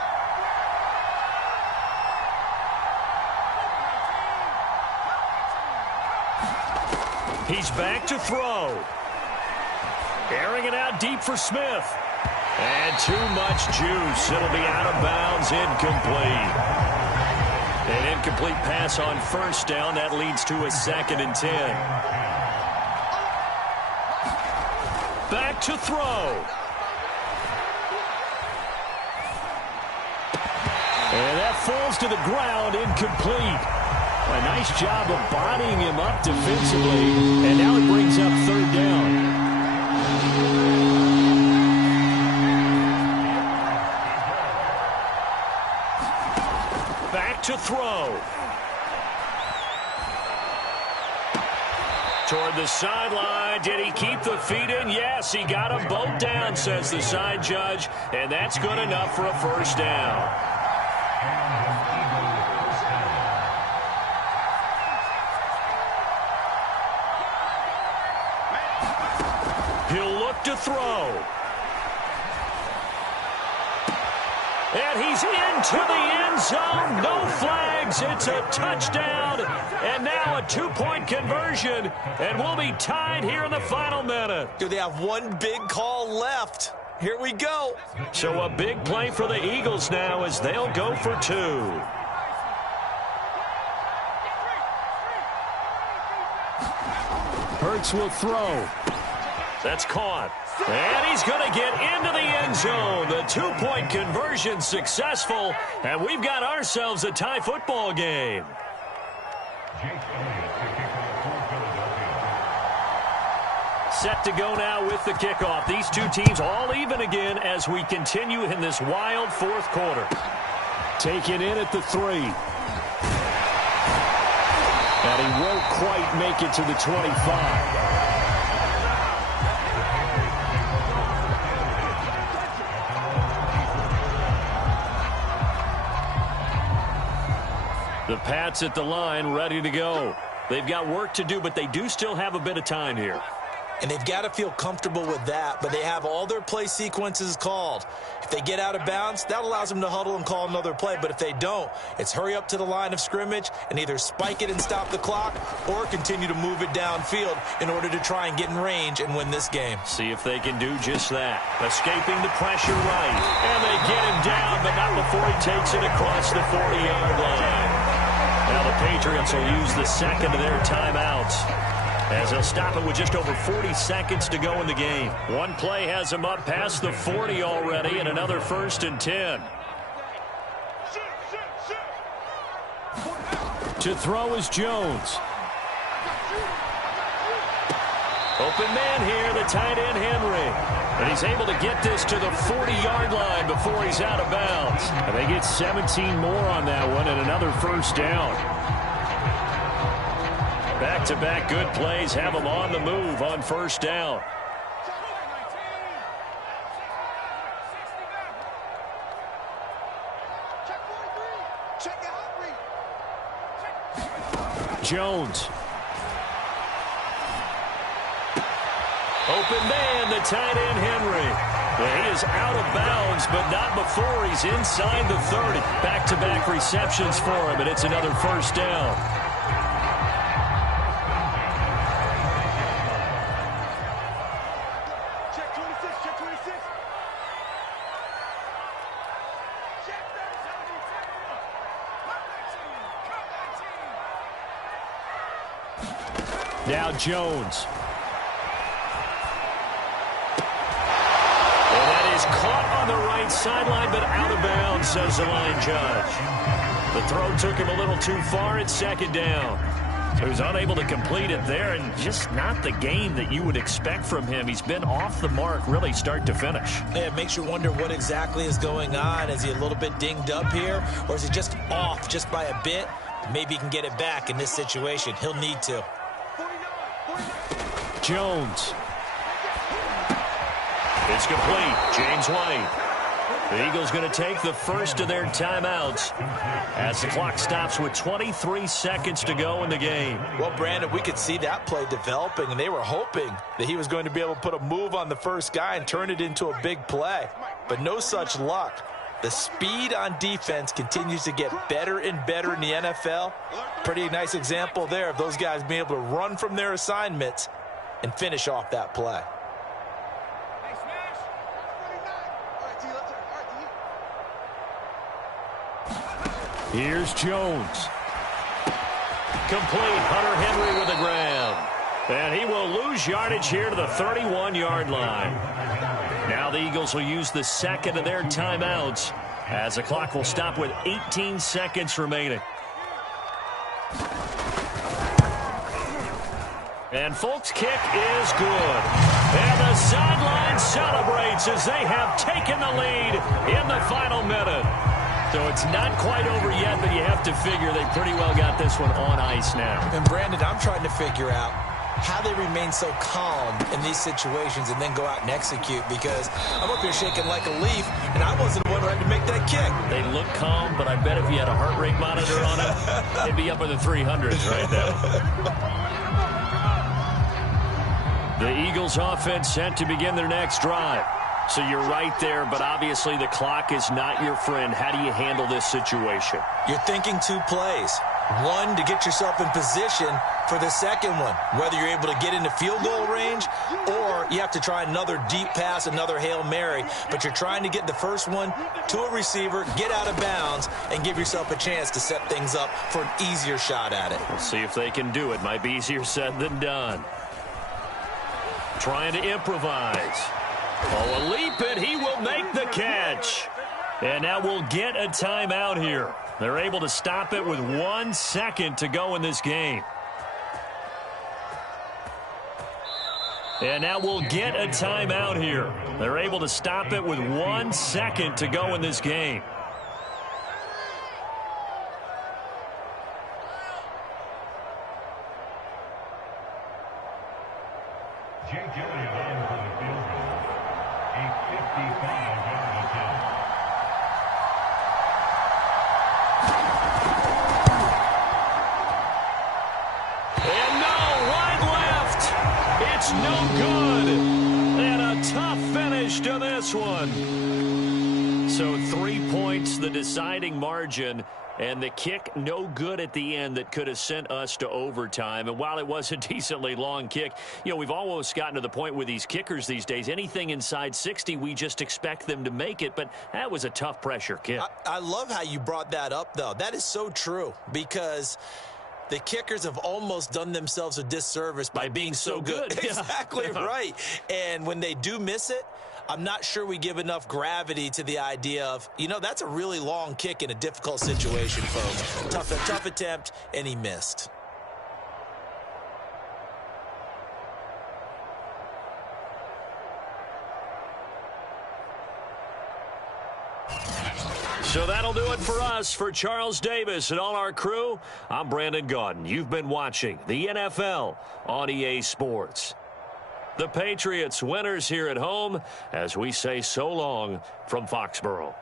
He's back to throw. Airing it out deep for Smith. And too much juice. It'll be out of bounds, incomplete. An incomplete pass on 1st down. That leads to a 2nd and 10. Back to throw. And that falls to the ground, incomplete. A nice job of bodying him up defensively, and now it brings up 3rd down. Back to throw. Toward the sideline. Did he keep the feet in? Yes, he got them both down, says the side judge, and that's good enough for a 1st down. He'll look to throw. And he's into the end zone. No flags. It's a touchdown. And now a 2-point conversion. And we'll be tied here in the final minute. Do they have one big call left? Here we go. So a big play for the Eagles now as they'll go for 2. Hurts will throw. That's caught. And he's going to get into the end zone. The 2-point conversion successful. And we've got ourselves a tie football game. Set to go now with the kickoff. These two teams all even again as we continue in this wild 4th quarter. Taken in at the 3. And he won't quite make it to the 25. The Pats at the line, ready to go. They've got work to do, but they do still have a bit of time here. And they've got to feel comfortable with that, but they have all their play sequences called. If they get out of bounds, that allows them to huddle and call another play. But if they don't, it's hurry up to the line of scrimmage and either spike it and stop the clock or continue to move it downfield in order to try and get in range and win this game. See if they can do just that. Escaping the pressure right. And they get him down, but not before he takes it across the 40-yard line. Now the Patriots will use the 2nd of their timeouts, as they'll stop it with just over 40 seconds to go in the game. One play has them up past the 40 already, and another 1st and 10. To throw is Jones. Open man here, the tight end, Henry. And he's able to get this to the 40-yard line before he's out of bounds. And they get 17 more on that one and another first down. Back-to-back good plays have them on the move on first down. Jones. Open man, the tight end, Henry. Well, he is out of bounds, but not before he's inside the 30. Back-to-back receptions for him, and it's another first down. Check 26, check 26. Now Jones. Caught on the right sideline, but out of bounds, says the line judge. The throw took him a little too far. It's second down. So he was unable to complete it there, and just not the game that you would expect from him. He's been off the mark, really, start to finish. Yeah, it makes you wonder what exactly is going on. Is he a little bit dinged up here, or is he just off just by a bit? Maybe he can get it back in this situation. He'll need to. Jones. It's complete. James White. The Eagles going to take the first of their timeouts as the clock stops with 23 seconds to go in the game. Well, Brandon, we could see that play developing, and they were hoping that he was going to be able to put a move on the first guy and turn it into a big play. But no such luck. The speed on defense continues to get better and better in the NFL. Pretty nice example there of those guys being able to run from their assignments and finish off that play. Here's Jones. Complete. Hunter Henry with the grab. And he will lose yardage here to the 31-yard line. Now the Eagles will use the second of their timeouts as the clock will stop with 18 seconds remaining. And Folk's kick is good. And the sideline celebrates as they have taken the lead in the final minute. So it's not quite over yet, but you have to figure they pretty well got this one on ice now. And Brandon, I'm trying to figure out how they remain so calm in these situations and then go out and execute, because I'm up here shaking like a leaf, and I wasn't the one who had to make that kick. They look calm, but I bet if you had a heart rate monitor on it, it'd be up in the 300s right now. The Eagles offense set to begin their next drive. So you're right there, but obviously the clock is not your friend. How do you handle this situation? You're thinking two plays. One, to get yourself in position for the second one, whether you're able to get into field goal range or you have to try another deep pass, another Hail Mary. But you're trying to get the first one to a receiver, get out of bounds, and give yourself a chance to set things up for an easier shot at it. We'll see if they can do it. Might be easier said than done. Trying to improvise. Oh, a leap, and he will make the catch. And now we'll get a timeout here. They're able to stop it with 1 second to go in this game. And now we'll get a timeout here. They're able to stop it with 1 second to go in this game. Jake Elliott on for the field goal. A 55-yard attempt. And no, wide left. It's no good. And a tough finish to this one. So 3 points, the deciding margin. And the kick no good at the end that could have sent us to overtime. And while it was a decently long kick, you know, we've almost gotten to the point with these kickers these days, anything inside 60, we just expect them to make it. But that was a tough pressure kick. I love how you brought that up, though. That is so true, because the kickers have almost done themselves a disservice by being so good. Exactly right. And when they do miss it, I'm not sure we give enough gravity to the idea of, you know, that's a really long kick in a difficult situation, folks. Tough attempt, and he missed. So that'll do it for us. For Charles Davis and all our crew, I'm Brandon Gaudin. You've been watching the NFL on EA Sports. The Patriots winners here at home as we say so long from Foxborough.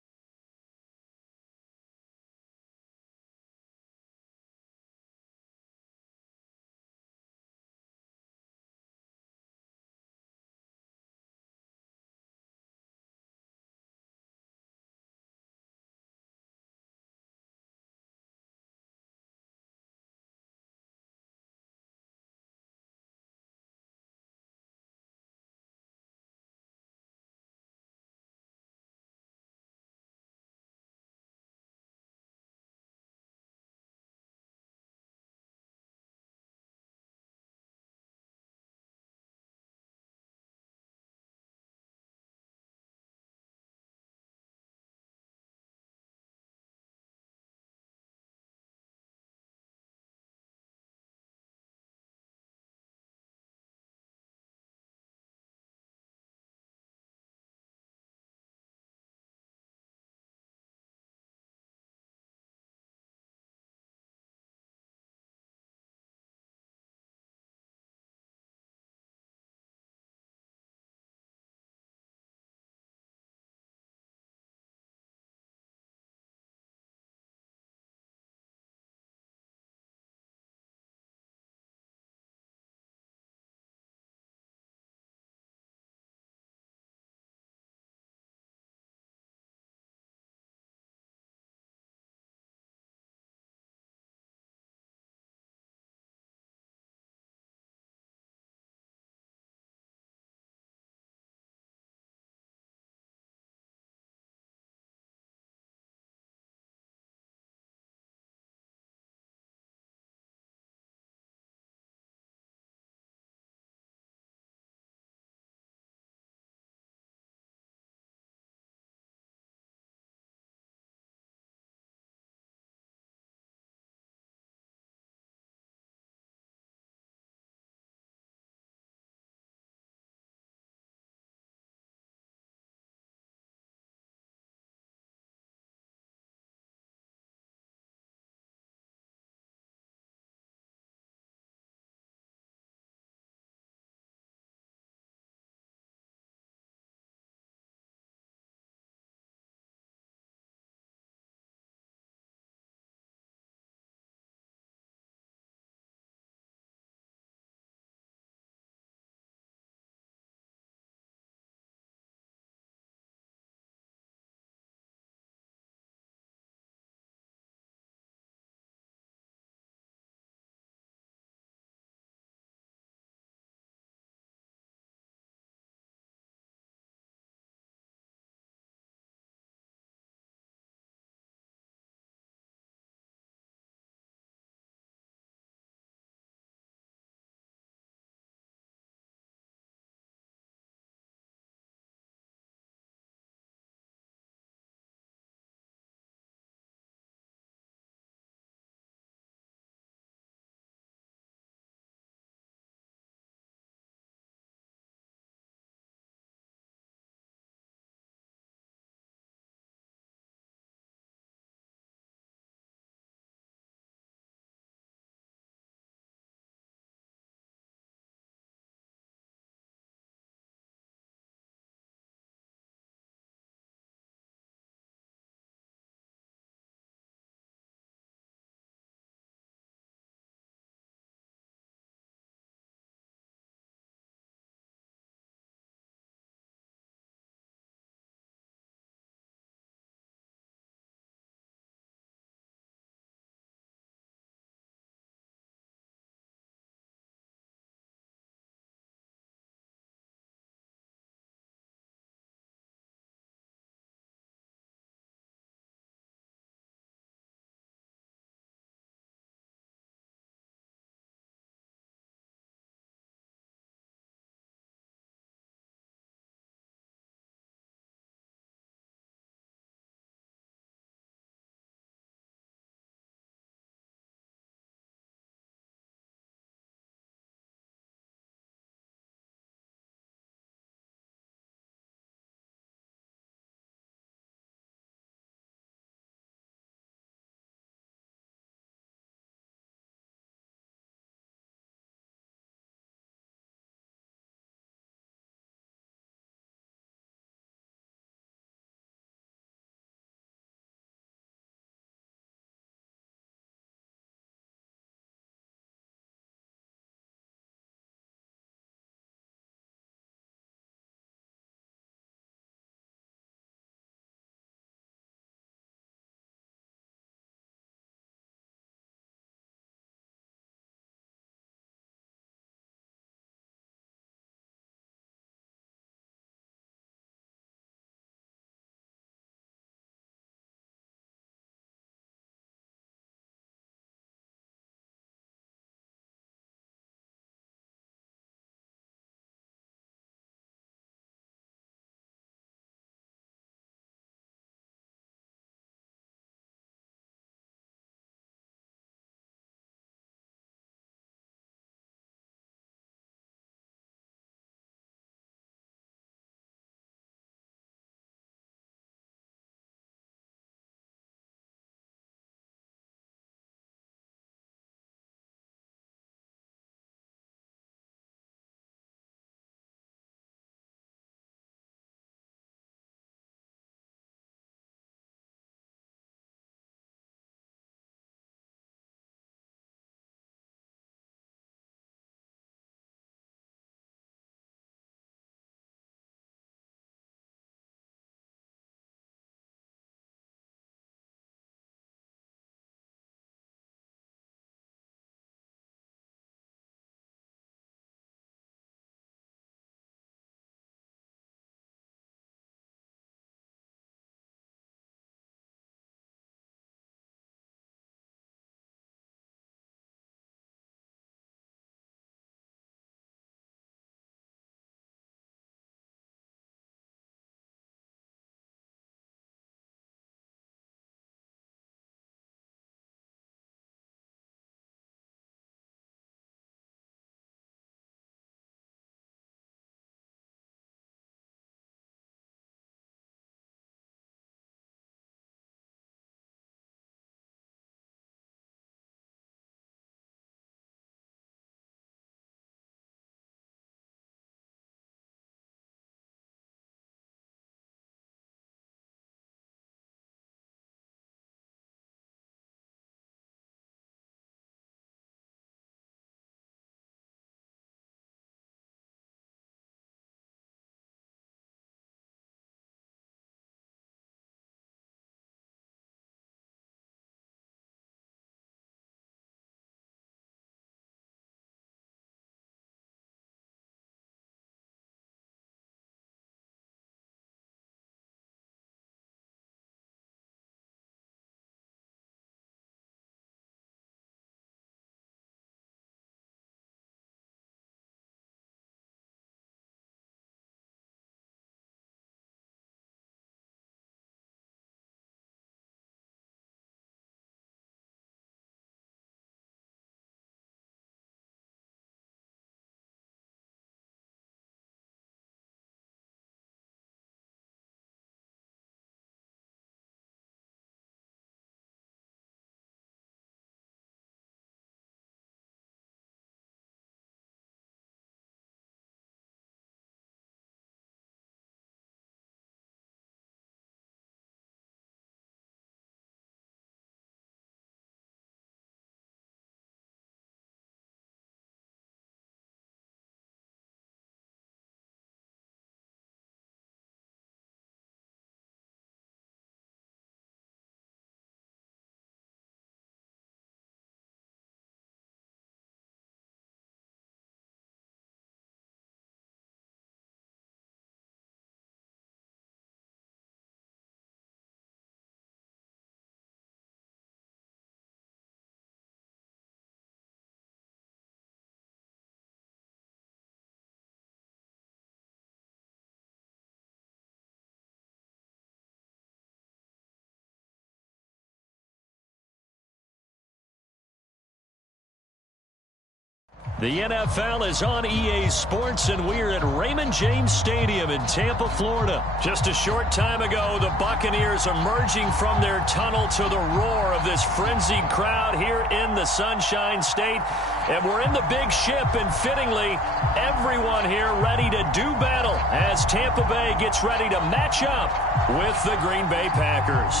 The NFL is on EA Sports, and we're at Raymond James Stadium in Tampa, Florida. Just a short time ago, the Buccaneers emerging from their tunnel to the roar of this frenzied crowd here in the Sunshine State. And we're in the big ship, and fittingly, everyone here ready to do battle as Tampa Bay gets ready to match up with the Green Bay Packers.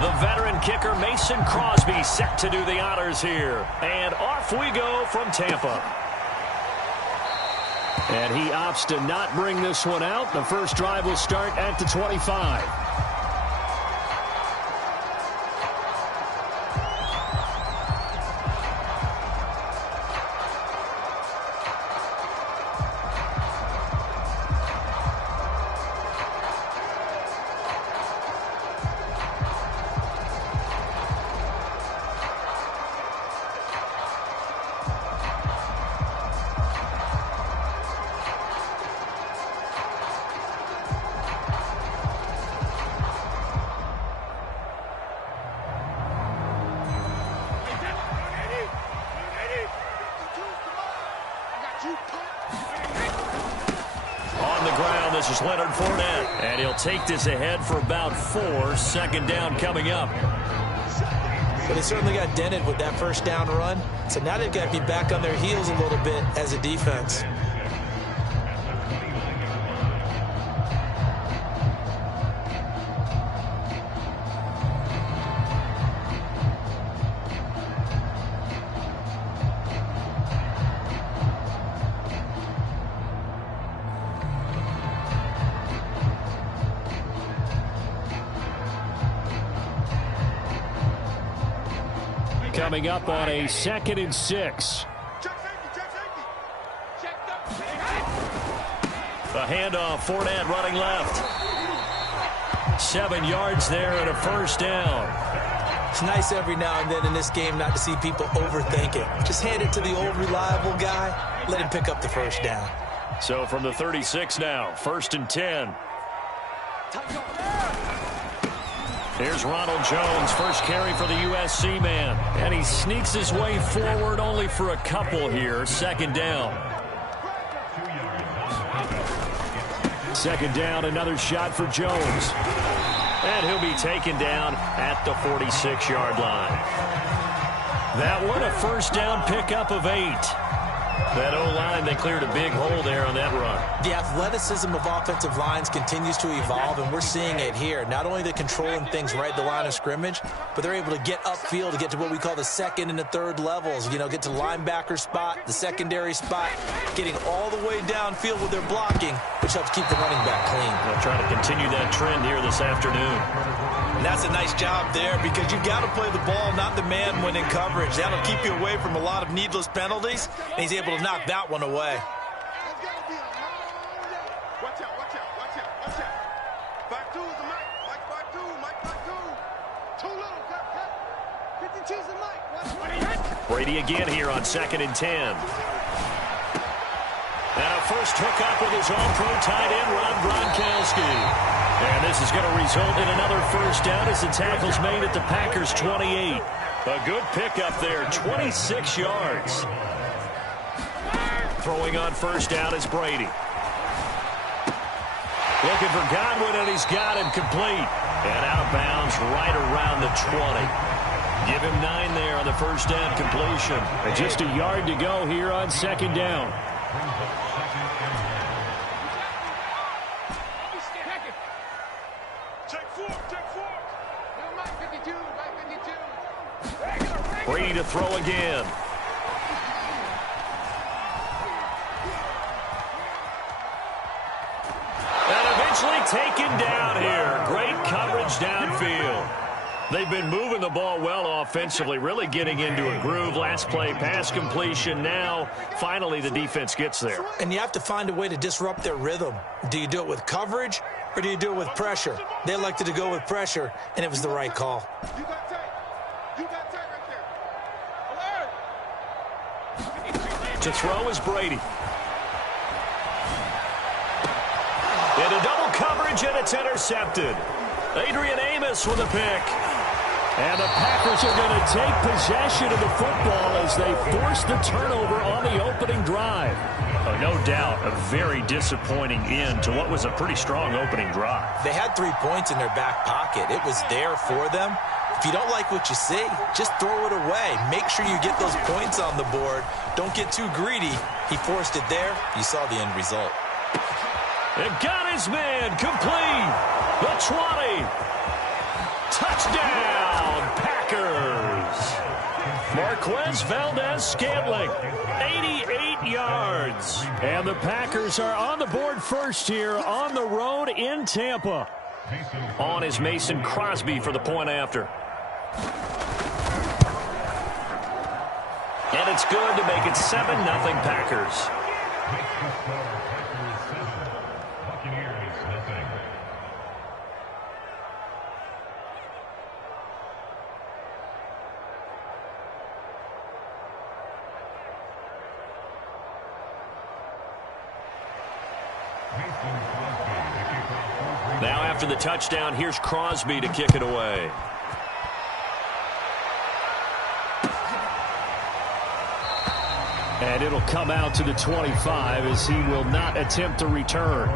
The veteran kicker Mason Crosby set to do the honors here. And off we go from Tampa. And he opts to not bring this one out. The first drive will start at the 25. This is Leonard Fournette, and he'll take this ahead for about 4. Second down coming up. But they certainly got dented with that first down run, so now they've got to be back on their heels a little bit as a defense. Coming up on a 2nd and 6. A handoff, Fournette running left. 7 yards there and a first down. It's nice every now and then in this game not to see people overthink it. Just hand it to the old reliable guy. Let him pick up the first down. So from the 36 now, 1st and 10. Here's Ronald Jones, first carry for the USC man. And he sneaks his way forward only for a couple here. 2nd down. 2nd down, another shot for Jones. And he'll be taken down at the 46-yard line. That one, a first down pickup of 8. That O-line, they cleared a big hole there on that run. The athleticism of offensive lines continues to evolve, and we're seeing it here. Not only are they controlling things right at the line of scrimmage, but they're able to get upfield to get to what we call the 2nd and the 3rd levels. You know, get to the linebacker spot, the secondary spot, getting all the way downfield with their blocking, which helps keep the running back clean. They'll try to continue that trend here this afternoon. And that's a nice job there because you've got to play the ball, not the man when in coverage. That'll keep you away from a lot of needless penalties, and he's able to knock that one away. Watch out, watch out, watch out, watch out. 5-2 is the Mike. Mike 5-2, Mike 5-2. Too little, cut. 52 is the Mike. Brady again here on 2nd and 10. And a first hookup with his all-pro tight end, Rob Gronkowski. And this is going to result in another first down as the tackle's made at the Packers' 28. A good pickup there, 26 yards. Throwing on first down is Brady. Looking for Godwin, and he's got him complete. And out of bounds right around the 20. Give him 9 there on the first down completion. And just a yard to go here on 2nd down. Brady to throw again. And eventually taken down here. Great coverage downfield. They've been moving the ball well offensively, really getting into a groove. Last play, pass completion. Now, finally, the defense gets there. And you have to find a way to disrupt their rhythm. Do you do it with coverage, or do you do it with pressure? They elected to go with pressure, and it was the right call. You got tight. You got tight right there. To throw is Brady. Into double coverage, and it's intercepted. Adrian Amos with a pick. And the Packers are going to take possession of the football as they force the turnover on the opening drive. Oh, no doubt a very disappointing end to what was a pretty strong opening drive. They had 3 points in their back pocket. It was there for them. If you don't like what you see, just throw it away. Make sure you get those points on the board. Don't get too greedy. He forced it there. You saw the end result. It got his man complete. The 20. Touchdown, Packers. Marquez Valdez-Scantling, 88 yards. And the Packers are on the board first here on the road in Tampa. On is Mason Crosby for the point after. And it's good to make it 7-0 Packers. Now after the touchdown, here's Crosby to kick it away. And it'll come out to the 25 as he will not attempt to return.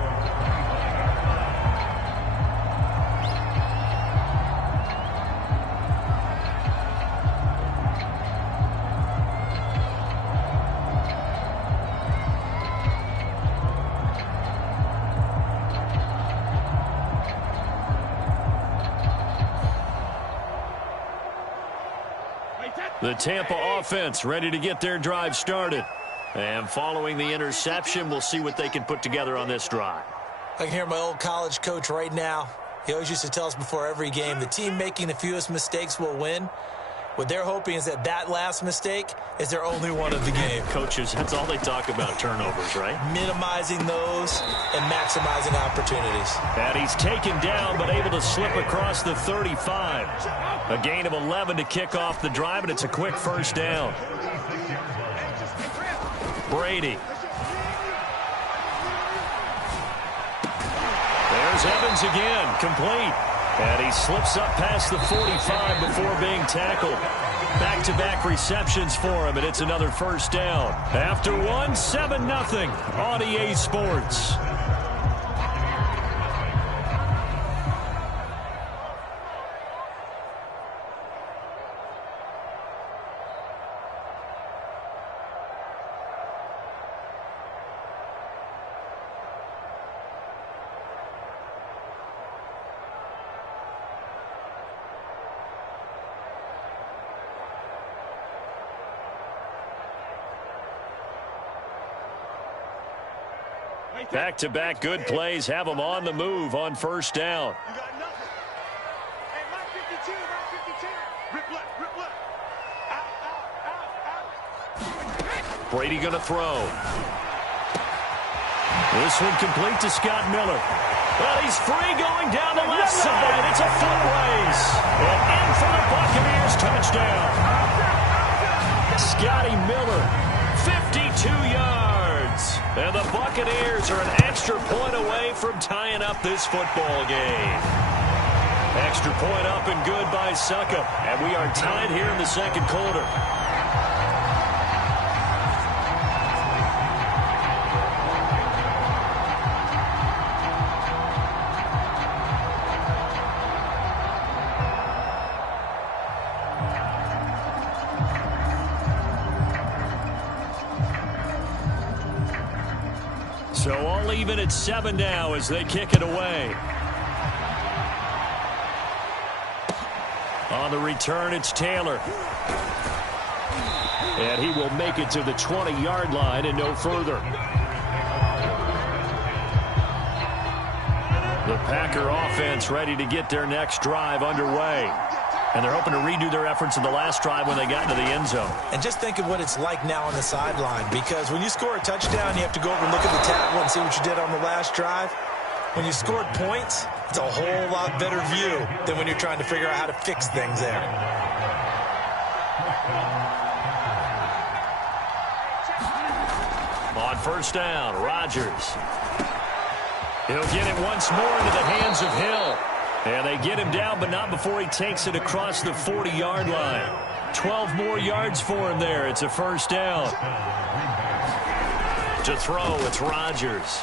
The Tampa offense ready to get their drive started. And following the interception, we'll see what they can put together on this drive. I can hear my old college coach right now. He always used to tell us before every game, the team making the fewest mistakes will win. What they're hoping is that that last mistake is their only one of the game. Coaches, that's all they talk about, turnovers, right? Minimizing those and maximizing opportunities. And he's taken down but able to slip across the 35. A gain of 11 to kick off the drive, and it's a quick first down. Brady. There's Evans again, complete. And he slips up past the 45 before being tackled. Back-to-back receptions for him, and it's another first down. After one, 7-0 on EA Sports. Back-to-back good plays have them on the move on first down. You got nothing. Hey, Mike 52, Mike 52. Rip left, rip left. Out. Brady going to throw. This one complete to Scott Miller. Well, he's free going down the left side. It's a foot race. And in for the Buccaneers touchdown. Scotty Miller, 52 yards. And the Buccaneers are an extra point away from tying up this football game. Extra point up and good by Succop. And we are tied here in the second quarter. So all even at 7 now as they kick it away. On the return, it's Taylor. And he will make it to the 20-yard line and no further. The Packer offense ready to get their next drive underway. And they're hoping to redo their efforts in the last drive when they got into the end zone. And just think of what it's like now on the sideline, because when you score a touchdown, you have to go over and look at the tackle and see what you did on the last drive. When you scored points, it's a whole lot better view than when you're trying to figure out how to fix things there. On first down, Rodgers. He'll get it once more into the hands of Hill. And they get him down, but not before he takes it across the 40-yard line. 12 more yards for him there. It's a first down. To throw, it's Rodgers.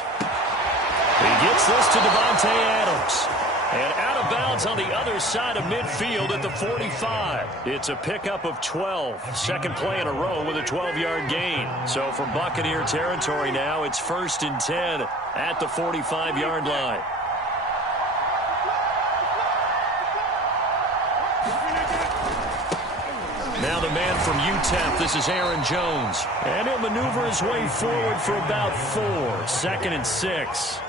He gets this to Davante Adams. And out of bounds on the other side of midfield at the 45. It's a pickup of 12. Second play in a row with a 12-yard gain. So for Buccaneer territory now, it's 1st and 10 at the 45-yard line. Now the man from UTEP, this is Aaron Jones. And he'll maneuver his way forward for about 4. 2nd and 6.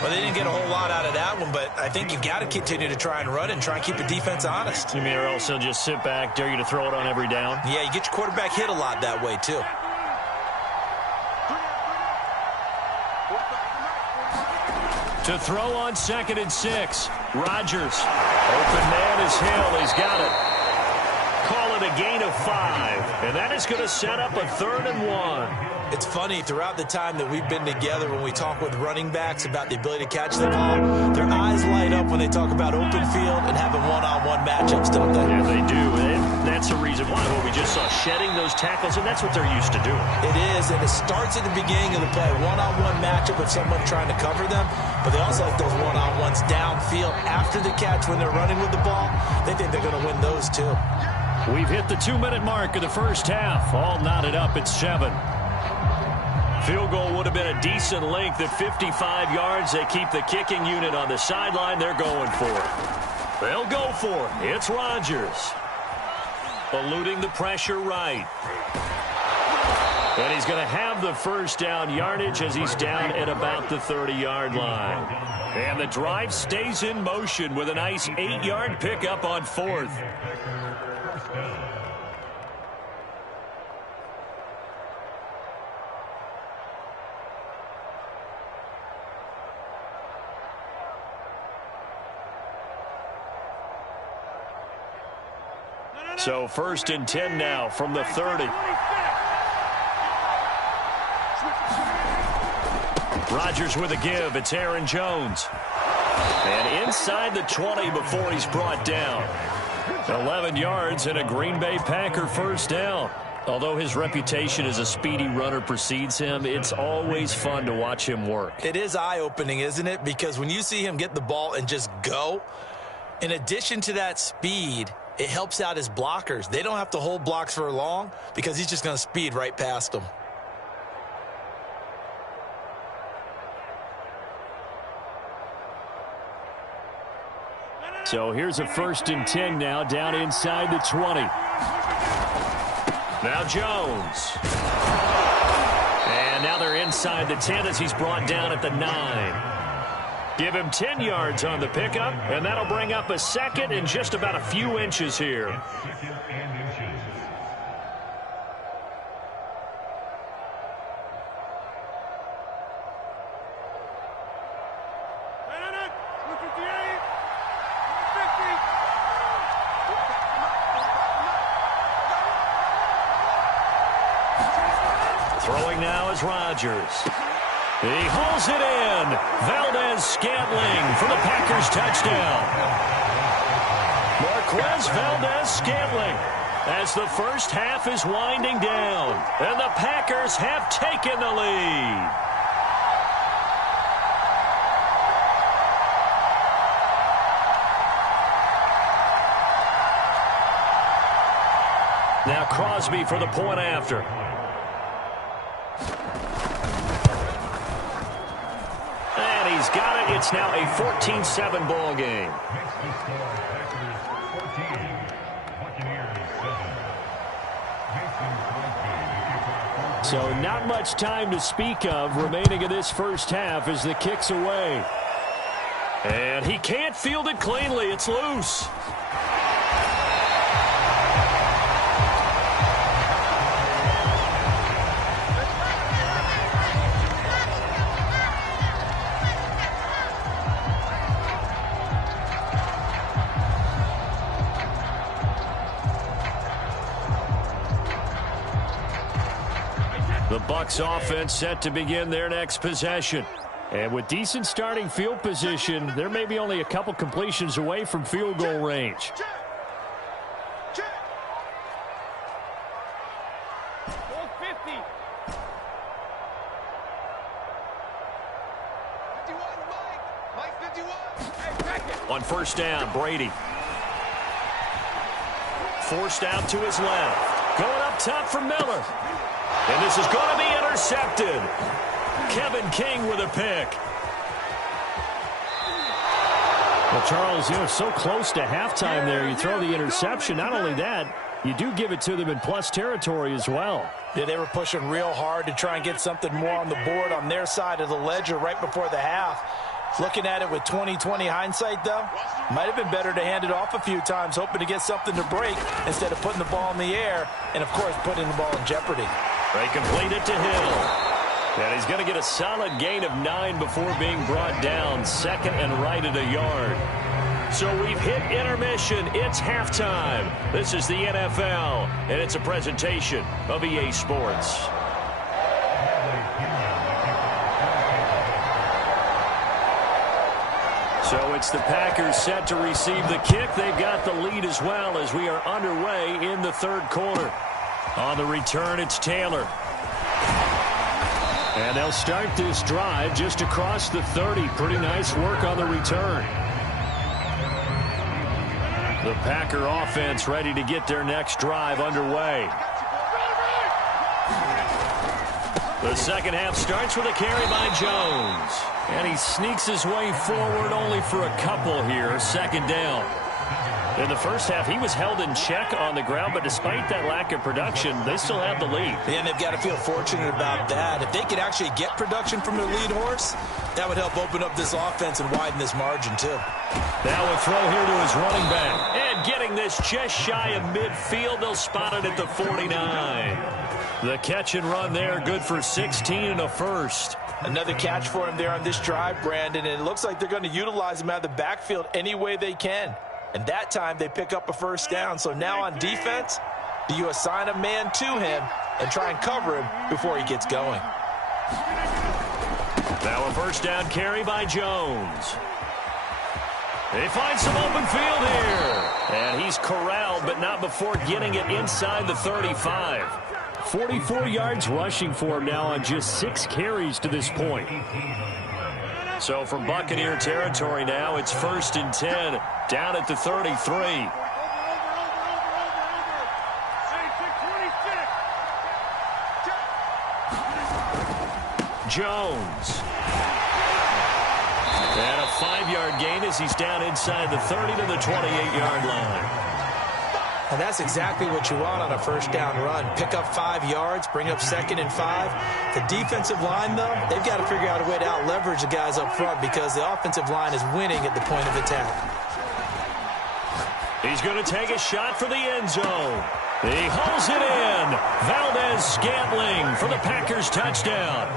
Well, they didn't get a whole lot out of that one, but I think you've got to continue to try and run and try and keep the defense honest. You mean or else they'll just sit back, dare you to throw it on every down? Yeah, you get your quarterback hit a lot that way, too. To throw on 2nd and 6. Rodgers. Open man is Hill. He's got it. Call it a gain of 5. And that is going to set up a 3rd and 1. It's funny, throughout the time that we've been together, when we talk with running backs about the ability to catch the ball, their eyes light up when they talk about open field and having one-on-one matchups, don't they? Yeah, they do. And that's the reason why. Well, we just saw shedding those tackles, and that's what they're used to doing. It is, and it starts at the beginning of the play. One-on-one matchup with someone trying to cover them, but they also like those one-on-ones downfield after the catch when they're running with the ball. They think they're going to win those, too. We've hit the 2-minute mark of the first half. All knotted up at 7. Field goal would have been a decent length at 55 yards. They keep the kicking unit on the sideline. They're going for it. They'll go for it. It's Rodgers. Eluding the pressure right. And he's going to have the first down yardage as he's down at about the 30-yard line. And the drive stays in motion with a nice 8-yard pickup on 4th. So 1st and 10 now from the 30. Rodgers with a give. It's Aaron Jones. And inside the 20 before he's brought down. 11 yards and a Green Bay Packer first down. Although his reputation as a speedy runner precedes him, it's always fun to watch him work. It is eye-opening, isn't it? Because when you see him get the ball and just go, in addition to that speed, it helps out his blockers. They don't have to hold blocks for long because he's just going to speed right past them. So here's a 1st and 10 now down inside the 20. Now Jones. And now they're inside the 10 as he's brought down at the 9. Give him 10 yards on the pickup, and that'll bring up a 2nd and just about a few inches here. Throwing now is Rodgers. He hauls it in. Valdes-Scantling for the Packers touchdown. Marquez Valdes-Scantling as the first half is winding down. And the Packers have taken the lead. Now Crosby for the point after. He's got it. It's now a 14-7 ball game. So not much time to speak of remaining in this first half as the kick's away. And he can't field it cleanly. It's loose. The Bucs offense set to begin their next possession. And with decent starting field position, they're maybe only a couple completions away from field goal range. On first down, Brady. Forced out to his left. Going up top for Miller. And this is going to be intercepted. Kevin King with a pick. Well, Charles, so close to halftime there. You throw the interception. Not only that, you do give it to them in plus territory as well. Yeah, they were pushing real hard to try and get something more on the board on their side of the ledger right before the half. Looking at it with 20/20 hindsight, though, might have been better to hand it off a few times, hoping to get something to break instead of putting the ball in the air and, of course, putting the ball in jeopardy. They complete it to Hill. And he's going to get a solid gain of 9 before being brought down. Second and right at a yard. So we've hit intermission. It's halftime. This is the NFL, and it's a presentation of EA Sports. So it's the Packers set to receive the kick. They've got the lead as well as we are underway in the third quarter. On the return, it's Taylor. And they'll start this drive just across the 30. Pretty nice work on the return. The Packer offense ready to get their next drive underway. The second half starts with a carry by Jones. And he sneaks his way forward only for a couple here. Second down. In the first half, he was held in check on the ground, but despite that lack of production, they still have the lead. And they've got to feel fortunate about that. If they could actually get production from their lead horse, that would help open up this offense and widen this margin, too. Now a throw here to his running back. And getting this just shy of midfield, they'll spot it at the 49. The catch and run there, good for 16 and a first. Another catch for him there on this drive, Brandon, and it looks like they're going to utilize him out of the backfield any way they can. And that time they pick up a first down. So now on defense, do you assign a man to him and try and cover him before he gets going? Now a first down carry by Jones. They find some open field here. And he's corralled, but not before getting it inside the 35. 44 yards rushing for him now on just 6 carries to this point. So from Buccaneer territory now, it's 1st and 10, down at the 33. Jones. And a 5-yard gain as he's down inside the 30 to the 28-yard line. And that's exactly what you want on a first down run. Pick up 5 yards, bring up 2nd and 5. The defensive line, though, they've got to figure out a way to out-leverage the guys up front because the offensive line is winning at the point of attack. He's going to take a shot for the end zone. He hauls it in. Valdez-Scantling for the Packers touchdown.